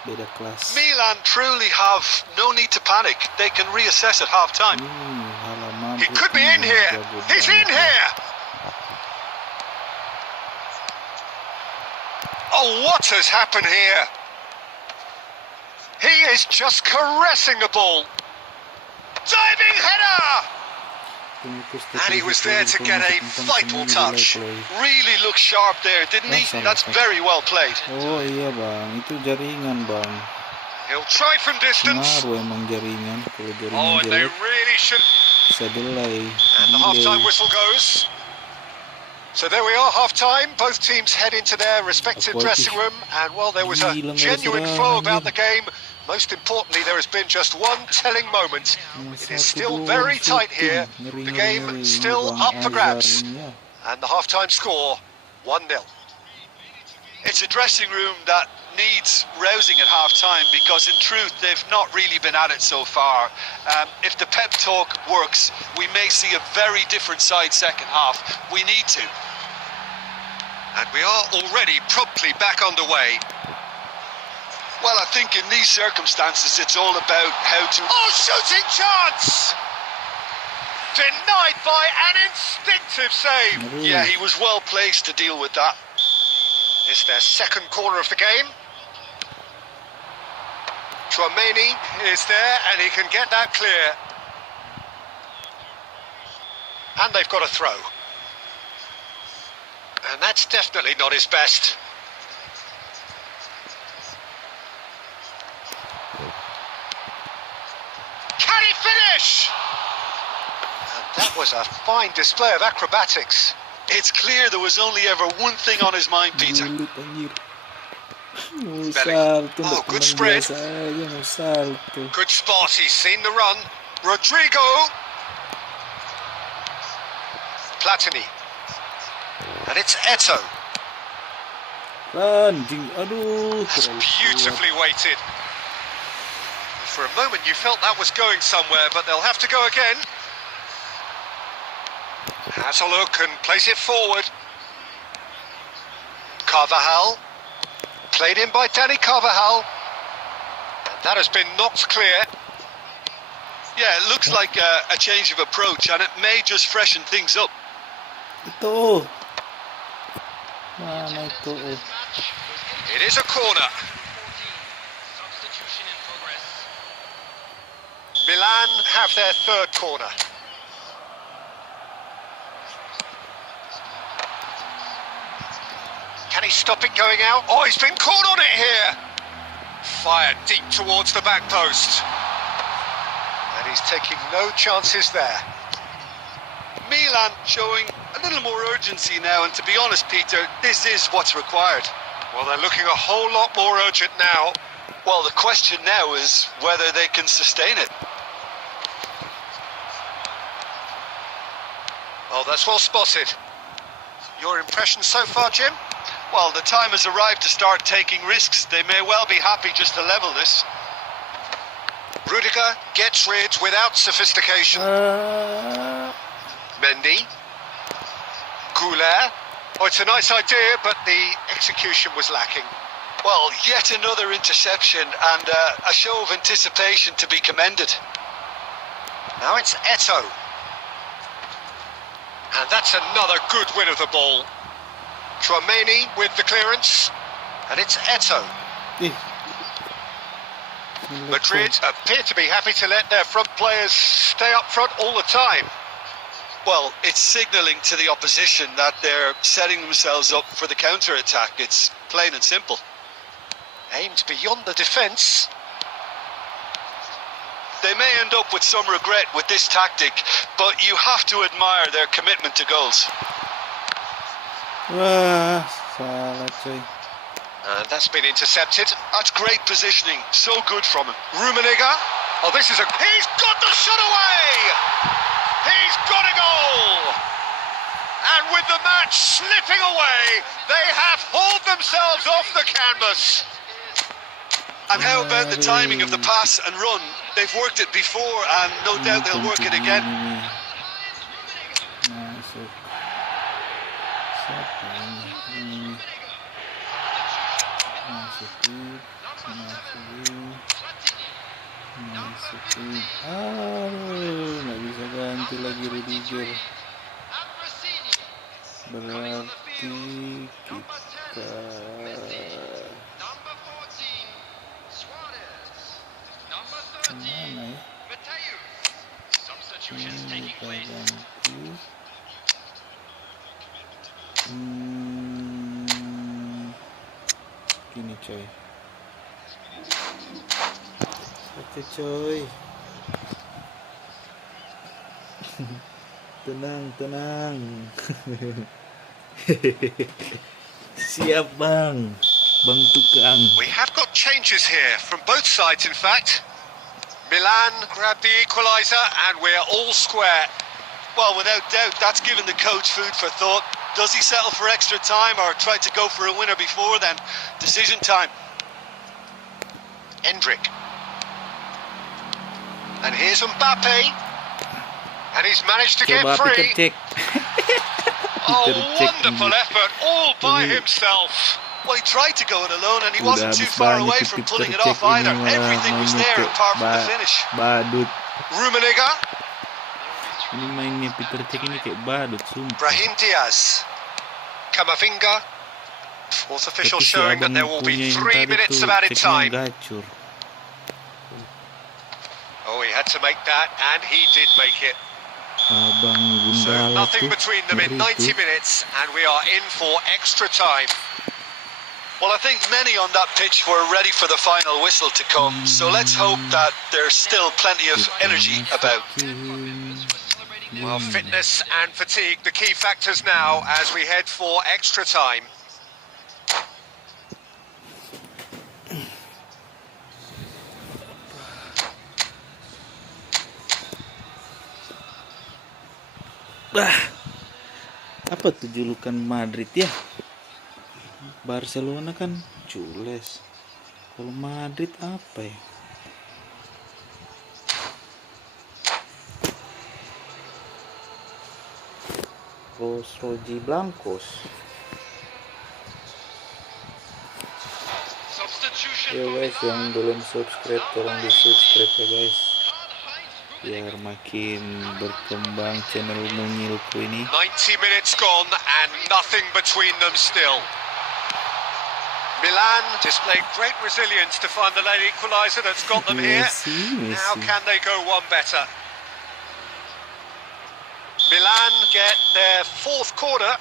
Beda kelas. Milan truly have no need to panic. They can reassess at half-time. Halaman. He could be in here. He's in here. Oh, what has happened here? He is just caressing the ball. Diving header! And he was there to get a vital touch. Really looked sharp there, didn't he? That's very well played. Oh iya, Bang, itu jaringan, Bang. He'll try from distance. Ngaruh emang jaringan. Kalau Oh, jaringan and they jelek really should. bisa delay. And the half-time whistle goes. So there we are, half-time. Both teams head into their respective dressing room. And, well, there was a genuine flow about the game. Most importantly, there has been just one telling moment. It is still very tight here. The game still up for grabs. And the half-time score, 1-0. It's a dressing room that needs rousing at half-time because, in truth, they've not really been at it so far. If the pep talk works, we may see a very different side second half. We need to. And we are already promptly back underway. Well, I think in these circumstances, it's all about how to... Oh, shooting chance! Denied by an instinctive save. Yeah, he was well placed to deal with that. It's their second corner of the game. Tchouaméni is there and he can get that clear. And they've got a throw. And that's definitely not his best. Can he finish? And that was a fine display of acrobatics. It's clear there was only ever one thing on his mind, Peter. Oh, good spread. Good spot, he's seen the run. Rodrigo. Platini. And it's Eto'o. That's beautifully weighted. For a moment you felt that was going somewhere, but they'll have to go again. Has a look and place it forward. Carvajal. Played in by Danny Carvajal. And that has been knocked clear. Yeah, it looks like a change of approach, and it may just freshen things up. Itu. Mana itu? It is a corner. Milan have their third corner. Can he stop it going out? Oh, he's been caught on it here. Fired deep towards the back post. And he's taking no chances there. Milan showing a little more urgency now, and to be honest, Peter, this is what's required. Well, they're looking a whole lot more urgent now. Well, the question now is whether they can sustain it. Oh, that's well spotted. Your impression so far, Jim? Well, the time has arrived to start taking risks. They may well be happy just to level this. Rudiger gets rid without sophistication. Mendy. Goulet. Oh, it's a nice idea, but the execution was lacking. Well, yet another interception and a show of anticipation to be commended. Now it's Eto'o. And that's another good win of the ball. Tchouaméni with the clearance. And it's Eto'o. Madrid appear to be happy to let their front players stay up front all the time. Well, it's signalling to the opposition that they're setting themselves up for the counter-attack. It's plain and simple. Aimed beyond the defence. They may end up with some regret with this tactic, but you have to admire their commitment to goals. Wah, salah coy. And that's been intercepted. That's great positioning. So good from him. Rummenigge. Oh, this is a... He's got the shot away! He's got a goal! And with the match slipping away, they have hauled themselves off the canvas. And how about the timing of the pass and run? They've worked it before, and no doubt they'll work it again. Masuk. Siapa ini? Masukin. Aduh, nggak bisa ganti lagi Rudiger. Berarti kita mana ya? Ini kita ganti. Gini coy. Oke coy. Tenang. Siap bang tukang. We have got changes here from both sides, in fact. Milan grabbed the equaliser and we're all square. Well, without doubt, that's given the coach food for thought. Does he settle for extra time or try to go for a winner before then? Decision time. Endrick. And here's Mbappe. And he's managed to get Coba free. cek. Oh, wonderful effort, all by himself. Well, he tried to go it alone and he wasn't too far away from pulling it off either. Everything was there apart from the finish. Badut. Rummenigge. Ini mainnya Peter Cech ini kayak badut sumpah. Brahim Diaz. Camavinga. Fourth official Tapi si showing that abang there will be punya yang 3 tadi minutes tuh, of added Cechnya time. gacor. Oh, he had to make that, and he did make it. Abang So Gundala nothing tuh, between them in ngeri 90 tuh. minutes, and we are in for extra time. Well, I think many on that pitch were ready for the final whistle to come, so let's hope that there's still plenty of energy about. Well, fitness and fatigue, the key factors now as we head for extra time. Apa tuh julukan Madrid ya? Barcelona kan cules. Kalau Madrid apa ya? Los Roji Blancos. Ya guys, yang belum subscribe tolong di subscribe ya guys, biar makin berkembang channel mungilku ini. 90 minutes gone and nothing between them still. Milan displayed great resilience to find the late equaliser that's got them here. Now can they go one better? Milan get their fourth corner.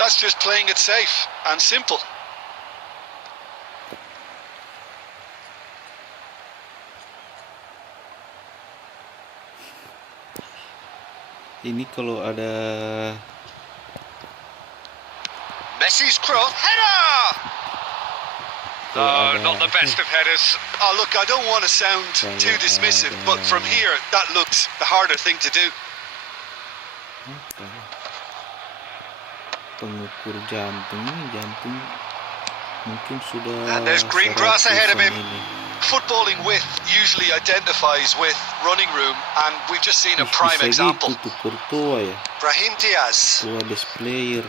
That's just playing it safe and simple. Ini kalau ada Messi's cross header. No, not the best of headers. Oh, look, I don't want to sound too dismissive, but from here, that looked the harder thing to do. pengukur jantung mungkin sudah. And there's green grass ahead of him. Footballing width usually identifies with running room, and we've just seen a prime example. Gitu, Courtois ya. Brahim Diaz. Tua best player.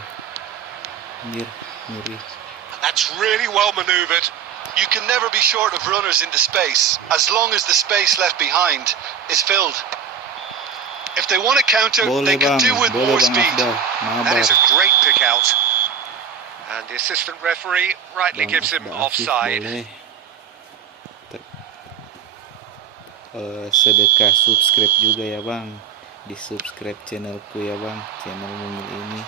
Ngeri. That's really well manoeuvred. You can never be short of runners into space, as long as the space left behind is filled. If they want to counter, they can do with more speed. That is a great pick out. And the assistant referee rightly Bang, gives him udah assist offside. boleh. Sedekah subscribe juga ya bang, di subscribe channelku ya bang, channel Mumil ini.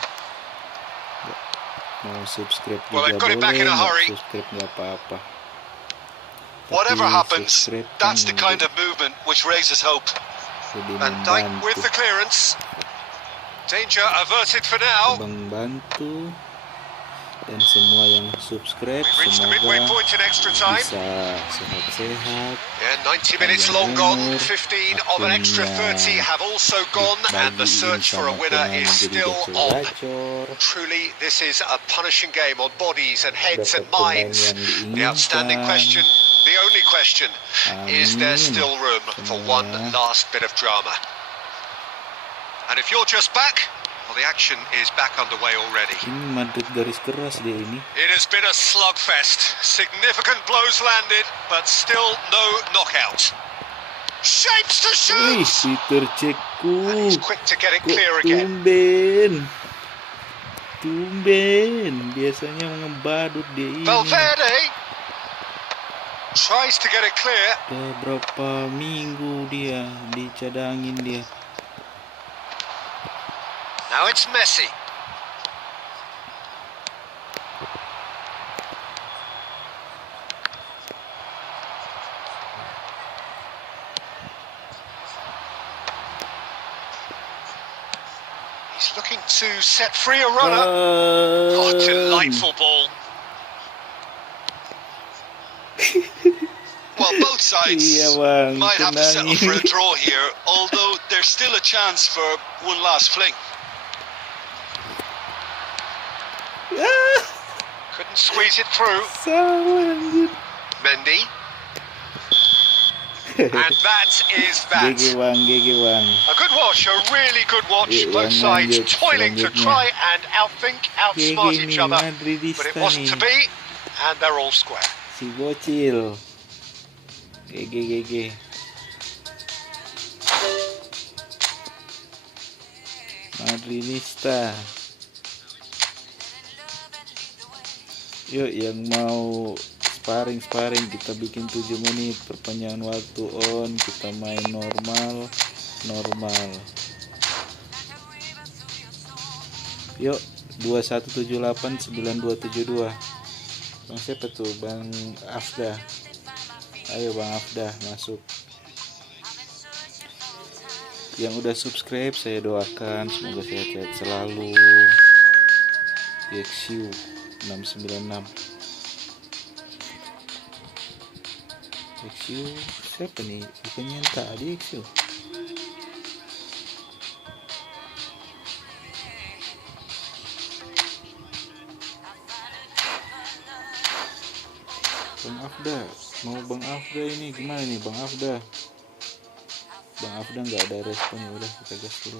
Mau subscribe Well, juga they've got it back in boleh, a nggak hurry. subscribe nggak apa-apa. Whatever Tapi happens, subscribe that's kan the kind of movement which raises hope. lebih Van Dijk with membantu. the clearance. Danger averted for now. Abang bantu. Dan semua yang subscribe We've reached the midway semoga point in extra time. bisa sehat-sehat. Yeah, 90 minutes long gone. 15 of an extra Akhirnya 30 have also gone, and the search for a winner is still on. Truly, this is a punishing game on bodies and heads and minds. The outstanding question, the only question, is there still room for one last bit of drama? And if you're just back, well, the action is back underway already. Ini Madrid garis keras dia ini. It has been a slugfest. Significant blows landed, but still no knockout. Shapes to Wih, shoot! Peter Cekku. And he's quick to get it Kok clear again. Tumben. Biasanya ngebadut dia ini. Valverde tries to get it clear. Udah berapa minggu dia dicadangin dia. Now it's Messi. He's looking to set free a runner. Oh, delightful ball. Well, both sides Iya bang, might have to settle for a tenangin. draw here, although there's still a chance for one last fling. Couldn't squeeze it through. Sama anjir. Mendy. And that is that. GG bang. A good watch, a really good watch. Yeah, Both one sides lanjut, toiling to selanjutnya. try and outthink, outsmart GG each nih, other. Madridista But it wasn't nih. to be, and they're all square. Si bocil. GG. Madridista. Yuk yang mau sparring kita bikin 7 menit perpanjangan waktu on, kita main normal. Yuk 21789272. Bang siapa tuh? Bang Afda. Ayo Bang Afda masuk. Yang udah subscribe saya doakan semoga sehat-sehat selalu. Yexiu 696. Yexiu siapa nih? Bukannya yang tadi Yexiu. Bang Afda, mau Bang Afda ini gimana nih Bang Afda? Bang Afda nggak ada respon, ya udah kita gas dulu.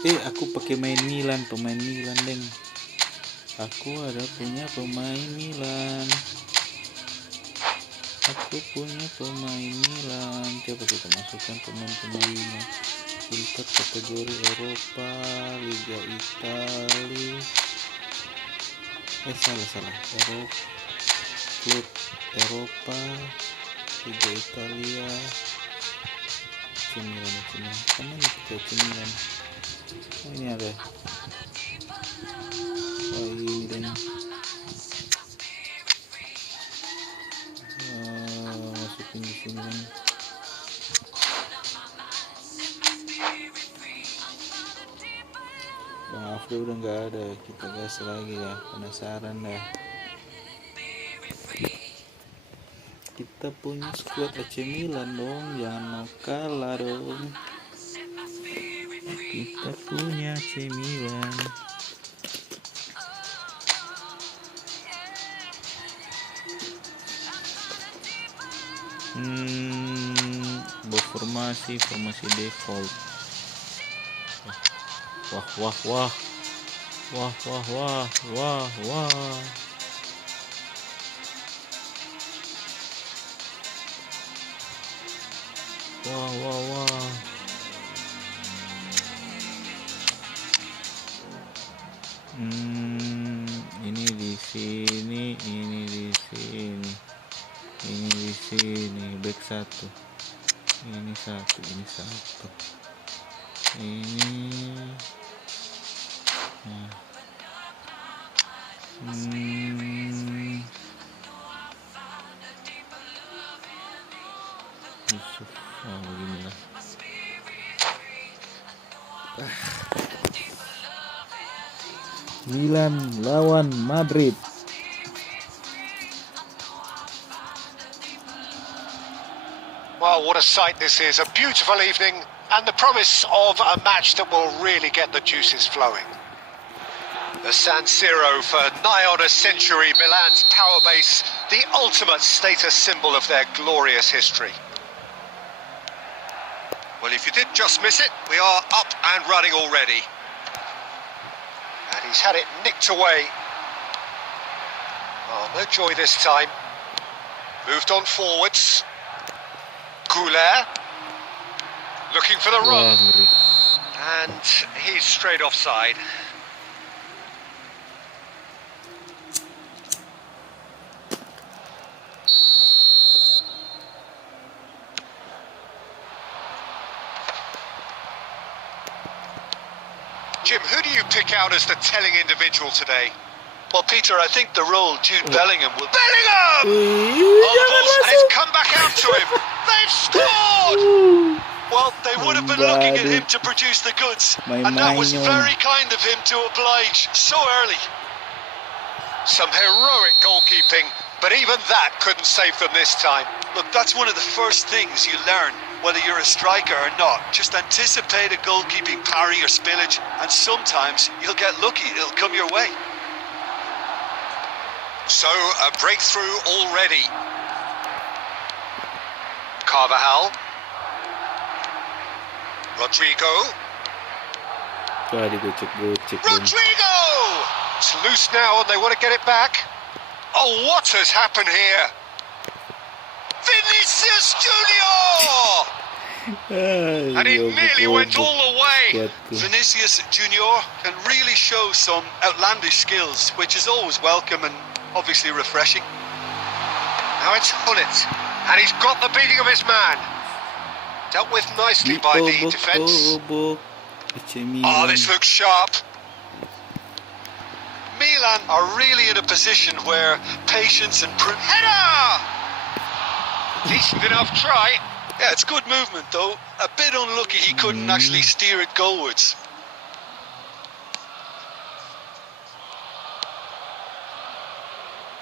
Aku pakai pemain Milan deng. Aku ada punya pemain Milan. Coba kita masukkan pemain-pemainnya. Filter kategori Eropa, Liga Italia. Salah. Klub Eropa, Liga Italia. Milan. Kamu nih kita Milan. Oh, ini ada. Oh ini dan masukin di sini kan. Bang Afri udah nggak ada, kita gas lagi ya. Penasaran dah. Kita punya squad AC Milan dong, jangan mau kalah dong. Kita punya AC Milan. Formasi default. Wah. Ini di sini, ini di sini, ini di sini, back 1, ini 1, ini 1, ini, nah. Yusuf, beginilah. Milan lawan Madrid. Well, what a sight this is. A beautiful evening and the promise of a match that will really get the juices flowing. The San Siro for nigh on a century, Milan's power base, the ultimate status symbol of their glorious history. Well, if you did just miss it, we are up and running already. And he's had it nicked away. Oh, no joy this time. Moved on forwards. Goulet. Looking for the run. And he's straight offside. Jim, who do you pick out as the telling individual today? Well, Peter, I think the role Jude Bellingham will... Bellingham! Oh, the ball's and it's come back out to him. They've scored! Well, they would have been looking at him to produce the goods. And that was very kind of him to oblige so early. Some heroic goalkeeping, but even that couldn't save them this time. Look, that's one of the first things you learn, whether you're a striker or not. Just anticipate a goalkeeping parry or spillage, and sometimes you'll get lucky, it'll come your way. So, a breakthrough already. Carvajal. Rodrigo. Rodrigo! It's loose now and they want to get it back. Oh, what has happened here? Vinicius Junior! And he nearly went all the way. Vinicius Junior can really show some outlandish skills, which is always welcome and obviously refreshing. Now it's Hullet, and he's got the beating of his man. Dealt with nicely by the defence. Oh, this looks sharp. Milan are really in a position where patience and... Header! Decent enough try. Yeah, it's good movement though. A bit unlucky he couldn't actually steer it goalwards.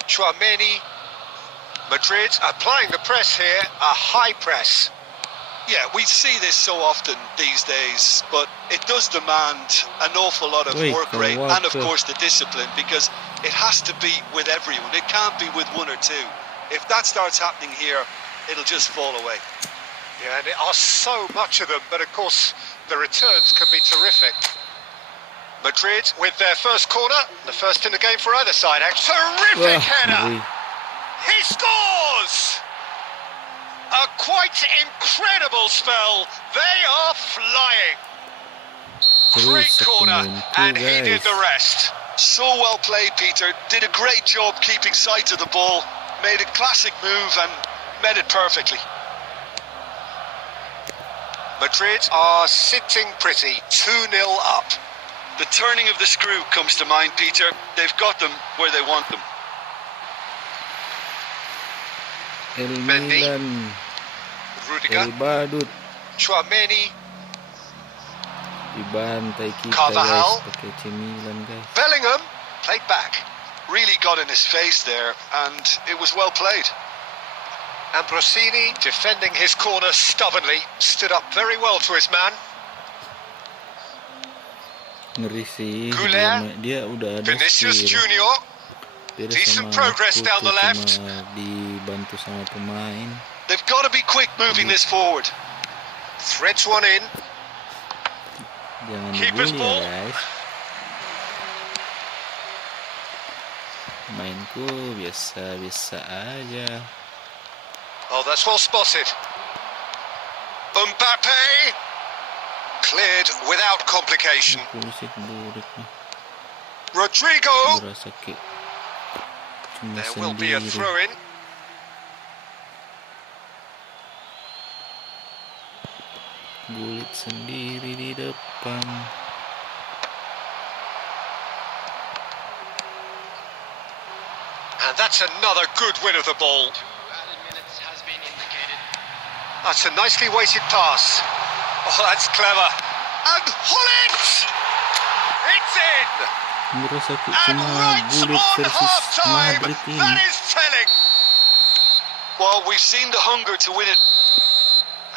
Chouameni. Madrid applying the press here, a high press. Yeah, we see this so often these days, but it does demand an awful lot of work rate and of course the discipline, because it has to be with everyone. It can't be with one or two. If that starts happening here, it'll just fall away. Yeah, and there are so much of them, but of course the returns can be terrific. Madrid with their first corner, the first in the game for either side. Terrific header! He scores! A quite incredible spell. They are flying. Great corner, and he did the rest. So well played, Peter. Did a great job keeping sight of the ball. Made a classic move and met it perfectly. Madrid are sitting pretty, 2-0 up. The turning of the screw comes to mind, Peter. They've got them where they want them. Mendy. Rudiger. Chouameni. Carvajal. Bellingham. Played back. Really got in his face there, and it was well played. Ambrosini defending his corner stubbornly. Stood up very well to his man. Goulet. Vinicius Junior. Decent progress down the left. They've got to be quick moving this forward. Threads one in. Keeper's ball. Mainku biasa-biasa aja. Oh, that's well spotted. Mbappe. Cleared without complication. Rodrigo. Berasa kayak cuma There will be a sendiri. throw-in. Gullit sendiri di depan. And that's another good win of the ball. That's a nicely weighted pass. Oh, that's clever. And Hullet! It's in! Berasa kayak And cuma right Gullit on versus half-time. Madrid ini. That is telling. Well, we've seen the hunger to win it.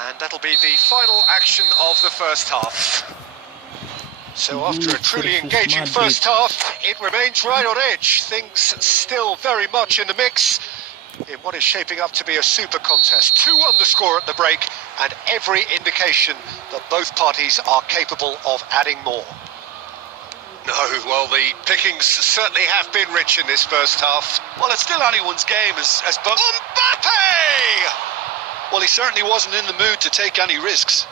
And that'll be the final action of the first half. So after a truly engaging first half, it remains right on edge. Things still very much in the mix in what is shaping up to be a super contest. 2-1 the score at the break, and every indication that both parties are capable of adding more. No, well, the pickings certainly have been rich in this first half. Well, it's still anyone's game as both. Mbappe! Well, he certainly wasn't in the mood to take any risks.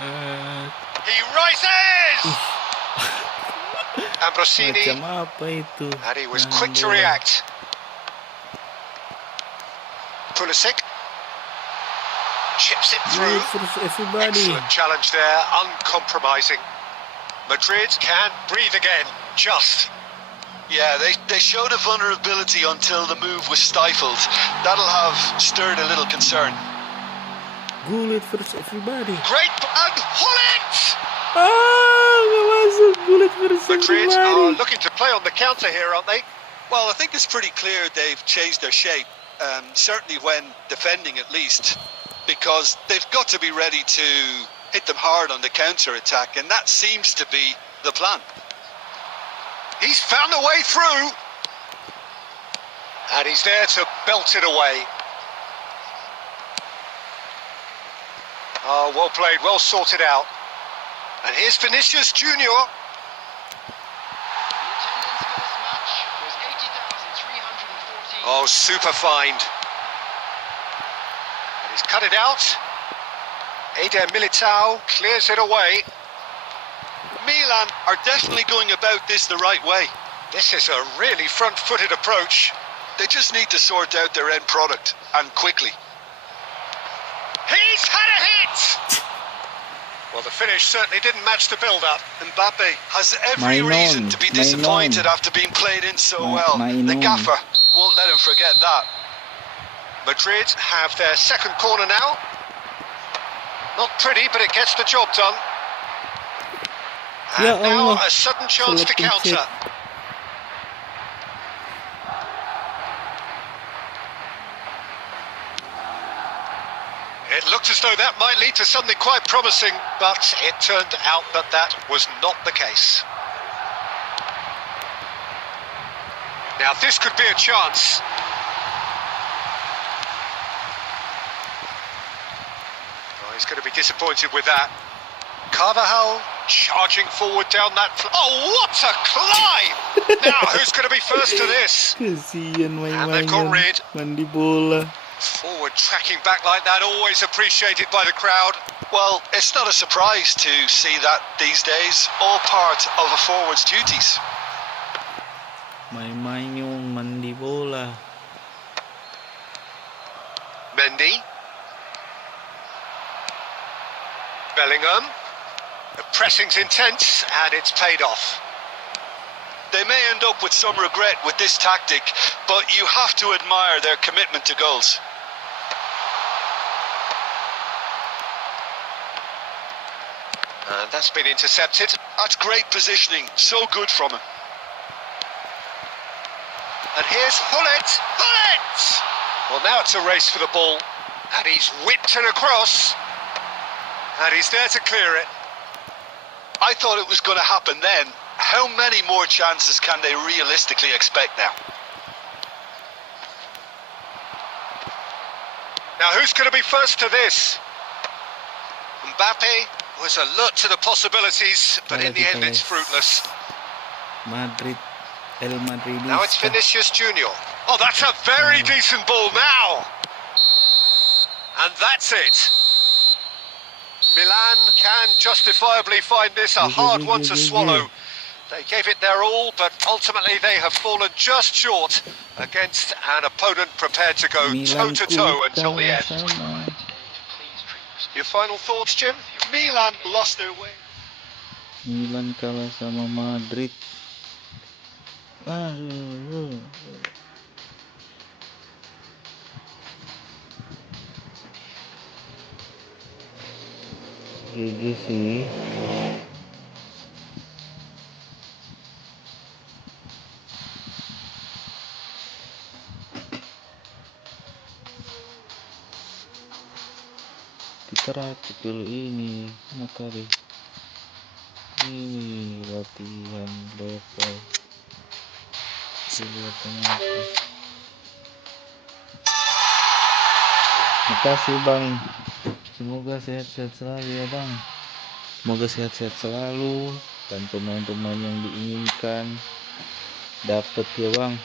He rises! Ambrosini, Macam apa itu? and he was Nahan quick to bola. react. Pulisic chips it through. Gullit versus everybody. Excellent challenge there, uncompromising. Madrid can breathe again, just. Yeah, they showed a vulnerability until the move was stifled. That'll have stirred a little concern. Gullit versus everybody. Great, and Hullet! Nggak masuk. Gullit versus Madrid are everybody. looking to play on the counter here, aren't they? Well, I think it's pretty clear they've changed their shape, certainly when defending at least, because they've got to be ready to hit them hard on the counter-attack, and that seems to be the plan. He's found a way through. And he's there to belt it away. Oh, well played, well sorted out. And here's Vinicius Junior. Oh, super find. And he's cut it out. Eder Militao clears it away. Milan are definitely going about this the right way. This is a really front-footed approach. They just need to sort out their end product, and quickly. He's had a hit! Well, the finish certainly didn't match the build-up. Mbappe has every reason to be disappointed after being played in so well. The gaffer won't let him forget that. Madrid have their second corner now. Not pretty, but it gets the job done. And Ya now Allah, a sudden chance to salah pencet. counter. It looked as though that might lead to something quite promising, but it turned out that that was not the case. Now this could be a chance. Oh, he's going to be disappointed with that. Carvajal charging forward down that. Oh, what a climb! Now who's going to be first to this? Kesian And they've got main-mainan. rid. Mandi bola. Forward tracking back like that, always appreciated by the crowd. Well, it's not a surprise to see that these days, all part of a forward's duties. Main-main yung mandi bola. Mendy. Bellingham. The pressing's intense and it's paid off. They may end up with some regret with this tactic, but you have to admire their commitment to goals. And that's been intercepted. That's great positioning, so good from him. And here's Hullet. Hullet! Well, now it's a race for the ball. And he's whipped it across. And he's there to clear it. I thought it was going to happen then. How many more chances can they realistically expect now? Now, who's going to be first to this? Mbappe was alert to the possibilities, but in the end it's fruitless. Madrid, El Madridista. Now it's Vinicius Junior. Oh, that's a very decent ball now. And that's it. Milan can justifiably find this a hard one to swallow. They gave it their all, but ultimately they have fallen just short against an opponent prepared to go toe-to-toe until the end. Your final thoughts, Jim? Milan lost their way. Milan kalah sama Madrid. Aduh. GG sih. Kita racik dulu ini, materi. Ini latihan level. Makasih Bang. Semoga sehat-sehat selalu ya Bang. Semoga sehat-sehat selalu dan pemain-pemain yang diinginkan dapat ya Bang.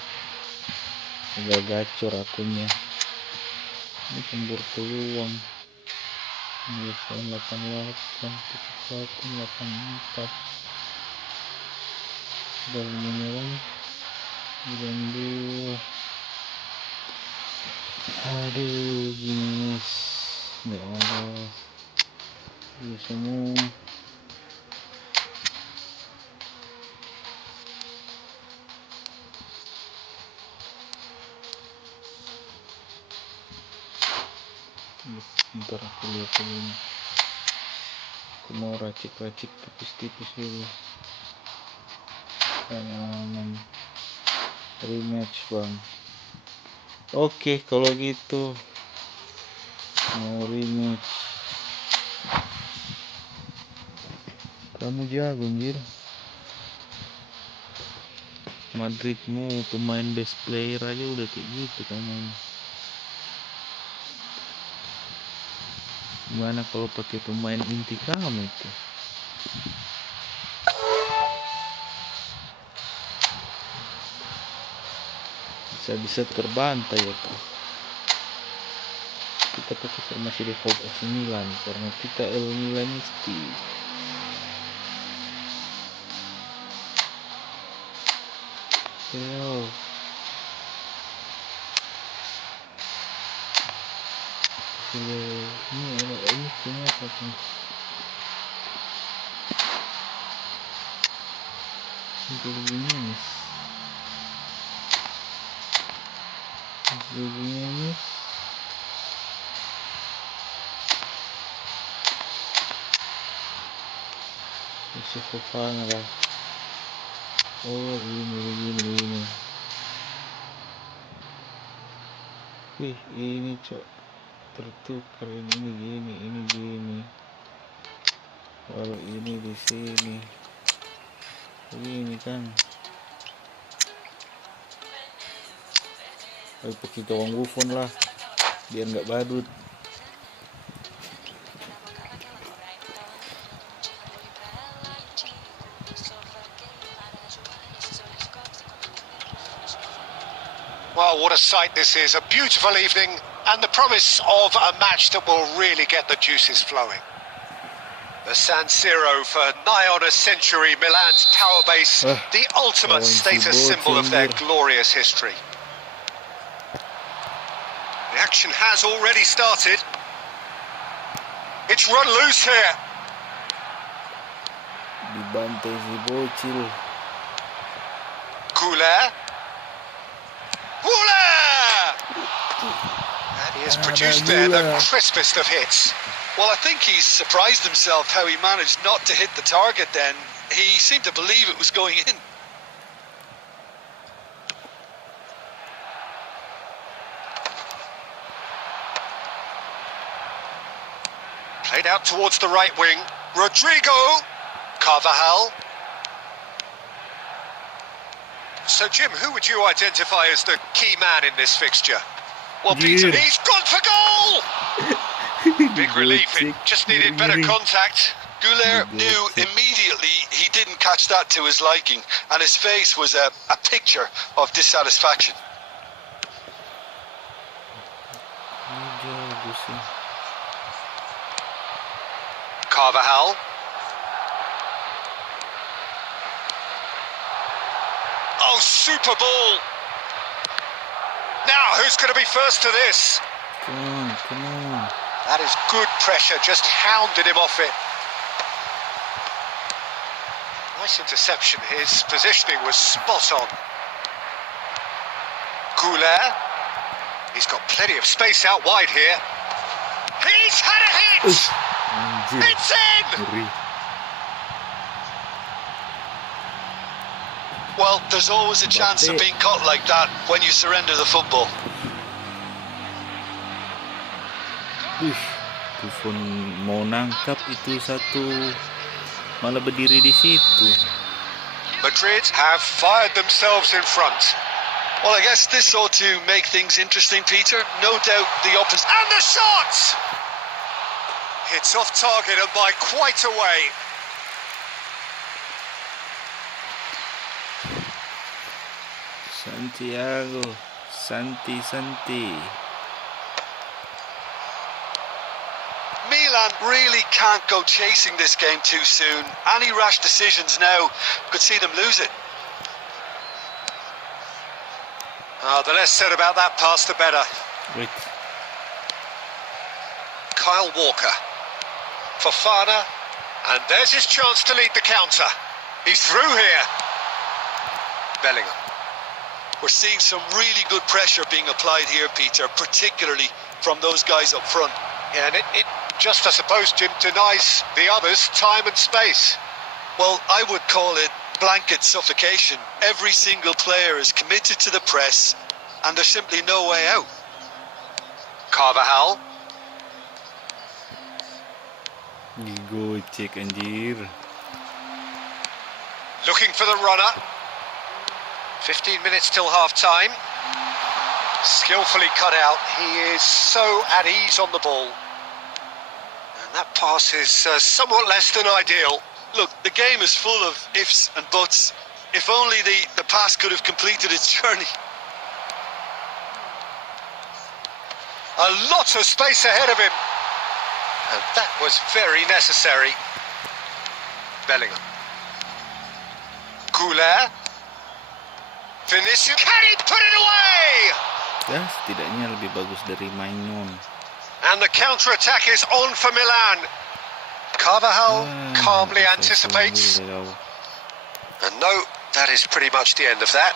Udah gacor akunnya. Ini pemburu peluang. 88 84 dan ini Bang. Aduh, Jimenez nggak ada. Ini semua. Bentar aku lihat dulu. Aku mau racik-racik tipis-tipis dulu. Rematch Bang. Oke, kalau gitu mau rematch. Kamu jago anjir. Madridmu pemain best player aja udah kayak gitu kamu. Gimana kalau pakai pemain inti kamu itu? Bisa-bisa terbantai ya tuh. Kita pakai masih di Focus Milan karena kita El Milanisti. Hello. Ini kenapa tuh? Begini. Fofana lah. Oh ini. Wih ini cok tertukar ini gini. Walau ini di sini. Ini kan. Ayo pakai gawang Buffon lah, biar nggak badut. Well, what a sight this is. A beautiful evening and the promise of a match that will really get the juices flowing. The San Siro for nigh on a century, Milan's power base, the ultimate status symbol of their glorious history. The action has already started. It's run loose here. Dibantai si bocil. Goulet. And he has produced there the crispest of hits. Well, I think he's surprised himself how he managed not to hit the target then. He seemed to believe it was going in. Played out towards the right wing. Rodrigo. Carvajal. So, Jim, who would you identify as the key man in this fixture? Well, Peter, he's gone for goal! Big relief, it just needed better contact. Goulet knew immediately he didn't catch that to his liking, and his face was a picture of dissatisfaction. Carvajal. Oh, super ball. Now, who's going to be first to this? Come on. That is good pressure, just hounded him off it. Nice interception, his positioning was spot on. Goulet. He's got plenty of space out wide here. He's had a hit! Anjir. It's in! Ngeri. Well, there's always a chance of being caught like that when you surrender the football. Buffon mau nangkap itu satu, malah berdiri di situ. Madrid have fired themselves in front. Well, I guess this ought to make things interesting, Peter. No doubt the opposition... And the shot! Hits off target and by quite a way. Santiago, Santi. Milan really can't go chasing this game too soon. Any rash decisions now could see them lose it. The less said about that pass, the better. Wait. Kyle Walker. Fofana. And there's his chance to lead the counter. He's through here. Bellingham. We're seeing some really good pressure being applied here, Peter, particularly from those guys up front. Yeah, and it just, I suppose, Jim, denies the others time and space. Well, I would call it blanket suffocation. Every single player is committed to the press, and there's simply no way out. Carvajal. Gocek anjir. Looking for the runner. 15 minutes till half-time. Skillfully cut out. He is so at ease on the ball. And that pass is somewhat less than ideal. Look, the game is full of ifs and buts. If only the pass could have completed its journey. A lot of space ahead of him. And that was very necessary. Bellingham. Goulet. Vinicius. Can he put it away? Ya, setidaknya lebih bagus dari Mainon. And the counter-attack is on for Milan. Carvajal calmly anticipates. And no, that is pretty much the end of that.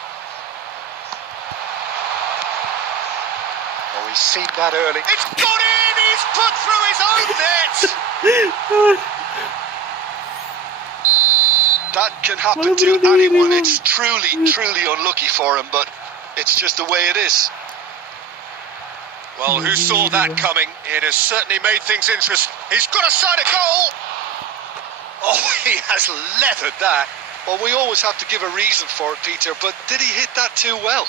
Oh, he's seen that early. It's gone in! He's put through his own net! That can happen to anyone. It's truly unlucky for him, but it's just the way it is. Well, who saw that coming? It has certainly made things interesting. He's got a side of goal! Oh, he has leathered that. Well, we always have to give a reason for it, Peter, but did he hit that too well?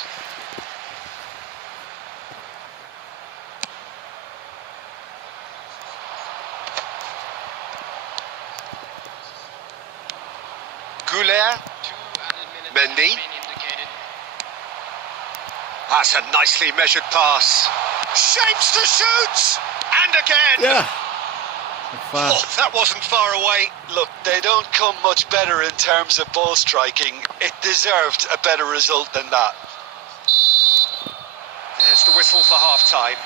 Goulet. Mendy. That's a nicely measured pass. Shapes to shoot! And again! Yeah. Oh, that wasn't far away. Look, they don't come much better in terms of ball striking. It deserved a better result than that. There's the whistle for half-time.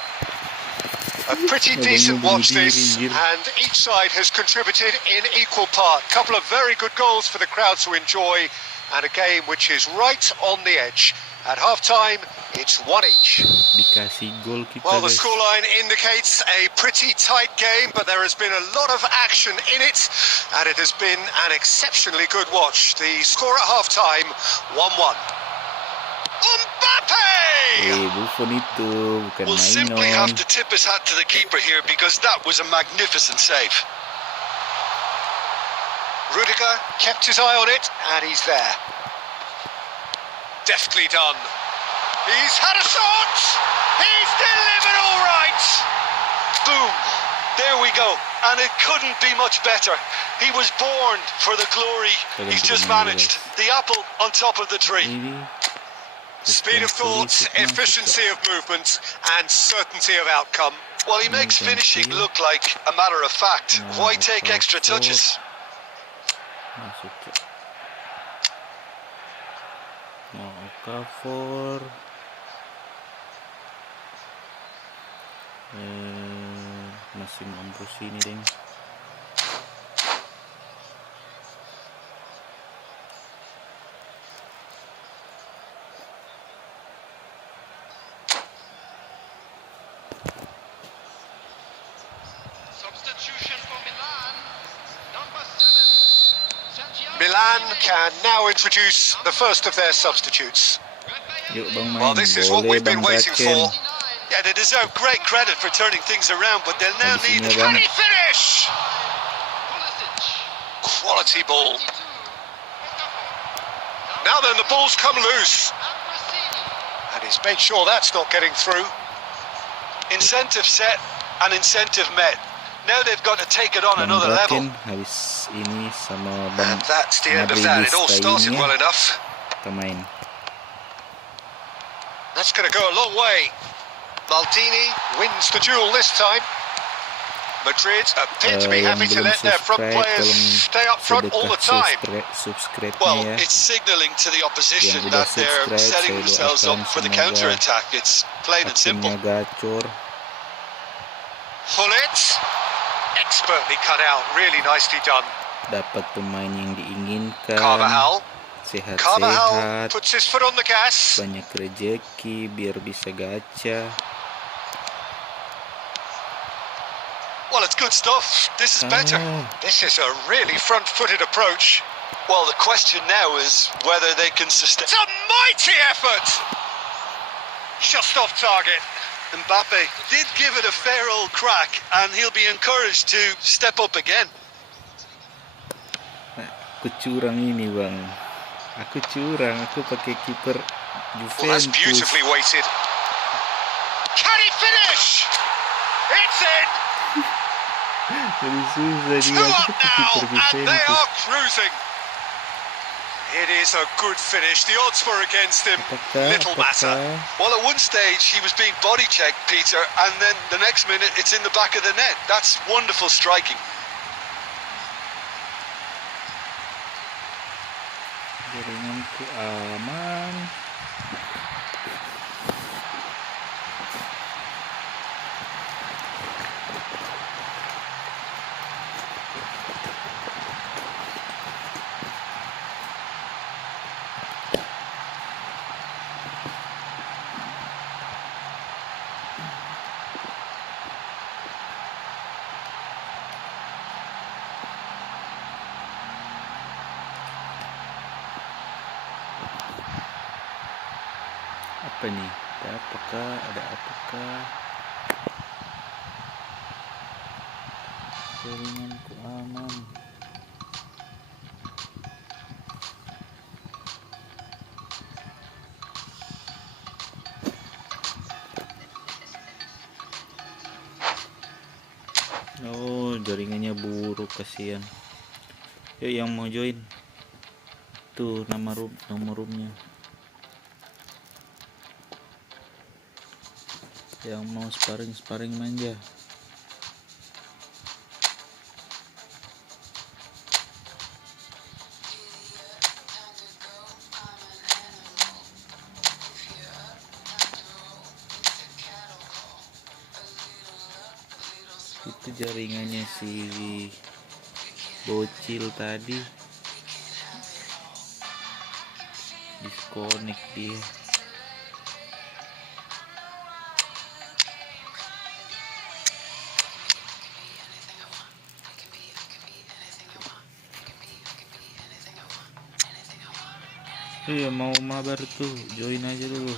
A pretty decent watch this, and each side has contributed in equal part. A couple of very good goals for the crowd to enjoy, and a game which is right on the edge. At half-time, it's 1 each. Dikasih gol kita, Well, the guys. scoreline indicates a pretty tight game, but there has been a lot of action in it, and it has been an exceptionally good watch. The score at half-time, 1-1. Mbappe! Buffon itu bukan We'll simply Mainon. have to tip his hat to the keeper here because that was a magnificent save. Rudiger kept his eye on it, and he's there. Deftly done. He's had a shot! He's delivered all right! Boom! There we go. And it couldn't be much better. He was born for the glory. He's just managed. The apple on top of the tree. Ini Speed of thought, efficiency of movement, and certainty of outcome. Well, he makes finishing look like a matter of fact. Why take extra touches? Masuk Cok. Mau cover. Masih mampus ini deng. Milan can now introduce the first of their substitutes. Yuk bang main. Well, this is what Boleh we've been bang waiting Draken. for. Yeah, they deserve great credit for turning things around, but they'll now Habis need... ini, Can bang. he finish? Quality ball. Now then, the ball's come loose. And he's made sure that's not getting through. Incentive set and incentive met. Now they've got to take it on Bang another level. Draken habis ini sama Bang And that's the end of that. It all started well enough. kita main. That's going to go a long way. Maldini wins the duel this time. Madrid appear to be Yang happy to belum let their front subscribe, players tolong stay up front all the time. subscribe Well, ya. it's signalling to the opposition Yang udah that they're subscribe, setting saya themselves up doakan for the semoga counter-attack. It's plain and simple. akunnya gacor. Hullet, expertly cut out, really nicely done. Dapat pemain yang diinginkan. Carvajal Sehat-sehat. puts his foot on the gas. Banyak rezeki biar bisa gacha. Well, it's good stuff. This is better. This is a really front-footed approach. Well, the question now is whether they can sustain... It's a mighty effort! Just off target. Mbappe did give it a fair old crack, and he'll be encouraged to step up again. Aku curang ini bang. Aku curang. Aku pakai kiper Well, that's Juventus. beautifully weighted. Can he finish? It's in! Jadi susah dia. Two Aku up pakai now, kiper and they Juventus. are cruising. It is a good finish. The odds were against him. Little matter. Well, at one stage, he was being body-checked, Peter, and then the next minute, it's in the back of the net. That's wonderful striking. Jaringanku aman. Apa nih? Ada apakah? Ada apakah? Jaringanku aman. Oh, jaringannya buruk, kasihan. Yuk yang mau join. Tuh nomor roomnya. Yang mau sparring manja. Itu jaringannya si bocil tadi, disconnect dia. Iya mau mabar tuh, join aja dulu.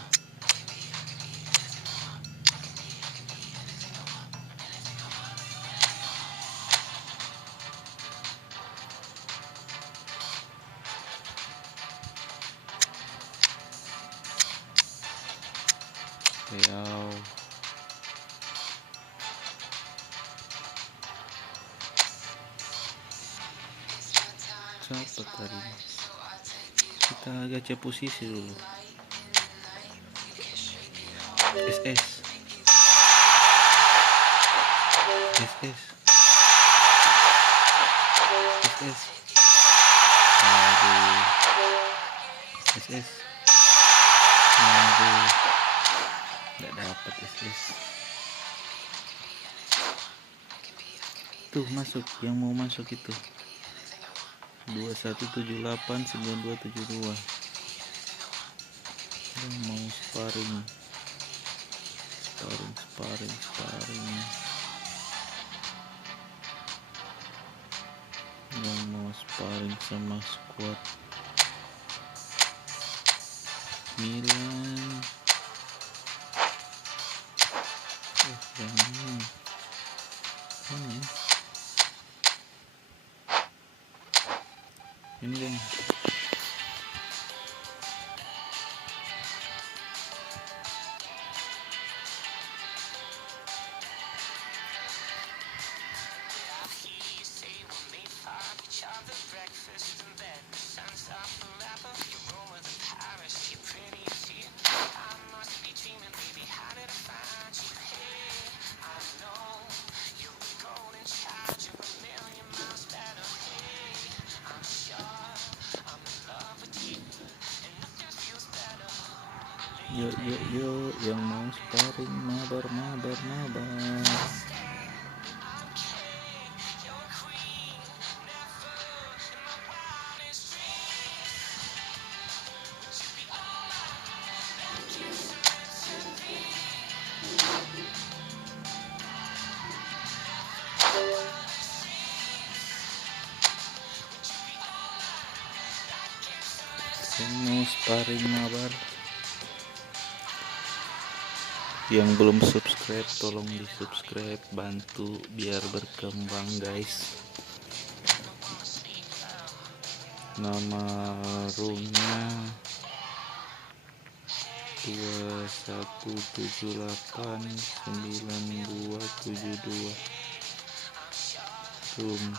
Real. Siapa tadi? Kita gacha posisi dulu. SS. SS SS aduh SS aduh nggak dapat SS. Tuh masuk, yang mau masuk itu 21789272 yang mau sparring yang mau sparring sama squad Milan. Jangan ini kan yuk yang mau sparring mabar. Yang mau sparring mabar, yang belum subscribe tolong di subscribe, bantu biar berkembang guys. Nama roomnya 21789272 room.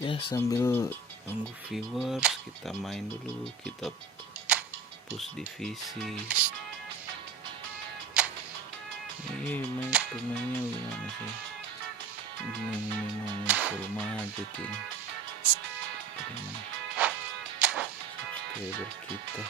Ya sambil nunggu viewers kita main dulu, kita push divisi. Ini pemainnya gimana sih? Ini memang full maju tim subscriber kita.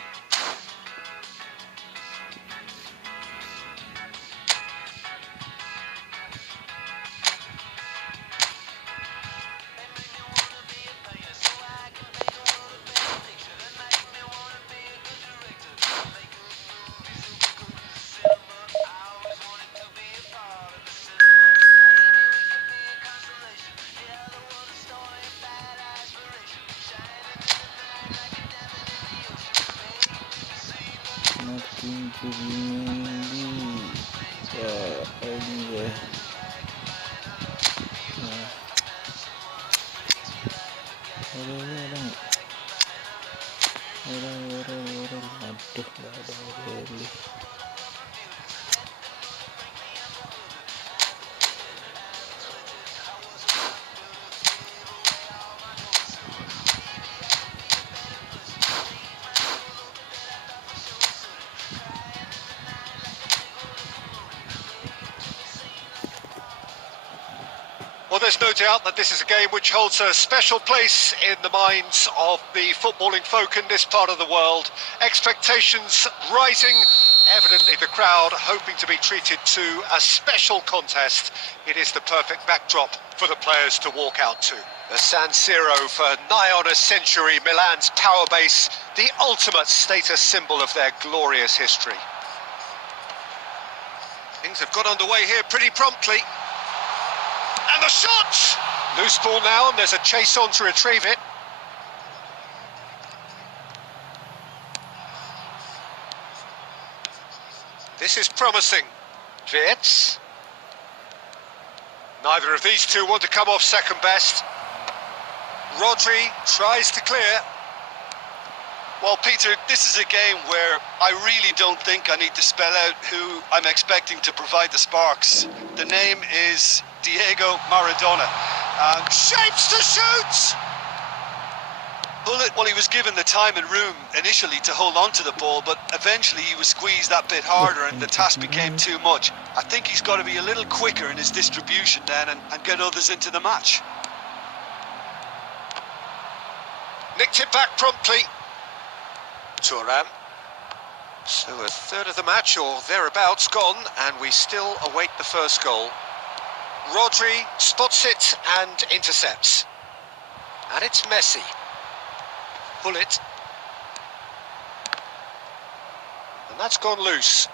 Nothing to be made. Ini ya. Ada nggak? Aduh, nggak ada rally. Well, there's no doubt that this is a game which holds a special place in the minds of the footballing folk in this part of the world. Expectations rising, evidently the crowd hoping to be treated to a special contest. It is the perfect backdrop for the players to walk out to. The San Siro for nigh on a century, Milan's power base, the ultimate status symbol of their glorious history. Things have got underway here pretty promptly. And the shot! Loose ball now, and there's a chase on to retrieve it. This is promising. Wirtz. Neither of these two want to come off second best. Rodri tries to clear. Well, Peter, this is a game where I really don't think I need to spell out who I'm expecting to provide the sparks. The name is Diego Maradona. Shapes to shoot! Bullet, well, he was given the time and room initially to hold on to the ball, but eventually he was squeezed that bit harder and the task became too much. I think he's got to be a little quicker in his distribution then and get others into the match. Nicked it back promptly. Thuram. So a third of the match or thereabouts gone, and we still await the first goal. Rodri spots it and intercepts. And it's Messi. Bullet. And that's gone loose.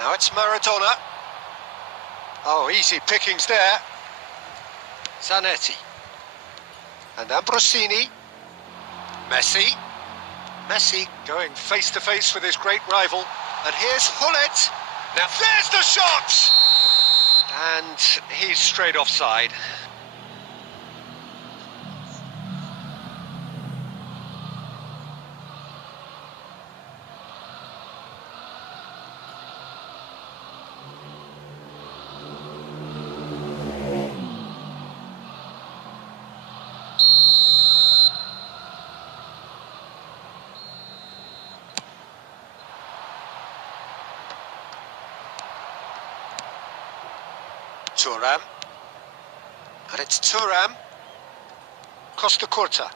Now it's Maradona. Oh, easy pickings there. Zanetti. And Ambrosini. Messi. Messi going face to face with his great rival. And here's Hullet. Now there's the shot! And he's straight offside. Thuram. And it's Thuram. Costa Curta.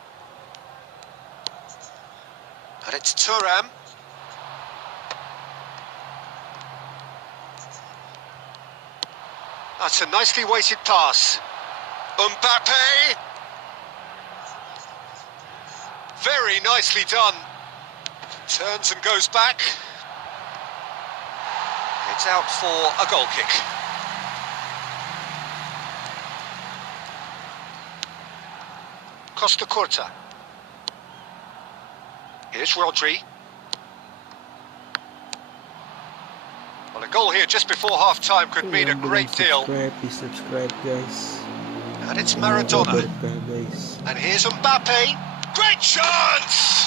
And it's Thuram. That's a nicely weighted pass. Mbappe. Very nicely done. Turns and goes back. It's out for a goal kick. Costa Curta. Here's Rodri. Well, a goal here just before half-time could mean a great deal. Please subscribe, guys. And it's Maradona. Guys. And here's Mbappe. Great chance!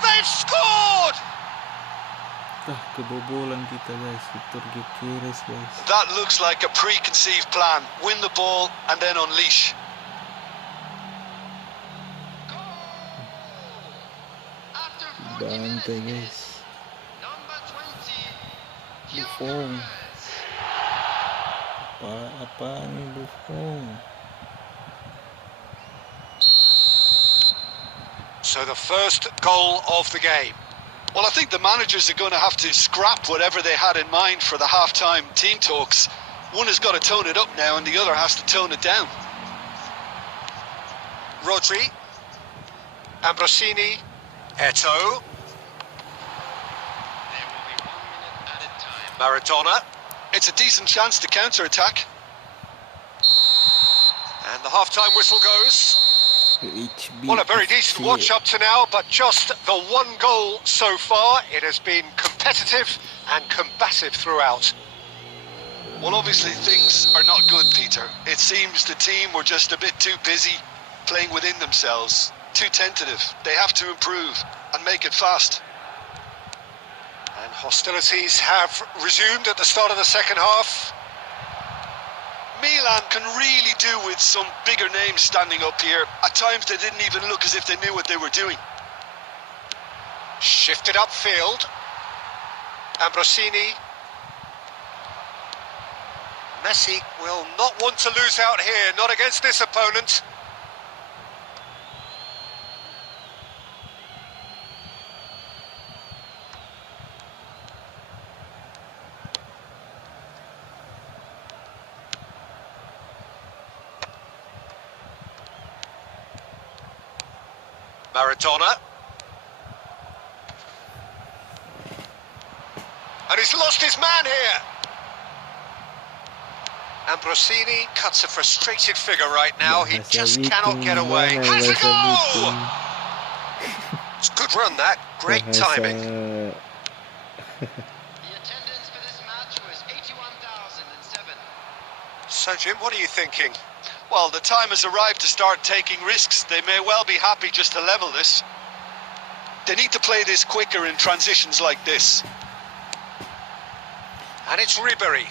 They've scored! Kebobolan kita, guys. Victor Gyökeres, guys. That looks like a preconceived plan. Win the ball and then unleash. Bantay, guys. Buffon. Apaan ni Buffon? So the first goal of the game. Well, I think the managers are going to have to scrap whatever they had in mind for the half-time team talks. One has got to tone it up now and the other has to tone it down. Rodri. Ambrosini. Eto'o. Maradona. It's a decent chance to counter-attack. And the half-time whistle goes. Well, a very decent watch up to now, but just the one goal so far. It has been competitive and combative throughout. Well, obviously things are not good, Peter. It seems the team were just a bit too busy playing within themselves. Too tentative. They have to improve and make it fast. And hostilities have resumed at the start of the second half. Milan can really do with some bigger names standing up here. At times they didn't even look as if they knew what they were doing. Shifted upfield. Ambrosini. Messi will not want to lose out here, not against this opponent. Maradona. And he's lost his man here. Ambrosini cuts a frustrated figure right now. He just cannot get away. Has a goal! It's a good run that. Great timing. Bahasa The attendance for this match was 81,007. So, Jim, what are you thinking? Well, the time has arrived to start taking risks. They may well be happy just to level this. They need to play this quicker in transitions like this. And it's Ribery.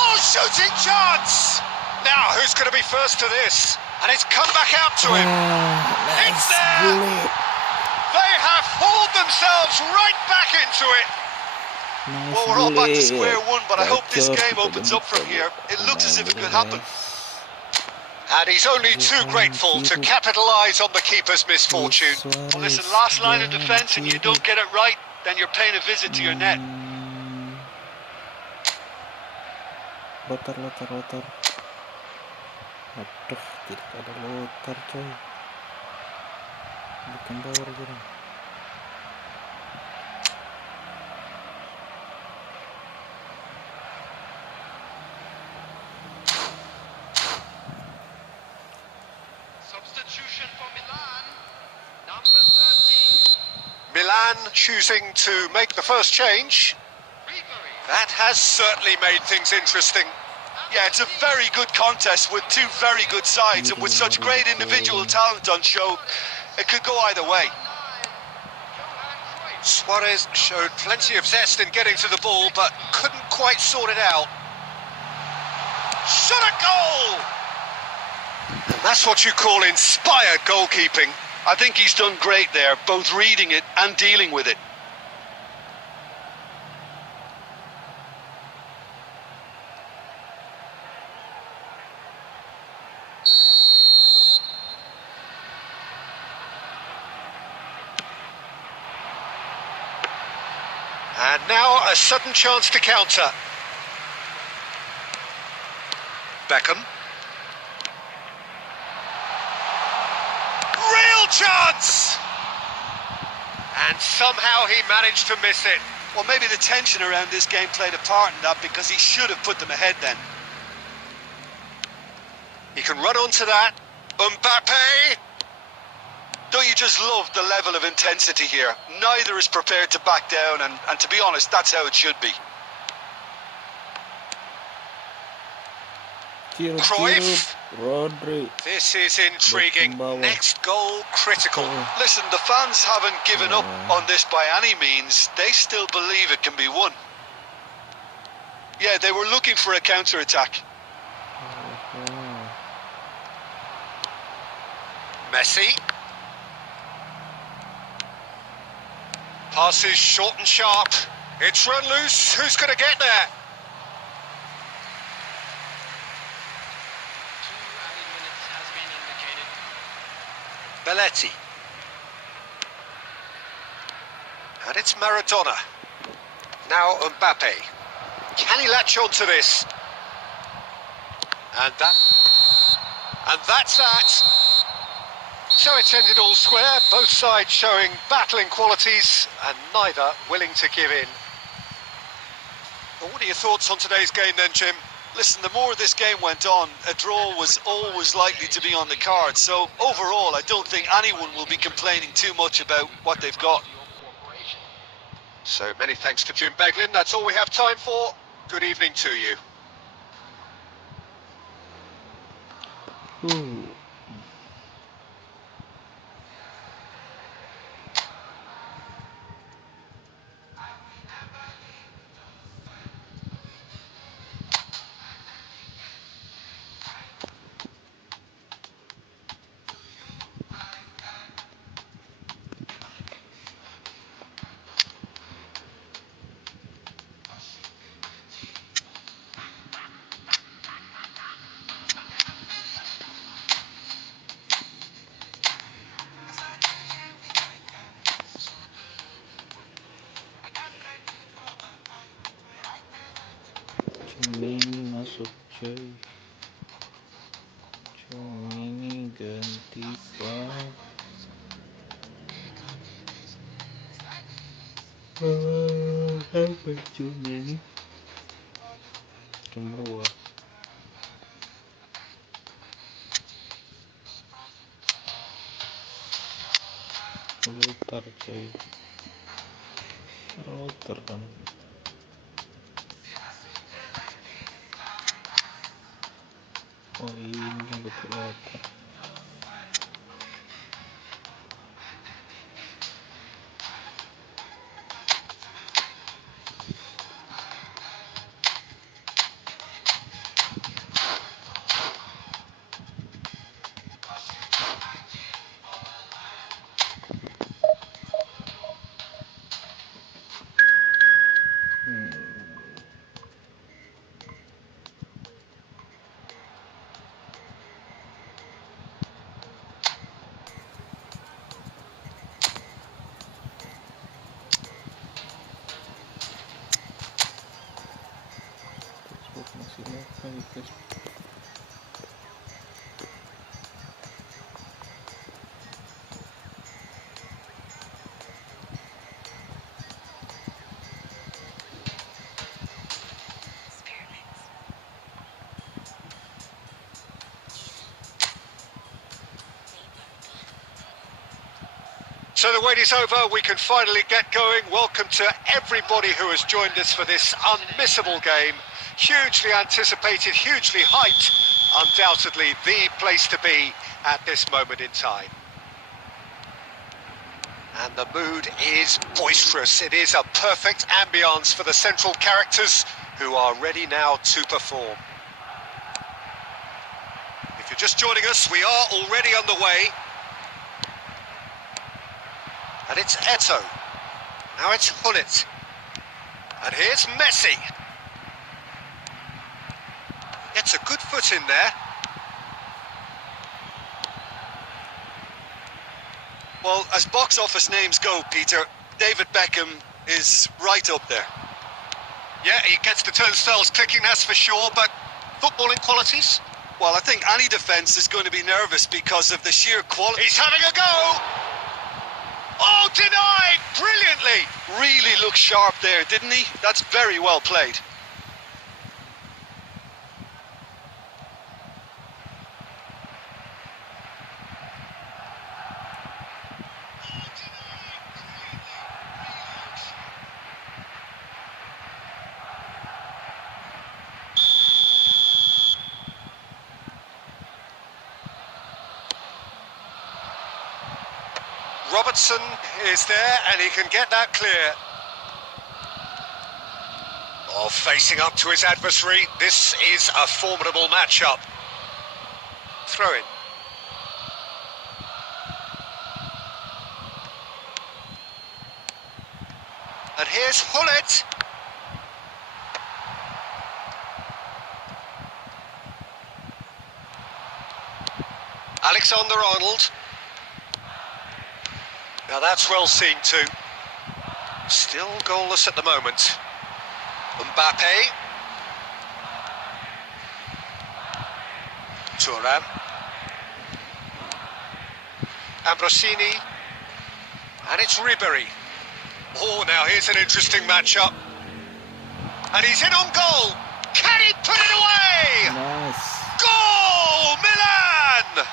Oh, shooting chance! Now, who's going to be first to this? And it's come back out to him. It's there! They have hauled themselves right back into it. Well, we're all back to square one, but I hope this game opens up from here. It looks as if it could happen. And he's only too grateful to capitalise on the keeper's misfortune. Well, listen, last line of defence and you don't get it right, then you're paying a visit to your net. Lotar. Aduh, tidak ada lotar coy. Bukan bawah gitu. Substitution for Milan, number 13. Milan choosing to make the first change. Ribery. That has certainly made things interesting. Yeah, it's a very good contest with two very good sides, and with such great individual talent on show, it could go either way. Suarez showed plenty of zest in getting to the ball, but couldn't quite sort it out. Shot a goal! And that's what you call inspired goalkeeping. I think he's done great there, both reading it and dealing with it. And now a sudden chance to counter. Beckham. Real chance! And somehow he managed to miss it. Well, maybe the tension around this game played a part in that, because he should have put them ahead then. He can run onto that. Mbappe! Don't you just love the level of intensity here? Neither is prepared to back down, and to be honest, that's how it should be. Cruyff. Rodri. This is intriguing. Next goal critical. Listen, the fans haven't given up on this by any means. They still believe it can be won. Yeah, they were looking for a counter-attack. Messi. Passes short and sharp. It's run loose. Who's going to get there? 2 added minutes has been indicated. Belletti. And it's Maradona. Now Mbappe. Can he latch on to this? And that's that. So it's ended all square, both sides showing battling qualities and neither willing to give in. Well, what are your thoughts on today's game then, Jim? Listen, the more this game went on, a draw was always likely to be on the card. So overall, I don't think anyone will be complaining too much about what they've got. So many thanks to Jim Beglin. That's all we have time for. Good evening to you. coy. Cuma ini ganti pak. Apa cuma ini? Semua. Router coy. Router kan. Oh ini yang betul router. Masih makan di Facebook. So the wait is over, we can finally get going. Welcome to everybody who has joined us for this unmissable game. Hugely anticipated, hugely hyped, undoubtedly the place to be at this moment in time. And the mood is boisterous. It is a perfect ambience for the central characters who are ready now to perform. If you're just joining us, we are already on the way. And it's Eto'o. Now it's Hullet. And here's Messi. Gets a good foot in there. Well, as box office names go, Peter, David Beckham is right up there. Yeah, he gets the turnstiles clicking, that's for sure, but footballing qualities? Well, I think any defence is going to be nervous because of the sheer quality. He's having a go! Oh, denied! Brilliantly! Really looked sharp there, didn't he? That's very well played. Robertson is there and he can get that clear. Oh, facing up to his adversary. This is a formidable matchup. Throw in. And here's Hullet. Alexander-Arnold. Now that's well seen too. Still goalless at the moment. Mbappe. Thuram. Ambrosini. And it's Ribery. Oh, now here's an interesting matchup. And he's in on goal. Can he put it away? Nice. Goal! Milan!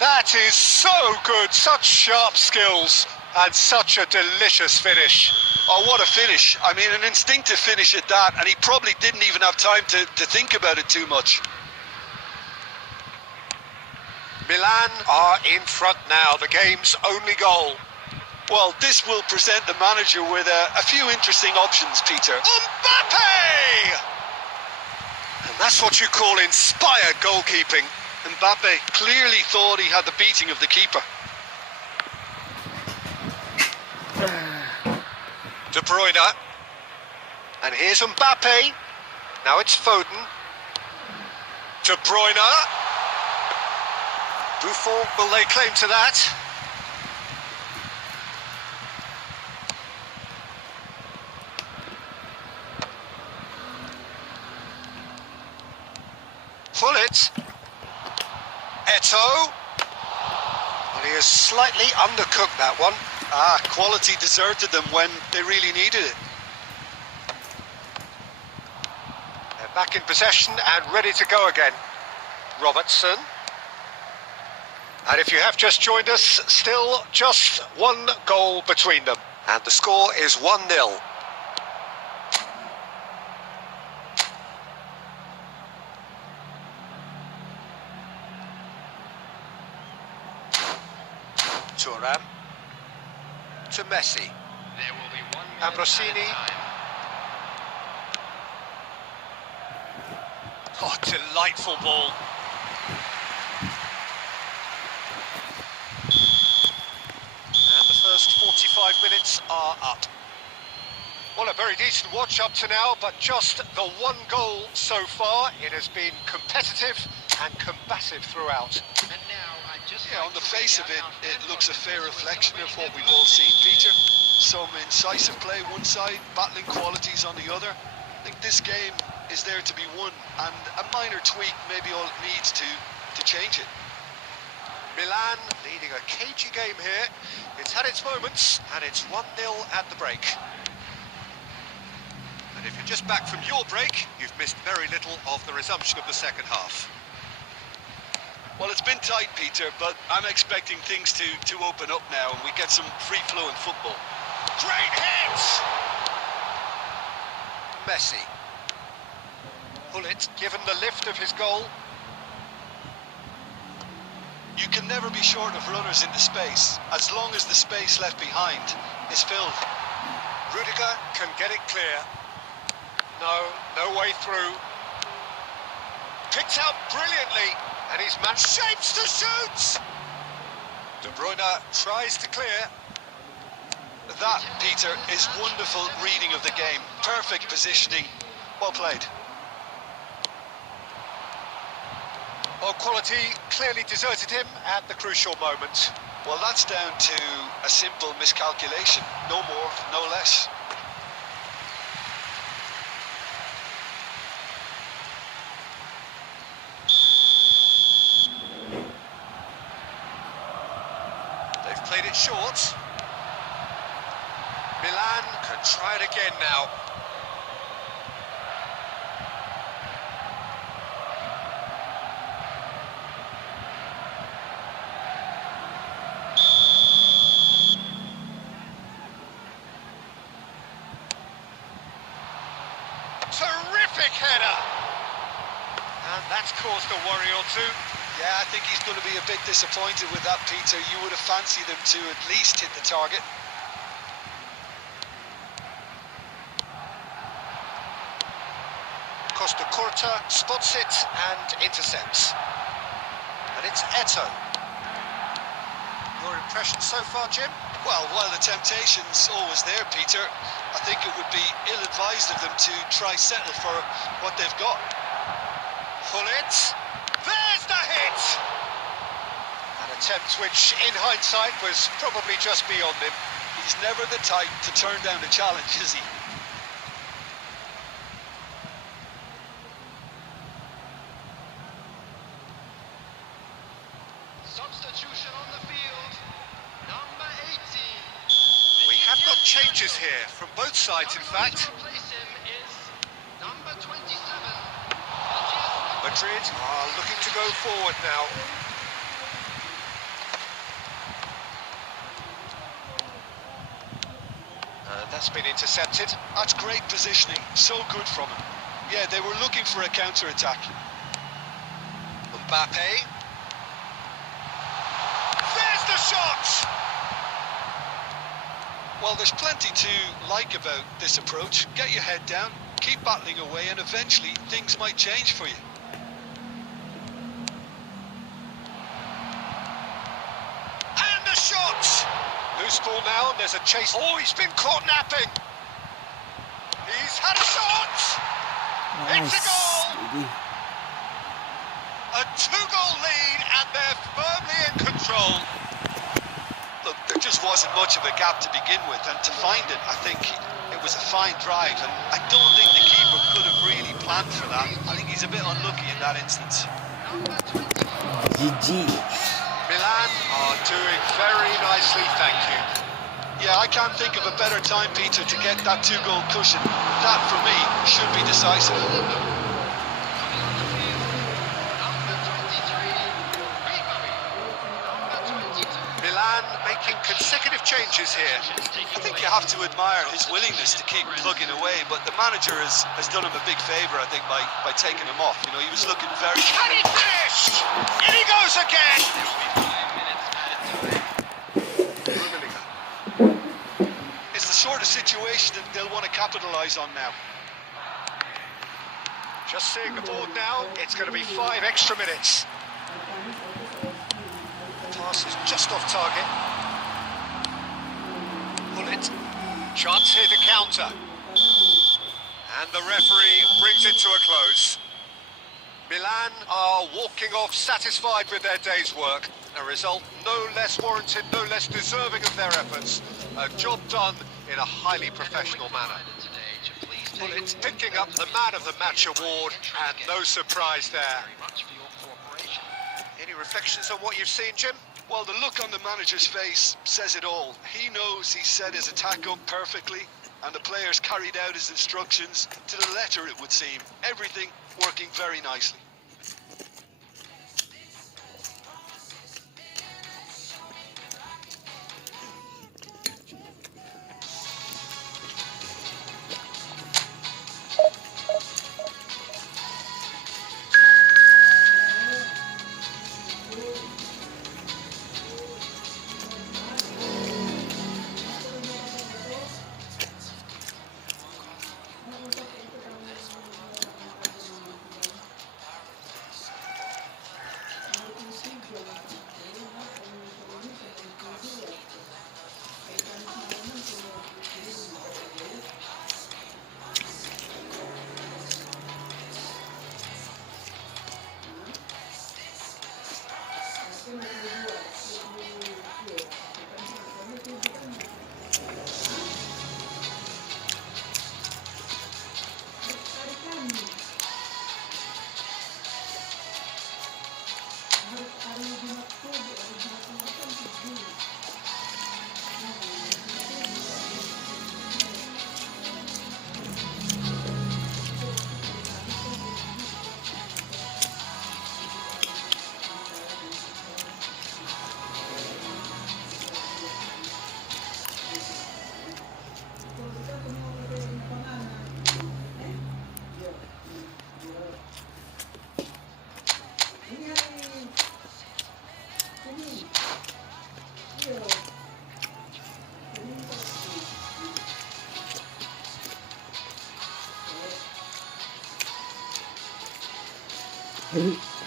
That is so good. Such sharp skills and such a delicious finish. Oh, what a finish. I mean, an instinctive finish at that, and he probably didn't even have time to think about it too much. Milan are in front now, the game's only goal. Well, this will present the manager with a few interesting options, Peter. Mbappe! And that's what you call inspired goalkeeping. Mbappe clearly thought he had the beating of the keeper. De Bruyne. And here's Mbappe. Now it's Foden. De Bruyne. Buffon, will they claim to that? Gullit. Eto'o. Well, he has slightly undercooked that one. Quality deserted them when they really needed it. They're back in possession and ready to go again. Robertson. And if you have just joined us, still just one goal between them. And the score is 1-0. Thuram. To Messi. There will be 1 minute Ambrosini. added time. Oh, delightful ball. And the first 45 minutes are up. Well, a very decent watch up to now, but just the one goal so far. It has been competitive and combative throughout. And now I just Yeah, like on the to face read of it, out it our looks a fair thoughts reflection of what we've celebrating all seen, every Peter. Some incisive play one side, battling qualities on the other. I think this game is there to be won, and a minor tweak maybe all it needs to change it. Milan leading a cagey game here. It's had its moments, and it's 1-0 at the break. And if you're just back from your break, you've missed very little of the resumption of the second half. Well, it's been tight, Peter, but I'm expecting things to open up now and we get some free-flowing football. Great hit! Messi. Gullit given the lift of his goal. You can never be short of runners into space, as long as the space left behind is filled. Rudiger can get it clear. No way through. Picked out brilliantly, and he's match shapes to shoot! De Bruyne tries to clear. That, Peter, is wonderful reading of the game. Perfect positioning. Well played. Well, quality clearly deserted him at the crucial moment. Well, that's down to a simple miscalculation. No more, no less. They've played it short. Milan can try it again now. Terrific header! And that's caused a worry or two. Yeah, I think he's going to be a bit disappointed with that, Peter. You would have fancied him to at least hit the target. Costa Curta spots it and intercepts. And it's Eto'o. Your impression so far, Jim? Well, while the temptation's always there, Peter, I think it would be ill-advised of them to try settle for what they've got. Gullit. There's the hit! An attempt which, in hindsight, was probably just beyond him. He's never the type to turn down a challenge, is he? Substitution on the field. Number 18. We have got changes here, from both sides, in fact. To replace him is number 27. Madrid are looking to go forward now. That's been intercepted. That's great positioning. So good from him. Yeah, they were looking for a counter-attack. Mbappe. There's the shot! Well, there's plenty to like about this approach. Get your head down, keep battling away, and eventually things might change for you. And the shot! Loose ball now, and there's a chase. Oh, he's been caught napping! He's had a shot! It's a goal! A two-goal lead, and they're firmly in control. Look, there just wasn't much of a gap to begin with, and to find it, I think it was a fine drive, and I don't think the keeper could have really man for that. I think he's a bit unlucky in that instance. GG. Milan are doing very nicely, thank you. Yeah, I can't think of a better time, Peter, to get that 2-goal cushion. That, for me, should be decisive. Milan making consecutive changes here. I think you have to admire his willingness to keep plugging away, but the manager has done him a big favour, I think, by taking him off. You know, he was looking very... Can he finish? In he goes again! It's the sort of situation that they'll want to capitalise on now. Just seeing the board now, it's going to be 5 extra minutes. Pass is just off target. Bullet. Chance here to counter. And the referee brings it to a close. Milan are walking off satisfied with their day's work. A result no less warranted, no less deserving of their efforts. A job done in a highly professional manner. Bullet picking up the Man of the Match award, and no surprise there. Any reflections on what you've seen, Jim? Well, the look on the manager's face says it all. He knows he set his attack up perfectly, and the players carried out his instructions to the letter, it would seem. Everything working very nicely.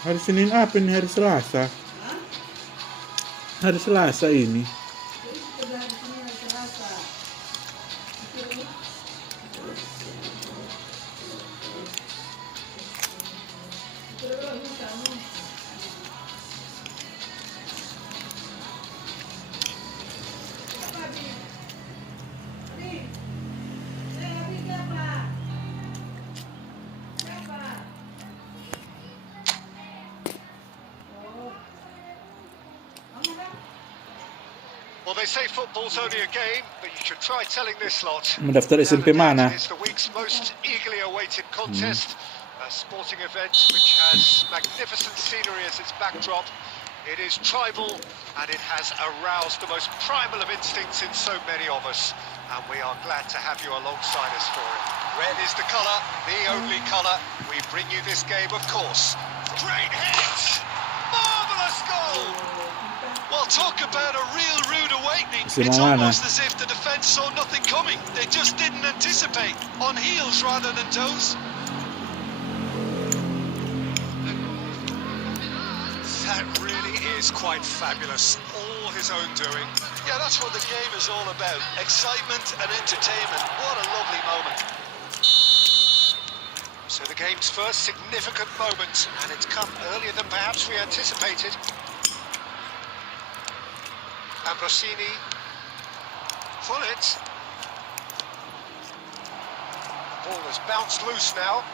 Hari Senin apa nih? Hari Selasa. Hari Selasa ini. Well, they say football's only a game, but you should try telling this lot. Mendaftar SMP mana? It's the week's most eagerly awaited contest, a sporting event which has magnificent scenery as its backdrop. It is tribal, and it has aroused the most primal of instincts in so many of us, and we are glad to have you alongside us for it. Red is the colour, the only colour. We bring you this game, of course. Great hit! Marvellous goal! Well, talk about a real rude awakening. Simona. It's almost as if the defence saw nothing coming. They just didn't anticipate. On heels rather than toes. That really is quite fabulous. All his own doing. Yeah, that's what the game is all about. Excitement and entertainment. What a lovely moment. So the game's first significant moment, and it's come earlier than perhaps we anticipated. Ambrosini, Bullet. Ball has bounced loose now.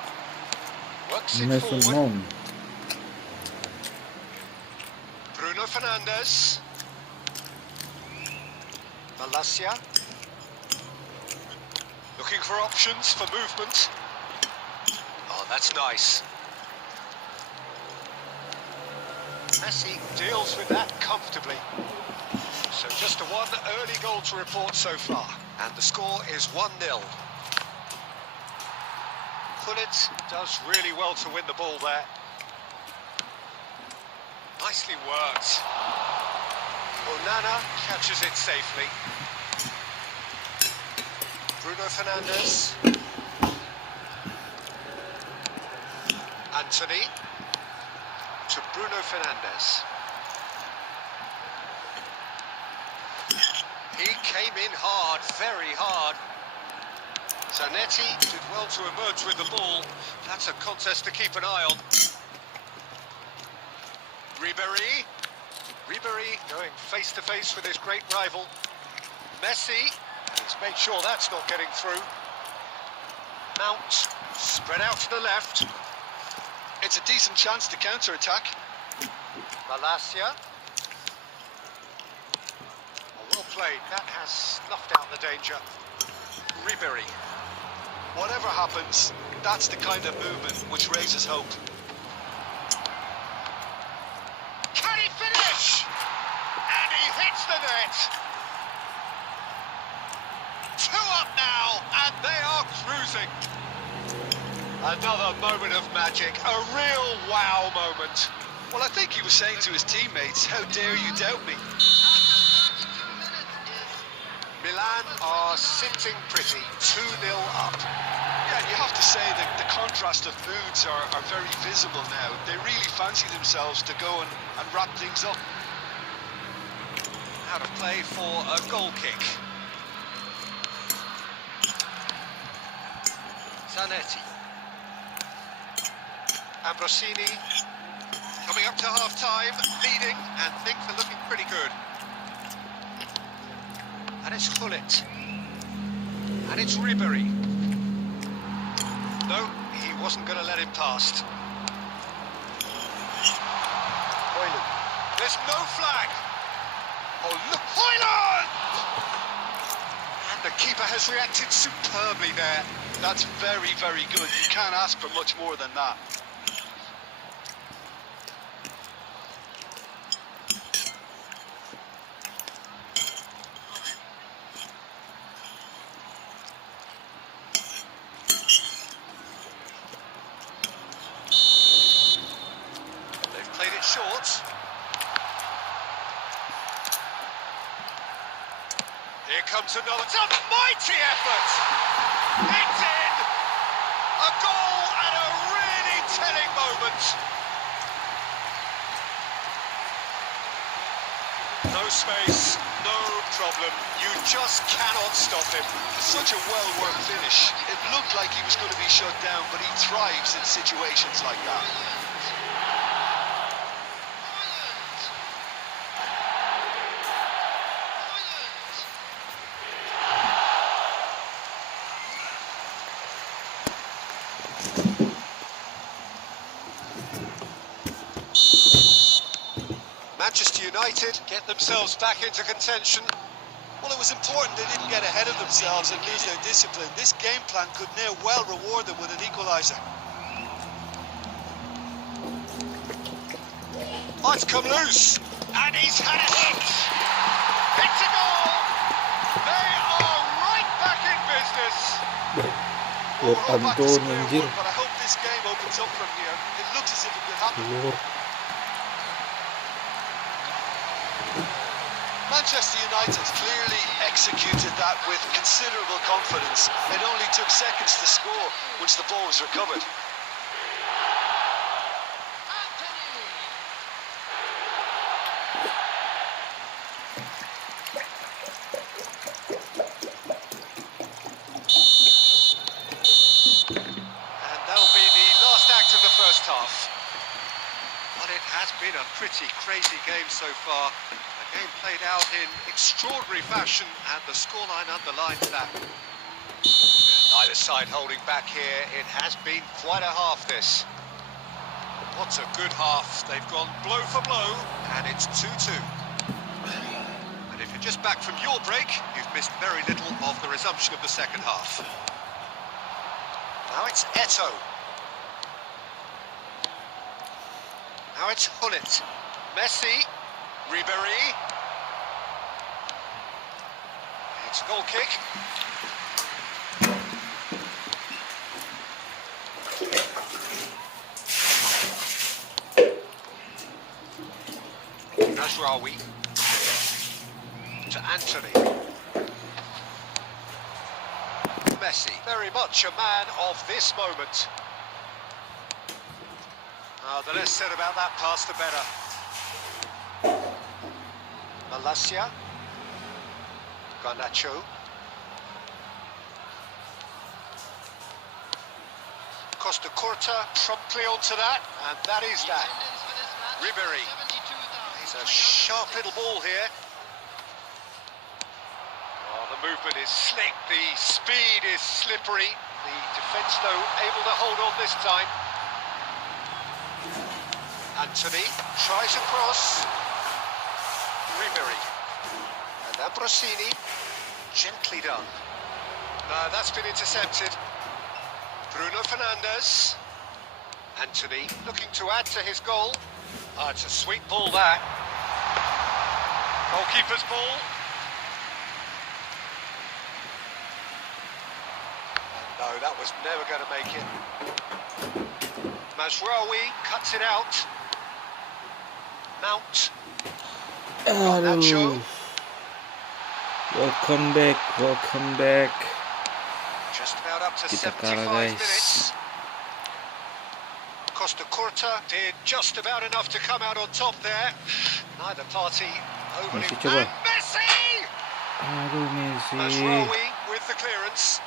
Works it Mason forward. Mount. Bruno Fernandes. Malacia. Looking for options for movement. Oh, that's nice. Messi deals with that comfortably. So just a one early goal to report so far. And the score is 1-0. Gullit does really well to win the ball there. Nicely worked. Onana catches it safely. Bruno Fernandes. Anthony. To Bruno Fernandes. He came in hard, very hard. Zanetti did well to emerge with the ball. That's a contest to keep an eye on. Ribéry. Ribéry going face to face with his great rival. Messi. He's made sure that's not getting through. Mount. Spread out to the left. It's a decent chance to counter-attack. Malacia. Well played. That has snuffed out the danger. Ribéry. Whatever happens, that's the kind of movement which raises hope. Can he finish? And he hits the net. 2 up now, and they are cruising. Another moment of magic, a real wow moment. Well, I think he was saying to his teammates, how dare you doubt me? Milan are sitting pretty, 2-0 up. Yeah, and you have to say that the contrast of moods are very visible now. They really fancy themselves to go and wrap things up. Out of play for a goal kick. Zanetti. Ambrosini coming up to half-time, leading, and things are looking pretty good. And it's Gullit. And it's Ribéry. No, he wasn't going to let him past. Hoyland. There's no flag. Oh, look, Hoyland! And the keeper has reacted superbly there. That's very, very good. You can't ask for much more than that. Short. Here comes another. It's a mighty effort. It's in. A goal at a really telling moment. No space, no problem. You just cannot stop him. Such a well-worked finish. It looked like he was going to be shut down, but he thrives in situations like that. Manchester United get themselves back into contention. Well, it was important they didn't get ahead of themselves and lose their discipline. This game plan could now well reward them with an equaliser. Oh, it's come loose, and he's had it hit. It's a goal. They are right back in business. Lord We're all back to Anton square anjir. one, but I hope this game opens up from here. It looks as if it could happen. Lord. Manchester United clearly executed that with considerable confidence. It only took seconds to score once the ball was recovered. And that'll be the last act of the first half. But it has been a pretty crazy game so far. The game played out in extraordinary fashion, and the scoreline underlines that. Neither side holding back here. It has been quite a half, this. What a good half. They've gone blow for blow, and it's 2-2. And if you're just back from your break, you've missed very little of the resumption of the second half. Now it's Eto'o. Now it's Hullet. Messi. Ribéry. It's a goal kick. Nasraoui to Anthony. Messi, very much a man of this moment. The less said about that pass, the better. Malacia. Garnacho. Costa Curta promptly onto that, and that is that. Ribéry. It's a sharp little ball here. Oh, the movement is slick, the speed is slippery. The defence, though, able to hold on this time. Anthony tries across. Ribéry. And Ambrosini, gently done. No, that's been intercepted. Bruno Fernandes. Anthony looking to add to his goal. It's a sweet ball, that. Goalkeeper's ball. And no, that was never going to make it. Mazraoui cuts it out. Mount. Garnacho. Welcome back. Just about up to Kita 75 kalah, guys. minutes. Costa Curta did just about enough to come out on top there. Neither party overly... Messi coba. And Messi! Aduh, Messi. Mazraoui with the clearance.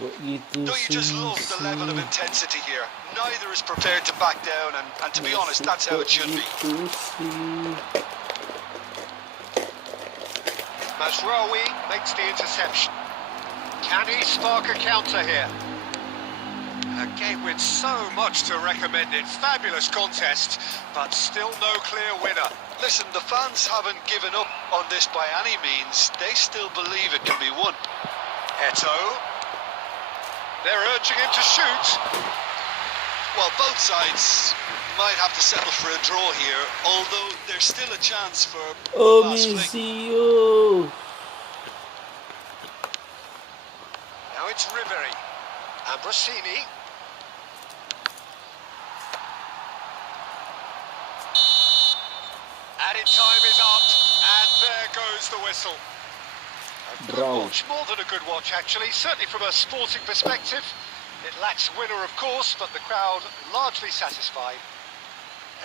Kok gitu Don't you just sih, love the level of Messi? intensity here? Neither is prepared to back down, and to be honest, that's how it should be. Gitu sih. Mazraoui makes the interception. Can he spark a counter here? A game with so much to recommend it. Fabulous contest, but still no clear winner. Listen, the fans haven't given up on this by any means. They still believe it can be won. Eto'o. They're urging him to shoot. Well, both sides might have to settle for a draw here, although there's still a chance for Oh, last fling. Messi, oh. Now it's Ribéry. Ambrosini. Added time is up, and there goes the whistle. A good Bravo. watch, more than a good watch actually, certainly from a sporting perspective. It lacks winner, of course, but the crowd largely satisfied.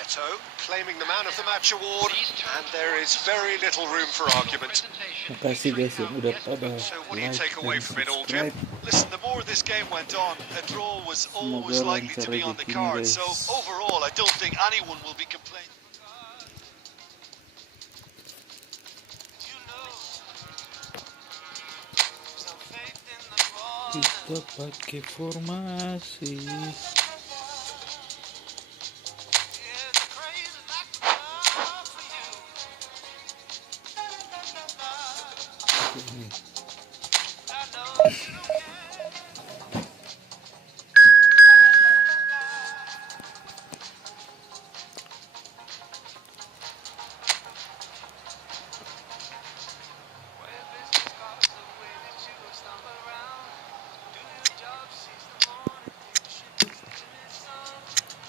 Eto'o claiming the man of the match award, and there is very little room for argument. Makasih guys yang udah pada So what do you like take away dan from it all, Jim? subscribe. Listen, the more this game went on, a draw was always Semoga likely to lancar be on the rezekinya, card. So guys. overall, I don't think anyone will be complaining. Kita pakai formasi. Ini.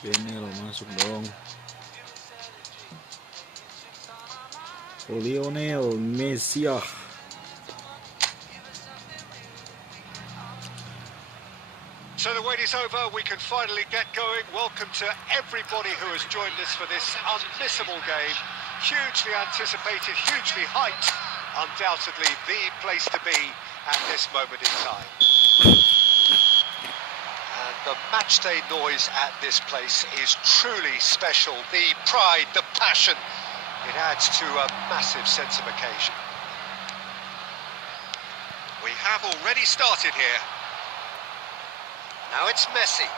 Lionel masuk dong. Lionel Messi. So the wait is over, we can finally get going. Welcome to everybody who has joined us for this unmissable game. Hugely anticipated, hugely hyped. Undoubtedly the place to be at this moment in time. And the matchday noise at this place is truly special. The pride, the passion, it adds to a massive sense of occasion. We have already started here. Now it's Messi.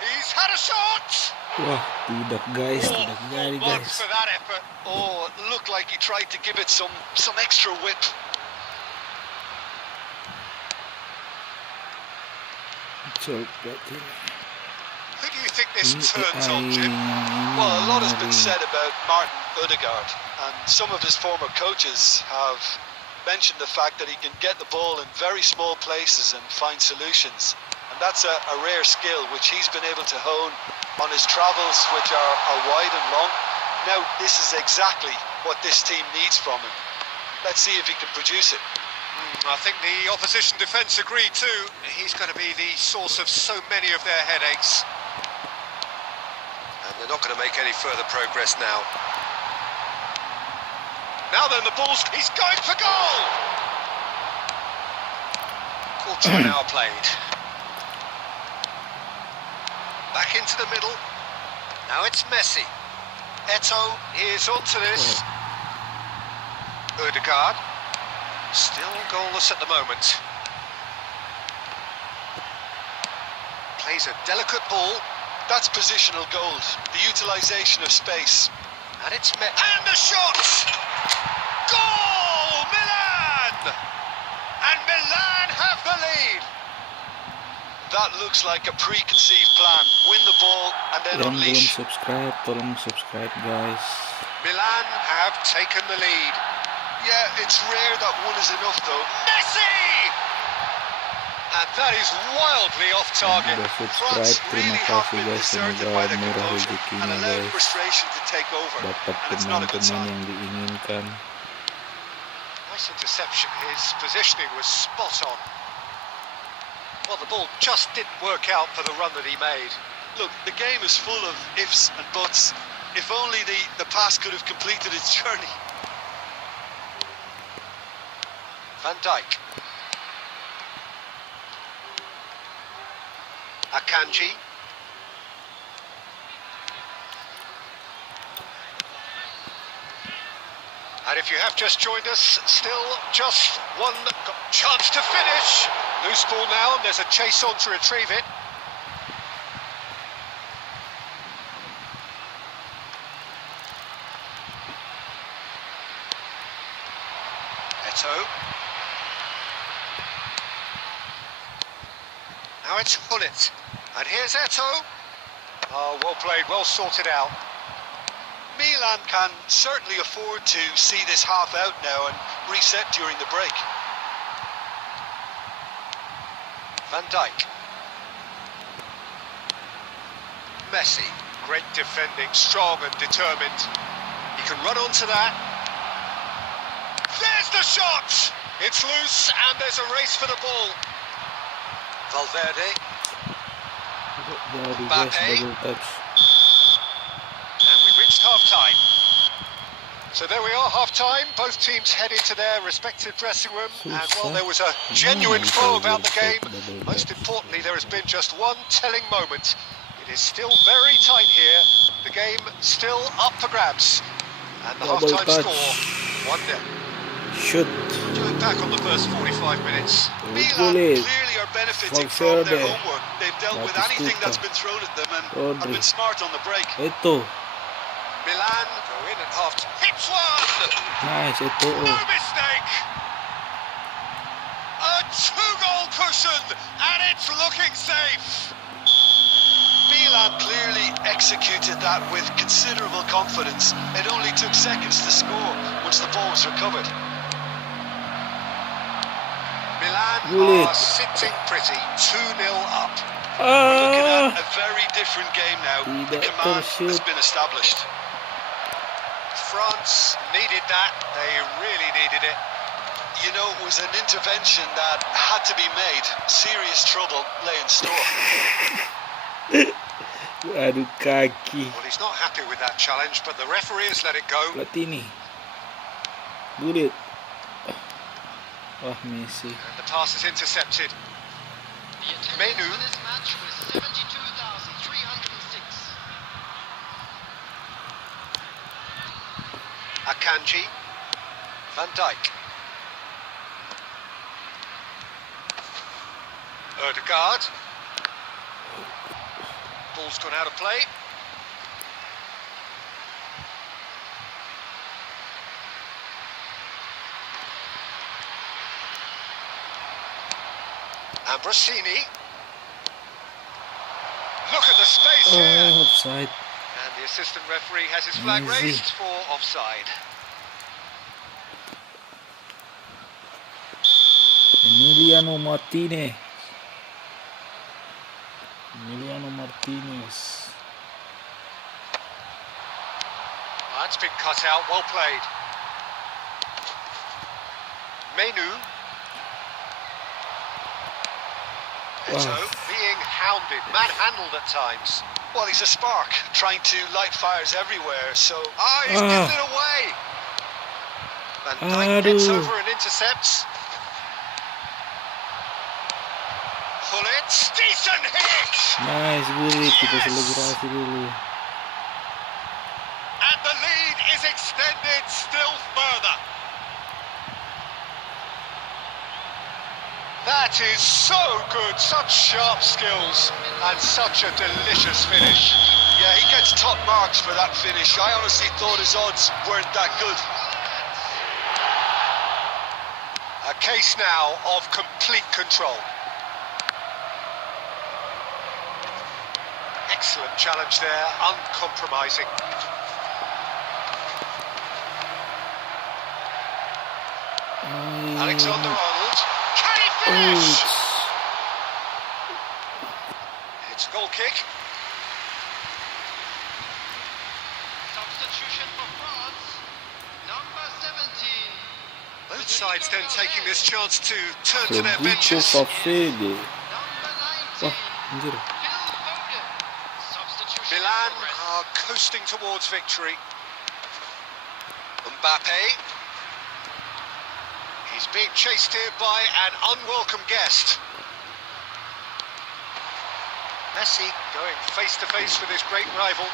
He's had a shot! Wah, tidak guys, Oh, tidak full jadi marks guys. for that effort. Oh, it looked like he tried to give it some extra whip. Coba Who do you think this ini turns AI on, Jim? Well, a lot has been nyari. said about Martin Odegaard, and some of his former coaches have mentioned the fact that he can get the ball in very small places and find solutions. And that's a rare skill which he's been able to hone on his travels, which are wide and long. Now, this is exactly what this team needs from him. Let's see if he can produce it. I think the opposition defence agreed too. He's going to be the source of so many of their headaches. And they're not going to make any further progress now. Now then, the ball's... He's going for goal! Quarter an hour played. Back into the middle. Now it's Messi. Eto'o is onto this. Odegaard. Still goalless at the moment. Plays a delicate ball. That's positional gold, the utilisation of space. And it's and the shot! Goal! Milan! And Milan have the lead. That looks like a preconceived plan. Win the ball and then Yang belum unleash. subscribe, tolong subscribe guys. Milan have taken the lead. Yeah, it's rare that one is enough though. Messi! And that is wildly off target. Udah subscribe, France terima really have kasih been guys. deserted Semoga by the murah composure rezekinya and allowed guys. frustration to take over. Dapat And it's not a good pemain-pemain sign. yang diinginkan. Nice interception. His positioning was spot on. Well, the ball just didn't work out for the run that he made. Look, the game is full of ifs and buts. If only the pass could have completed its journey. Van Dijk. Akanji. And if you have just joined us, still just one chance to finish. Loose ball now, and there's a chase on to retrieve it. Eto'o. Now it's Hullet. And here's Eto'o. Oh, well played, well sorted out. Milan can certainly afford to see this half out now and reset during the break. Van Dijk. Messi. Great defending, strong and determined. He can run onto that. There's the shot! It's loose and there's a race for the ball. Valverde. Jadi guys, Mbappe. double touch. And we've reached half-time. So there we are, half-time. Both teams head into their respective dressing room. And, well, there was a genuine flow about the game. Most importantly, there has been just one telling moment. It is still very tight here. The game still up for grabs. And the Double half-time touch. score, 1-0. Shoot. To look back on the first 45 minutes. Milan Bullet. clearly are benefiting from their Valverde. homework. They've dealt with anything Batistuta. that's been thrown at them and have Rodri. been smart on the break. Eto'o. Milan go in at half-time. Hits one! Nice, Eto'o. No mistake! A two-goal cushion, and it's looking safe! Milan clearly executed that with considerable confidence. It only took seconds to score once the ball was recovered. Milan Bullet. are sitting pretty, 2-0 up. Looking Ah, at a very different game now. The Tidak command has tershoot. been established. France needed that, they really needed it. You know, it was an intervention that had to be made. Serious trouble lay in store. aduh kaki. Well, he's not happy with that challenge, but the referee has let it go. Platini. Bullet. Wah, Messi. And the pass is intercepted. Menu. For this match was 72,306. Akanji. Van Dijk. Odegaard. Ball's gone out of play. Ambrosini. Look at the space here. Offside. And the assistant referee has his flag Easy. raised for offside. Emiliano Martinez. That's been cut out, well played. Menu. Eto being hounded, manhandled at times. Well, he's a spark, trying to light fires everywhere, so... He's given it away. Van Dijk gets over and intercepts. Hullits, decent hit! Nice, Guri. Kita selebrasi dulu. And the lead is extended still further. That is so good, such sharp skills and such a delicious finish. Yeah, he gets top marks for that finish. I honestly thought his odds weren't that good. A case now of complete control. Excellent challenge there, uncompromising. Alexander-Arnold, can he finish? It's a goal kick. Substitution for France, number 17. Both sides then taking this chance to turn to their Rodrigo benches. Valverde. Number 19. Wah, anjir. Phil Foden. Substitution Milan in progress. are coasting towards victory. Mbappe. He's being chased here by an unwelcome guest. Messi going face to face with his great rival.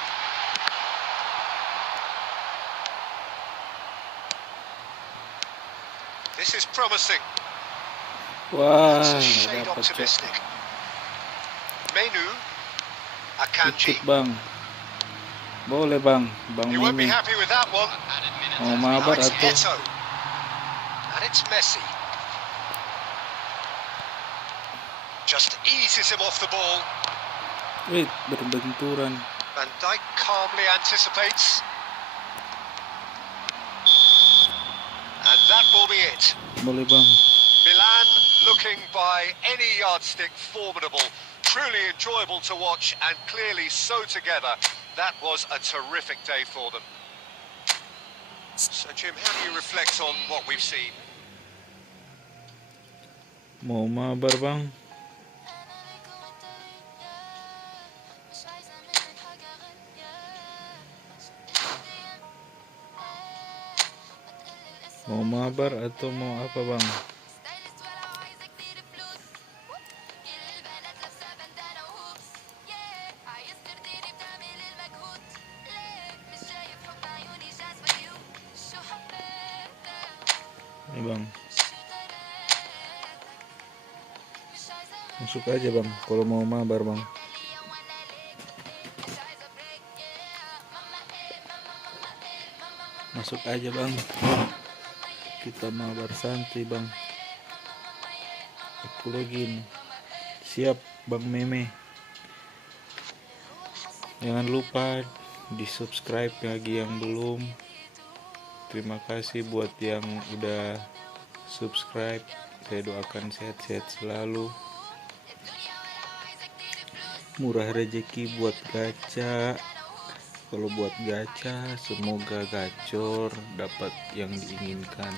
This is promising. Wah, It's a nggak shade dapat, Cok. optimistic. Menu. Akanji. Ikut, Bang. Boleh, Bang. Bang He won't be Mimi. happy with that one. Added minutes Mau as we mabar Now it's atau Eto. And it's Messi. Just eases him off the ball. wait, berbenturan. Van Dijk calmly anticipates. And that will be it. Boleh, Bang. Milan looking by any yardstick formidable. Truly enjoyable to watch and clearly so together. That was a terrific day for them. So Jim, how do you reflect on what we've seen? Mau mabar, Bang. Mau mabar atau mau apa, Bang? Ini, Bang. Masuk aja, Bang, kalau mau mabar, Bang. Masuk aja, Bang. Kita mabar santai, Bang. Aku login. Siap, Bang Meme. Jangan lupa di subscribe bagi yang belum. Terima kasih buat yang udah subscribe. Saya doakan sehat-sehat selalu. Murah rezeki buat gacha. Kalau buat gacha, semoga gacor dapat yang diinginkan.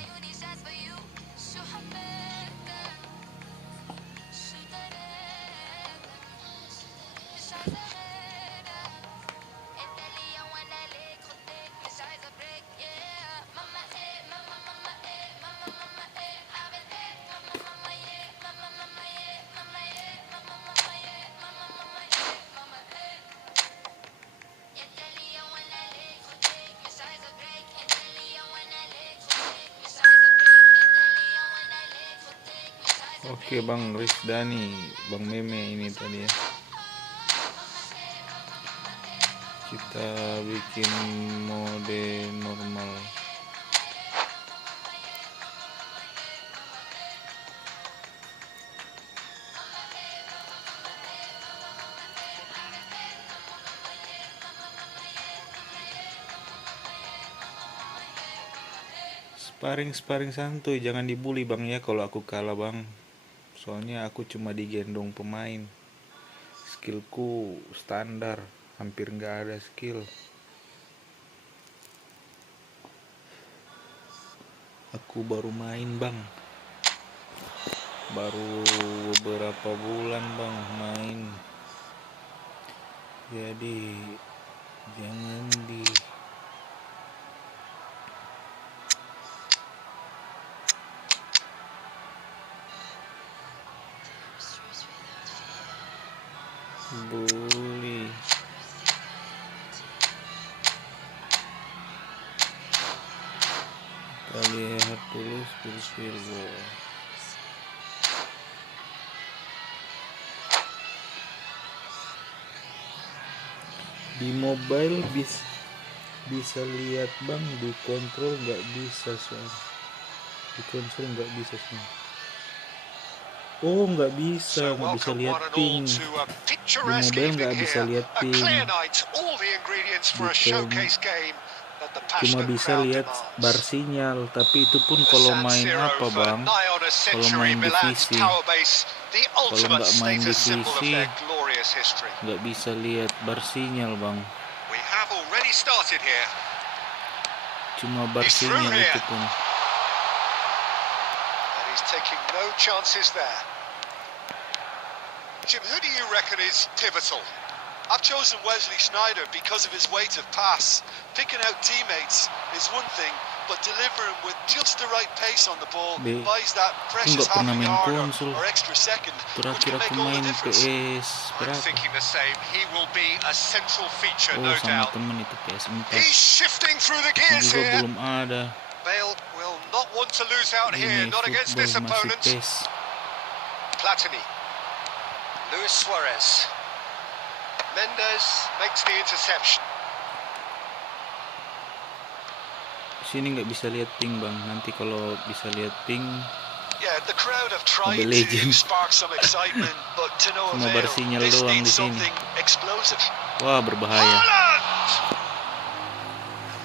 Oke, Bang Rizdani, Bang Meme ini tadi ya. Kita bikin mode normal. Sparring santuy, jangan dibully bang ya kalau aku kalah bang. Soalnya aku cuma digendong pemain. Skillku standar, hampir nggak ada skill. Aku baru main bang, baru beberapa bulan bang main. Jadi jangan di bully. Kita lihat dulu skill ball. Di mobile bisa lihat bang, di kontrol nggak bisa soalnya. Di konsol nggak bisa sih. Oh nggak bisa lihat ping. Di mobile nggak bisa lihat ping. Cuma bisa lihat bar sinyal, tapi itu pun kalau main apa bang? Kalau main divisi. Kalau nggak main divisi nggak bisa lihat bar sinyal bang. Cuma bar sinyal itu pun. Taking no chances there. Jim, who do you reckon is pivotal? I've chosen Wesley Sneijder because of his weight of pass. Picking out teammates is one thing, but delivering with just the right pace on the ball buys that precious half a yard or extra second, which can make all the difference. I'm thinking the same. He will be a central feature, no doubt. He's shifting through the gears here. Belum ada. Bale will not want to lose out here, not against this opponent. Platini, Luis Suarez, Mendes makes the interception. Sini nggak bisa lihat ping bang. Nanti kalau bisa lihat ping, yeah, the crowd have tried to spark some excitement, but to no avail. This needs something explosive. Wah berbahaya.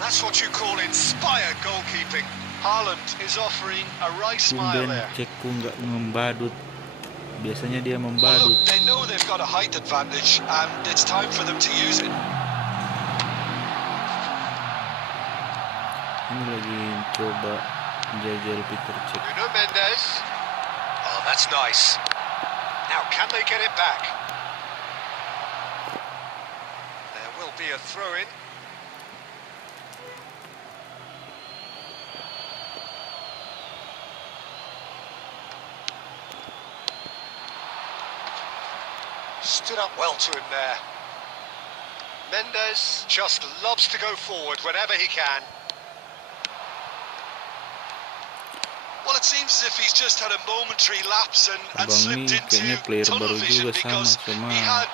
That's what you call inspired goalkeeping. Haaland is offering a right smile there. Cekku nggak membadut. Biasanya dia Well, membadut. look, they know they've got a height advantage, and it's time for them to use it. Ini lagi coba jajal Peter Cech. Nuno Mendes. Oh, that's nice. Now, can they get it back? There will be a throw-in. Stood up well to him there. Mendes just loves to go forward whenever he can. Well, it seems as if he's just had a momentary lapse and Abang slipped ini into kayaknya player tunnel baru vision juga sama, because cuma he had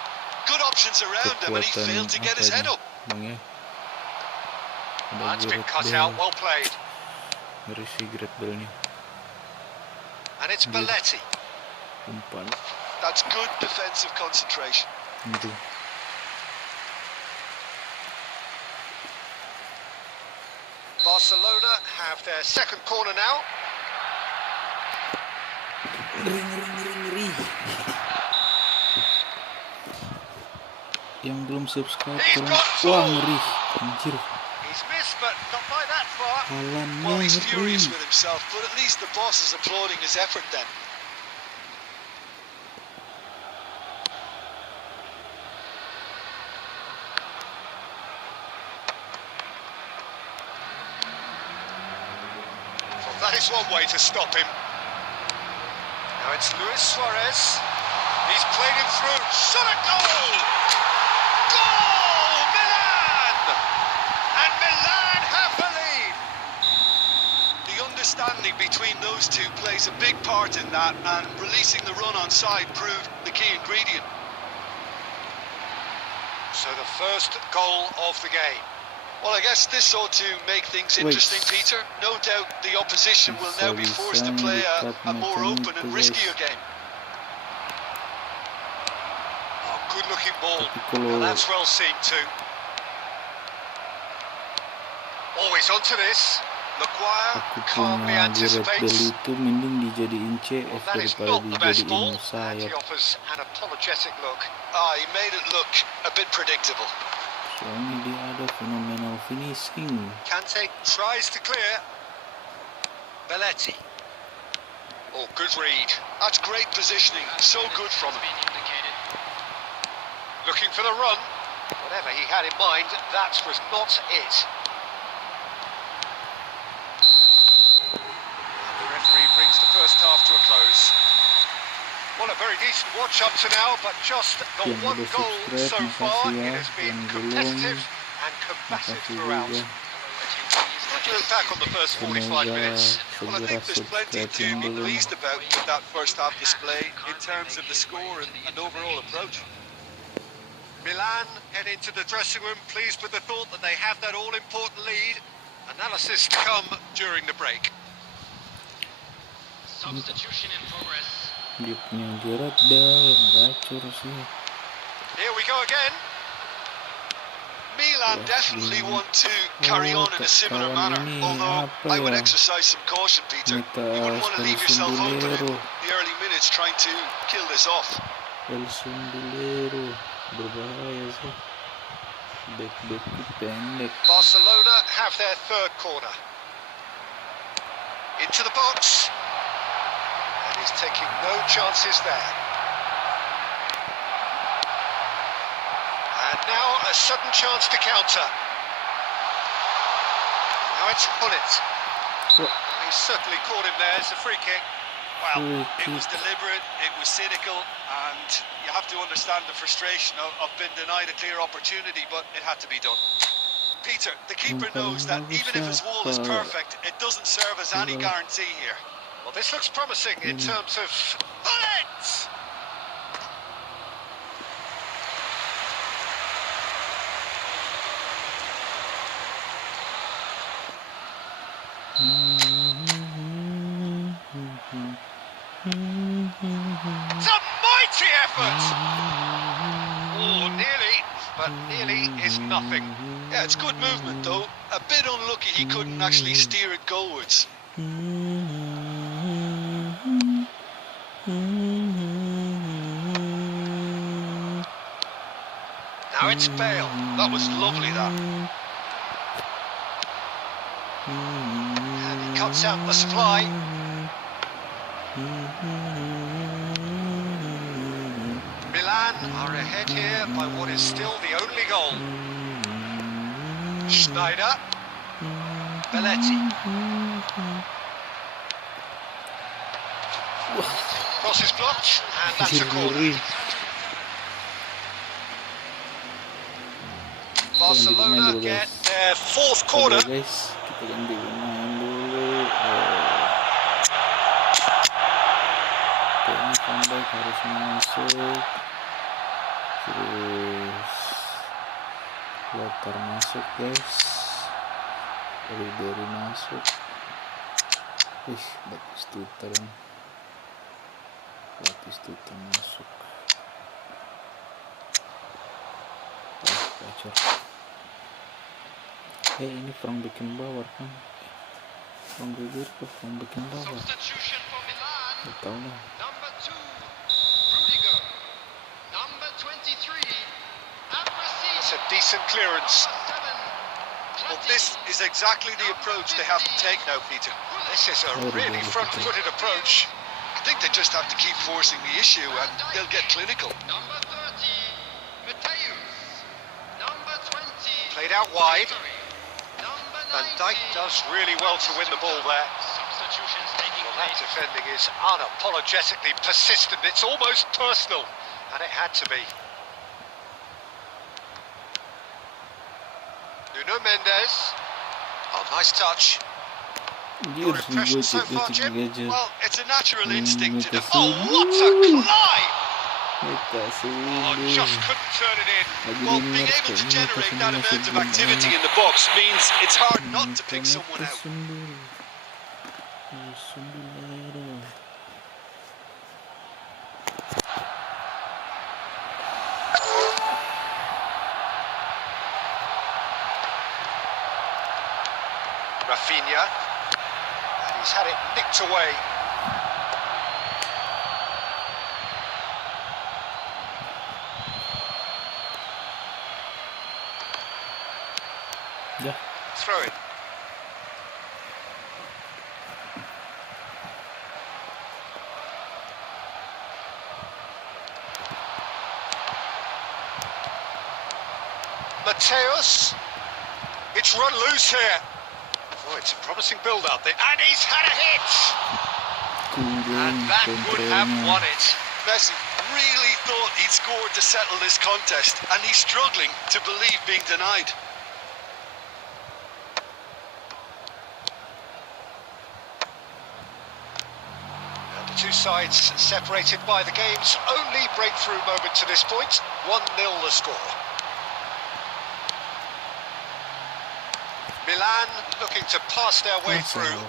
good options around him and he kekuatan failed to get his apa head ini, up. bang ya. Ada That's been Gareth cut Bale. out, well played. Ngeri sih Gareth Bale-nya. And it's Belletti. Umpan. That's good defensive concentration. Ngeri. Barcelona have their second corner now. Ngeri. Yang belum subscribe He's tolong. got Wah two. ngeri. Anjir. He's missed, but not by that far. Halannya Well, he's ngeri. furious with himself, but at least the boss is applauding his effort then. Well, that is one way to stop him. Now it's Luis Suarez. He's played him through. Shot a goal! Goal! Milan! And Milan have the lead. The understanding between those two plays a big part in that, and releasing the run on side proved the key ingredient. So So the first goal of the game. Well, I guess this ought to make things interesting, Peter. No doubt the opposition will now be forced to play a more open and riskier game. Oh, good-looking ball. Well, that's well seen too. Always onto this. Maguire calmly anticipates. Itu mending dijadiin CF Well, that is daripada not the best dijadiin ball, and sayap. he offers an apologetic look. He made it look a bit predictable. Soalnya dia ada phenomenal finishing. Kante tries to clear. Belletti. Oh, good read. That's great positioning. So good from him. Looking for the run. Whatever he had in mind, that was not it. The referee brings the first half to a close. Well, a very decent watch up to now, but just the Yang one udah goal subscribe, so makasih far. ya. It has been Yang belum, competitive and combative makasih throughout. juga. Good to look back on the first 45 minutes. Well, I think there's plenty to be pleased about with that first half display in terms of the score and overall approach. Milan head into the dressing room pleased with the thought that they have that all-important lead. Analysis to come during the break. Substitution in progress. Dia punya Gerard dalam gacor sih. Here we go again. Milan definitely want to carry on in a similar manner, although I would exercise some caution, Peter. You wouldn't want to leave yourself open in the early minutes trying to kill this off. El Sundulero berbahaya sih. Back pendek. Barcelona have their third corner. Into the box. And he's taking no chances there. And now a sudden chance to counter. Now it's Hullet. He's certainly caught him there. It's a free kick. Well, it was deliberate, it was cynical, and you have to understand the frustration of being denied a clear opportunity, but it had to be done. Peter, the keeper knows that even if his wall is perfect, it doesn't serve as any guarantee here. Well, this looks promising in terms of Hullet! It's a mighty effort! Oh, nearly, but nearly is nothing. Yeah, it's good movement though. A bit unlucky he couldn't actually steer it goalwards. Now it's Bale. That was lovely, that. And he cuts out the supply. Milan are ahead here by what is still the only goal. Schneider. Belletti. Cross is blocked, and that's a corner. Barcelona get their fourth corner. Guys, kita ganti pemain dulu. Kayaknya comeback harus masuk. Terus Lothar masuk, guys. Dari masuk. Batistuta dong. Batistuta masuk. Gacor. Ini Frank Beckenbauer kan? Frank Beckenbauer. Substitution for Milan. Gak tau lah. Number 2, Rudiger. Number 23, Abrasi. It's a decent clearance. Well, this is exactly the approach they have to take now, Peter. This is a really front-footed approach. I think they just have to keep forcing the issue and they'll get clinical. Number 30, Mateus. Number 20, Played out wide. Number Van 19. Dijk does really well to win the ball there. Substitutions taking Well, that place. defending is unapologetically persistent. It's almost personal, and it had to be. Nuno Mendes. Oh, nice touch. Dia Your harus impression so dibuat far, Jim? aja. Well, it's a natural instinct to Oh, what a collide! Oh, just couldn't turn it in. Well, being able to generate that amount of activity in the box means it's hard not to pick someone out. Rafinha, and he's had it nicked away. Ya. Throw it. Mateus, it's run loose here. Oh, it's a promising build-up there, and he's had a hit! And that would have won it. Messi really thought he'd scored to settle this contest, and he's struggling to believe being denied. And the two sides separated by the game's only breakthrough moment to this point. 1-0 the score. Milan looking to pass their way through.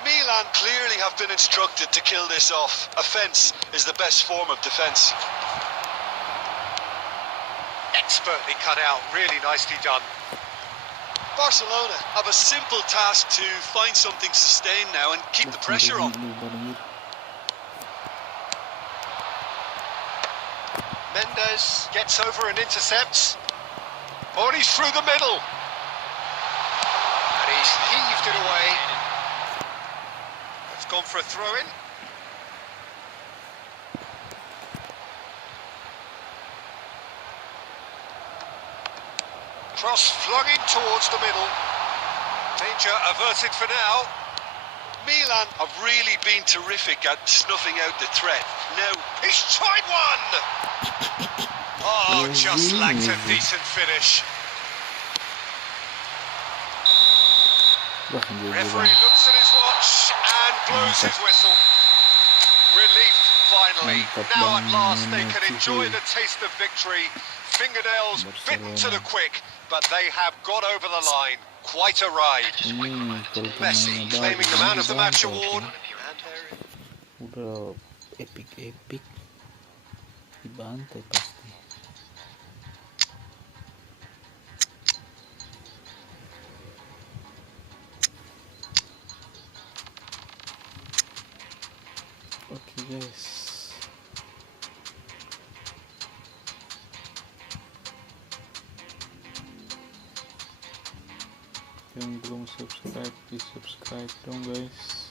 Milan clearly have been instructed to kill this off. Offence is the best form of defence. Expertly cut out, really nicely done. Barcelona have a simple task to find something sustained now and keep the pressure on. Mendes gets over and intercepts. Oh, and he's through the middle. And he's heaved it away. It's gone for a throw-in. Cross flung in towards the middle. Danger averted for now. Milan have really been terrific at snuffing out the threat. Now, He's tried one! Oh, just lacked a decent finish. Referee looks at his watch and blows his whistle. Relief, finally. Now at last they can enjoy the taste of victory. Fingernails bitten to the quick, but they have got over the line. Quite a ride. Messi claiming the Man of the Match award. Udah epic dibantai pasti. Oke guys, yang belum subscribe di subscribe dong guys.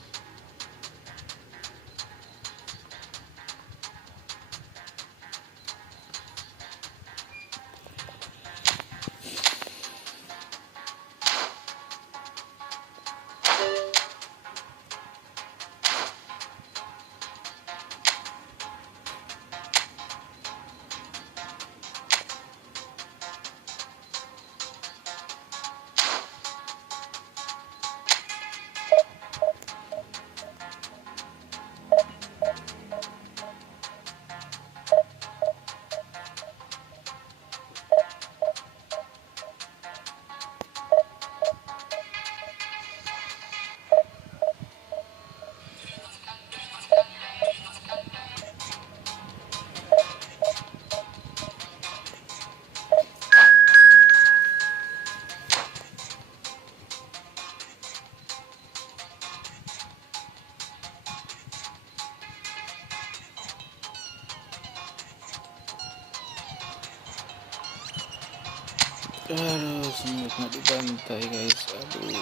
Aduh, semenit nggak dibantai guys. Aduh.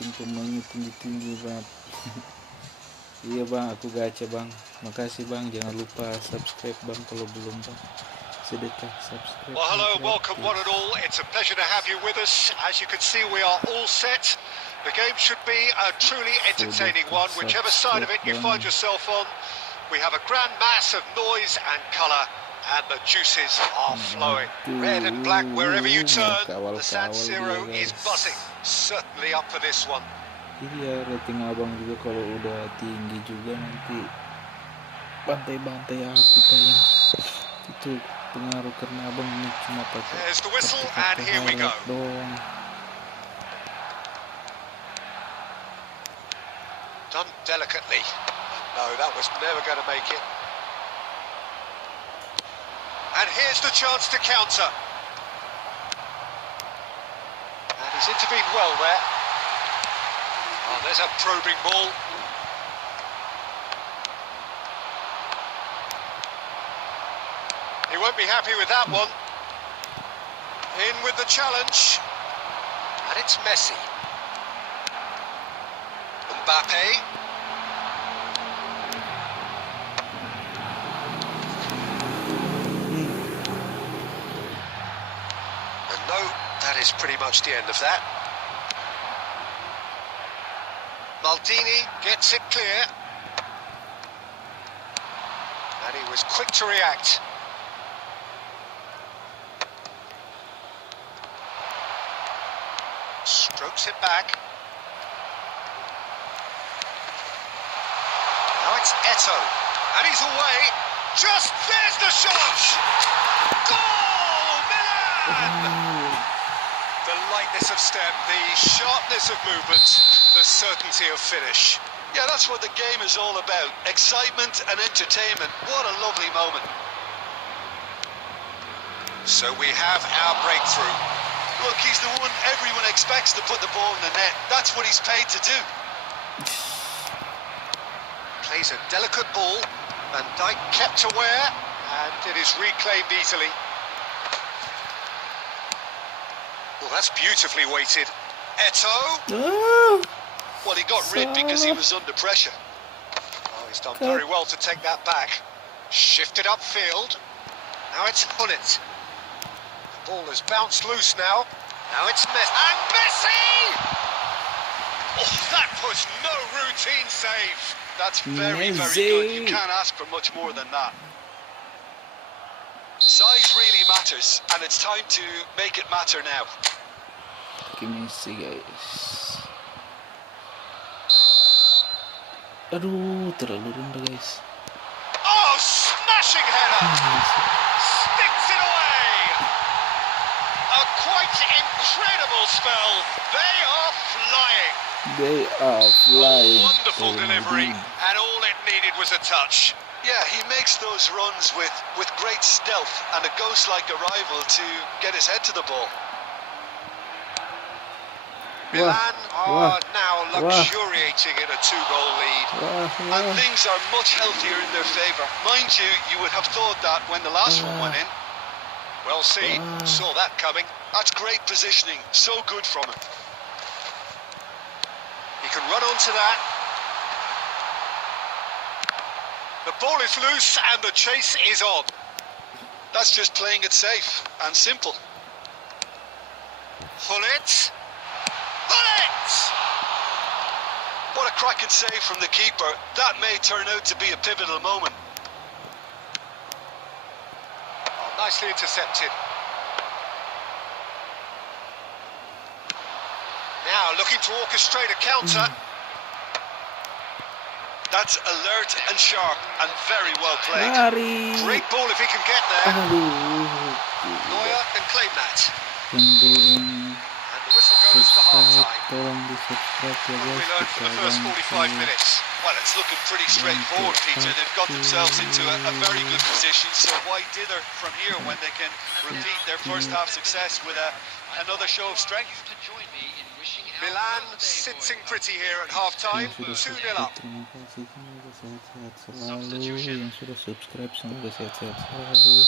rating pemainnya tinggi-tinggi banget. Iya bang, aku gacha bang. Makasih bang, jangan lupa subscribe bang kalau belum bang. Sedekah subscribe. Well, hello, welcome one and all. It's a pleasure to have you with us. As you can see, we are all set. The game should be a truly entertaining one, whichever side of it you find yourself on. We have a grand mass of noise and colour, and the juices are flowing. Red and black wherever you turn, the San Siro is buzzing. Certainly up for this one. Iya, rating abang juga kalau udah tinggi juga nanti bantai-bantai aku paling. Itu pengaruh karena abang ini cuma pakai There's the whistle and here we go. Doang. Done delicately. No, that was never going to make it. And here's the chance to counter. And he's intervened well there. Oh, there's a probing ball. He won't be happy with that one. In with the challenge. And it's Messi. Mbappe. And no, that is pretty much the end of that. Maldini gets it clear. And he was quick to react. Strokes it back. Now it's Eto. And he's away. Just there's the shot! Goal! Milan! The lightness of step, the sharpness of movement, the certainty of finish. Yeah, that's what the game is all about. Excitement and entertainment. What a lovely moment. So we have our breakthrough. Look, he's the one everyone expects to put the ball in the net. That's what he's paid to do. Plays a delicate ball. Van Dijk kept aware, and it is reclaimed easily. Well, that's beautifully weighted. Eto. Well, he got rid because he was under pressure. Oh, he's done very well to take that back. Shifted upfield. Now it's Hullet. The ball has bounced loose now. Now it's Messi. And Messi! Oh, that was no routine save. That's very, very good. You can't ask for much more than that. Size really matters, and it's time to make it matter now. Messi guys. Aduh, terlalu rendah guys. Oh, smashing header! Sticks it away! A quite incredible spell. They are flying. They are flying. Wonderful delivery, and all it needed was a touch. Yeah, he makes those runs with great stealth and a ghost-like arrival to get his head to the ball. Milan are now luxuriating in a 2-goal lead. And things are much healthier in their favour. Mind you, you would have thought that when the last one went in. Well seen, saw that coming. That's great positioning, so good from him. He can run onto that. The ball is loose and the chase is on. That's just playing it safe and simple. Hullet. Hullet! What a cracking save from the keeper. That may turn out to be a pivotal moment. Oh, nicely intercepted. Now looking to orchestrate a counter. That's alert and sharp and very well played. Great ball if he can get there. Neuer can claim that. And the whistle goes for half-time. What have we learned for the first 45 minutes? Well, it's looking pretty straightforward, Peter. They've got themselves into a very good position, so why dither from here when they can repeat their first half success with another show of strength? Milan sitting pretty here at half-time, 2-0 up. Yang sudah subscribe semoga sehat-sehat selalu.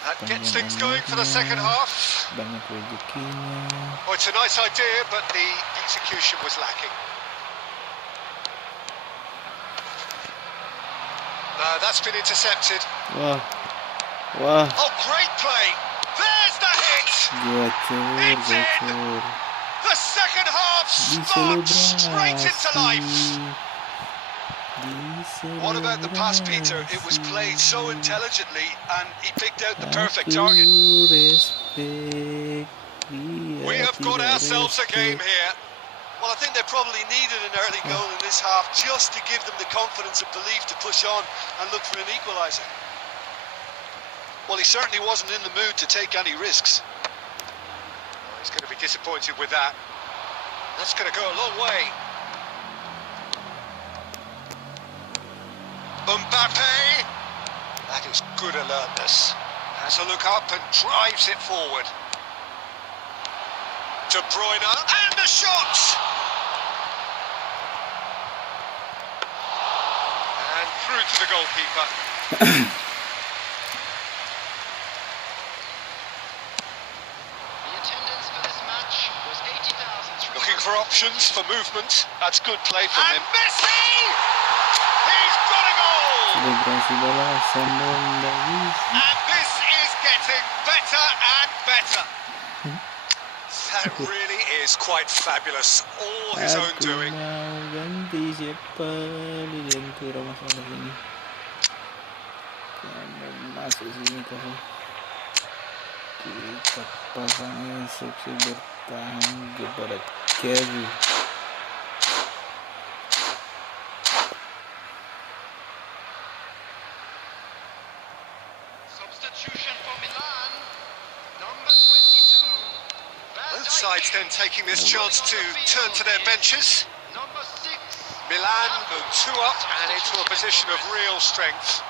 That gets Panjang things going for the second umurnya, half. banyak rezekinya. Oh, it's a nice idea, but the execution was lacking. No, that's been intercepted. Wah, wah, Oh, great play. There's the hit. It's in. gacor. The second half sparked straight into life. What about the pass, Peter? It was played so intelligently and he picked out the perfect target. We have got ourselves a game here. Well, I think they probably needed an early goal in this half just to give them the confidence and belief to push on and look for an equaliser. Well, he certainly wasn't in the mood to take any risks. Oh, he's going to be disappointed with that. That's going to go a long way. Mbappe. That is good alertness. Has a look up and drives it forward. De Bruyne, and the shot! And through to the goalkeeper. The attendance for this match was 80,000. Looking for options for movement. That's good play from And him. Messi! He's got a goal! Selebrasi balasan dong, nggak bisa. And this is getting better and better. That really is quite fabulous. All his own Aku doing. mau ganti siapa di Ventura masalah ini. Kamu masuk sini kau. Kita pasang instruksi bertahan kepada Kevin. Substitution for Milan, number 22. Both sides then taking this chance to turn to their benches. Number 6. Milan go 2 up and into a position of real strength.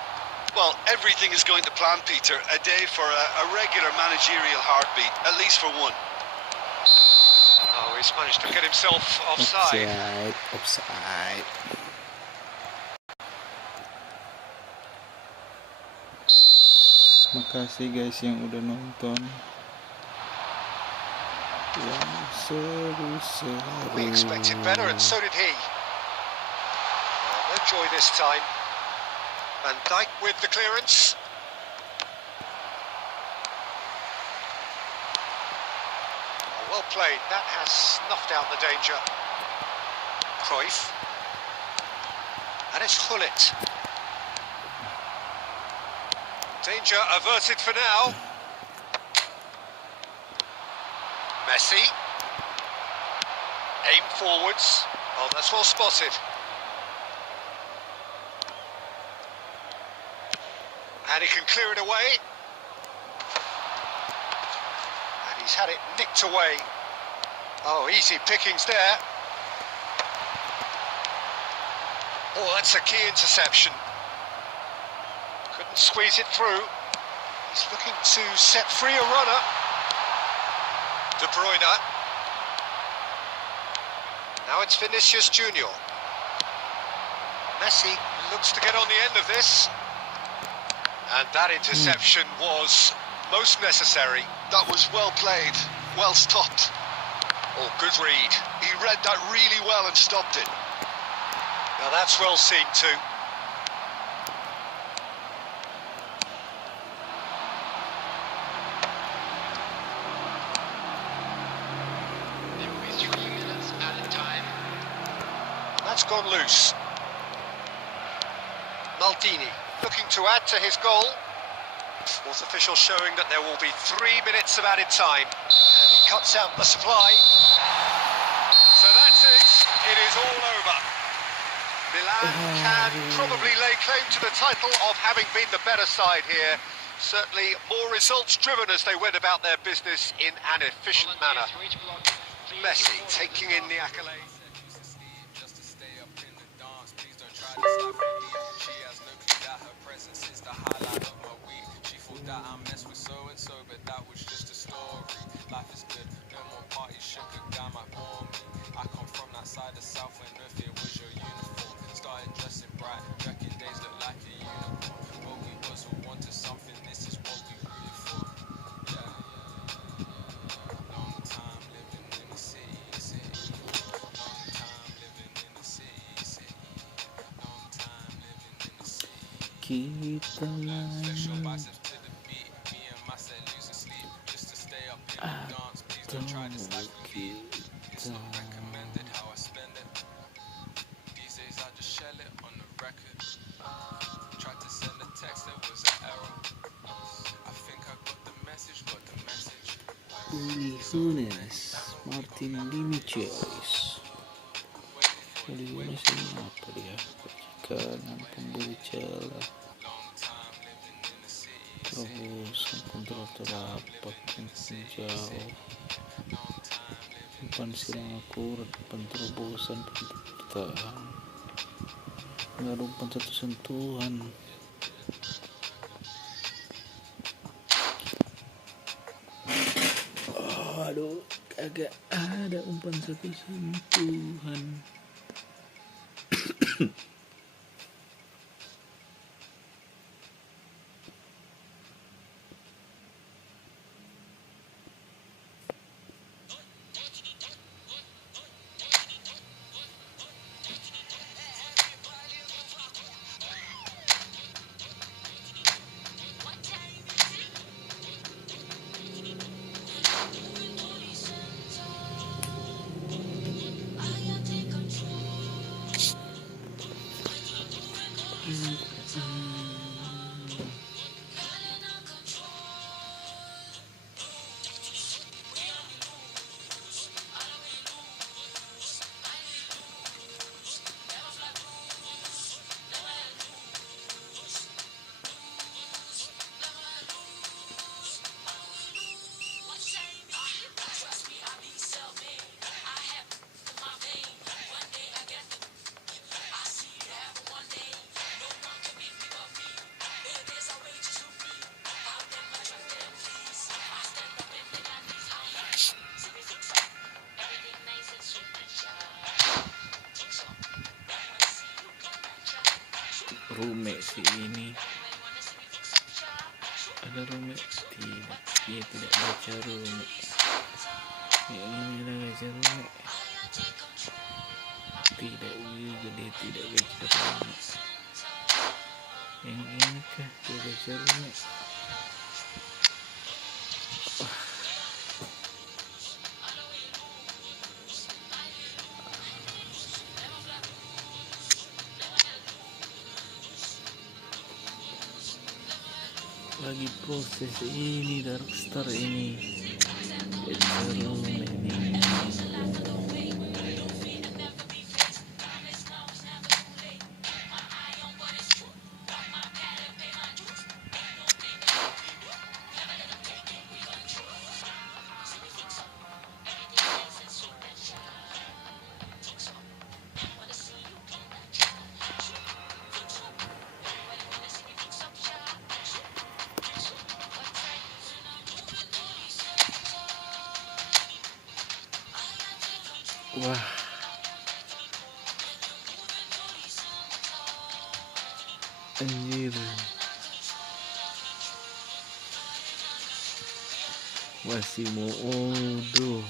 Well, everything is going to plan, Peter. A day for a regular managerial heartbeat, at least for one. Oh, he's managed to get himself offside. Offside. Makasih guys yang udah nonton. Yang seru-seru. We expected better, and so did he. Oh, no joy this time. Van Dijk with the clearance. Oh, well played. That has snuffed out the danger. Cruyff. And it's Gullit. Danger averted for now. Messi. Aim forwards. Oh, that's well spotted. And he can clear it away. And he's had it nicked away. Oh, easy pickings there. Oh, that's a key interception. Couldn't squeeze it through. He's looking to set free a runner. De Bruyne. Now it's Vinicius Junior. Messi looks to get on the end of this. And that interception was most necessary. That was well played, well stopped. Oh, good read. He read that really well and stopped it. Now that's well seen too. There will be 3 minutes added time. That's gone loose. Maldini looking to add to his goal. Fourth official showing that there will be 3 minutes of added time. And he cuts out the supply. So that's it. It is all over. Milan can probably lay claim to the title of having been the better side here. Certainly more results driven as they went about their business in an efficient manner. Volunteers for each block, please Messi report. taking in the accolades. Just to stay up in the dance, please don't try to stop me. She has no clue that her presence is the highlight of my week. She thought that I messed with so and so, but that was just a story. Life is good, no more parties, sugar guy might bore me. I come from that side of South when no fear was your uniform. Started dressing bright, working days look like a unicorn. But we was all wanted something, this is what we rooted for. kita Flex your main biceps to the beat. Me and my set losing sleep just to stay up in the dance. Please don't try this life with me. It's not recommended how I spend it. These days I just shell it on the record. Tried to send a text, there was an error. I think I got the message, Uli Hunes, Martin Dimichelis. Uli Hunes ini apa dia? Kanan pemburu celah, terobosan kontrol terapak yang jauh, umpan silang akurat, umpan terobosan bertahan, nggak ada umpan satu sentuhan. Aduh, kagak ada umpan satu sentuhan. Rume si ini ada Rume tidak, dia tidak baca Rume. Ini ada baca Rume, tidak juga dia tidak baca Rume. Yang ini kah dia baca Rume? Lagi proses ini Darkstar ini Rume ini. Wah, anjir, masih mau odo.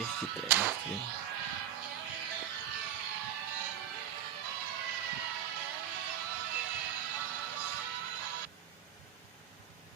Oke, kita stream.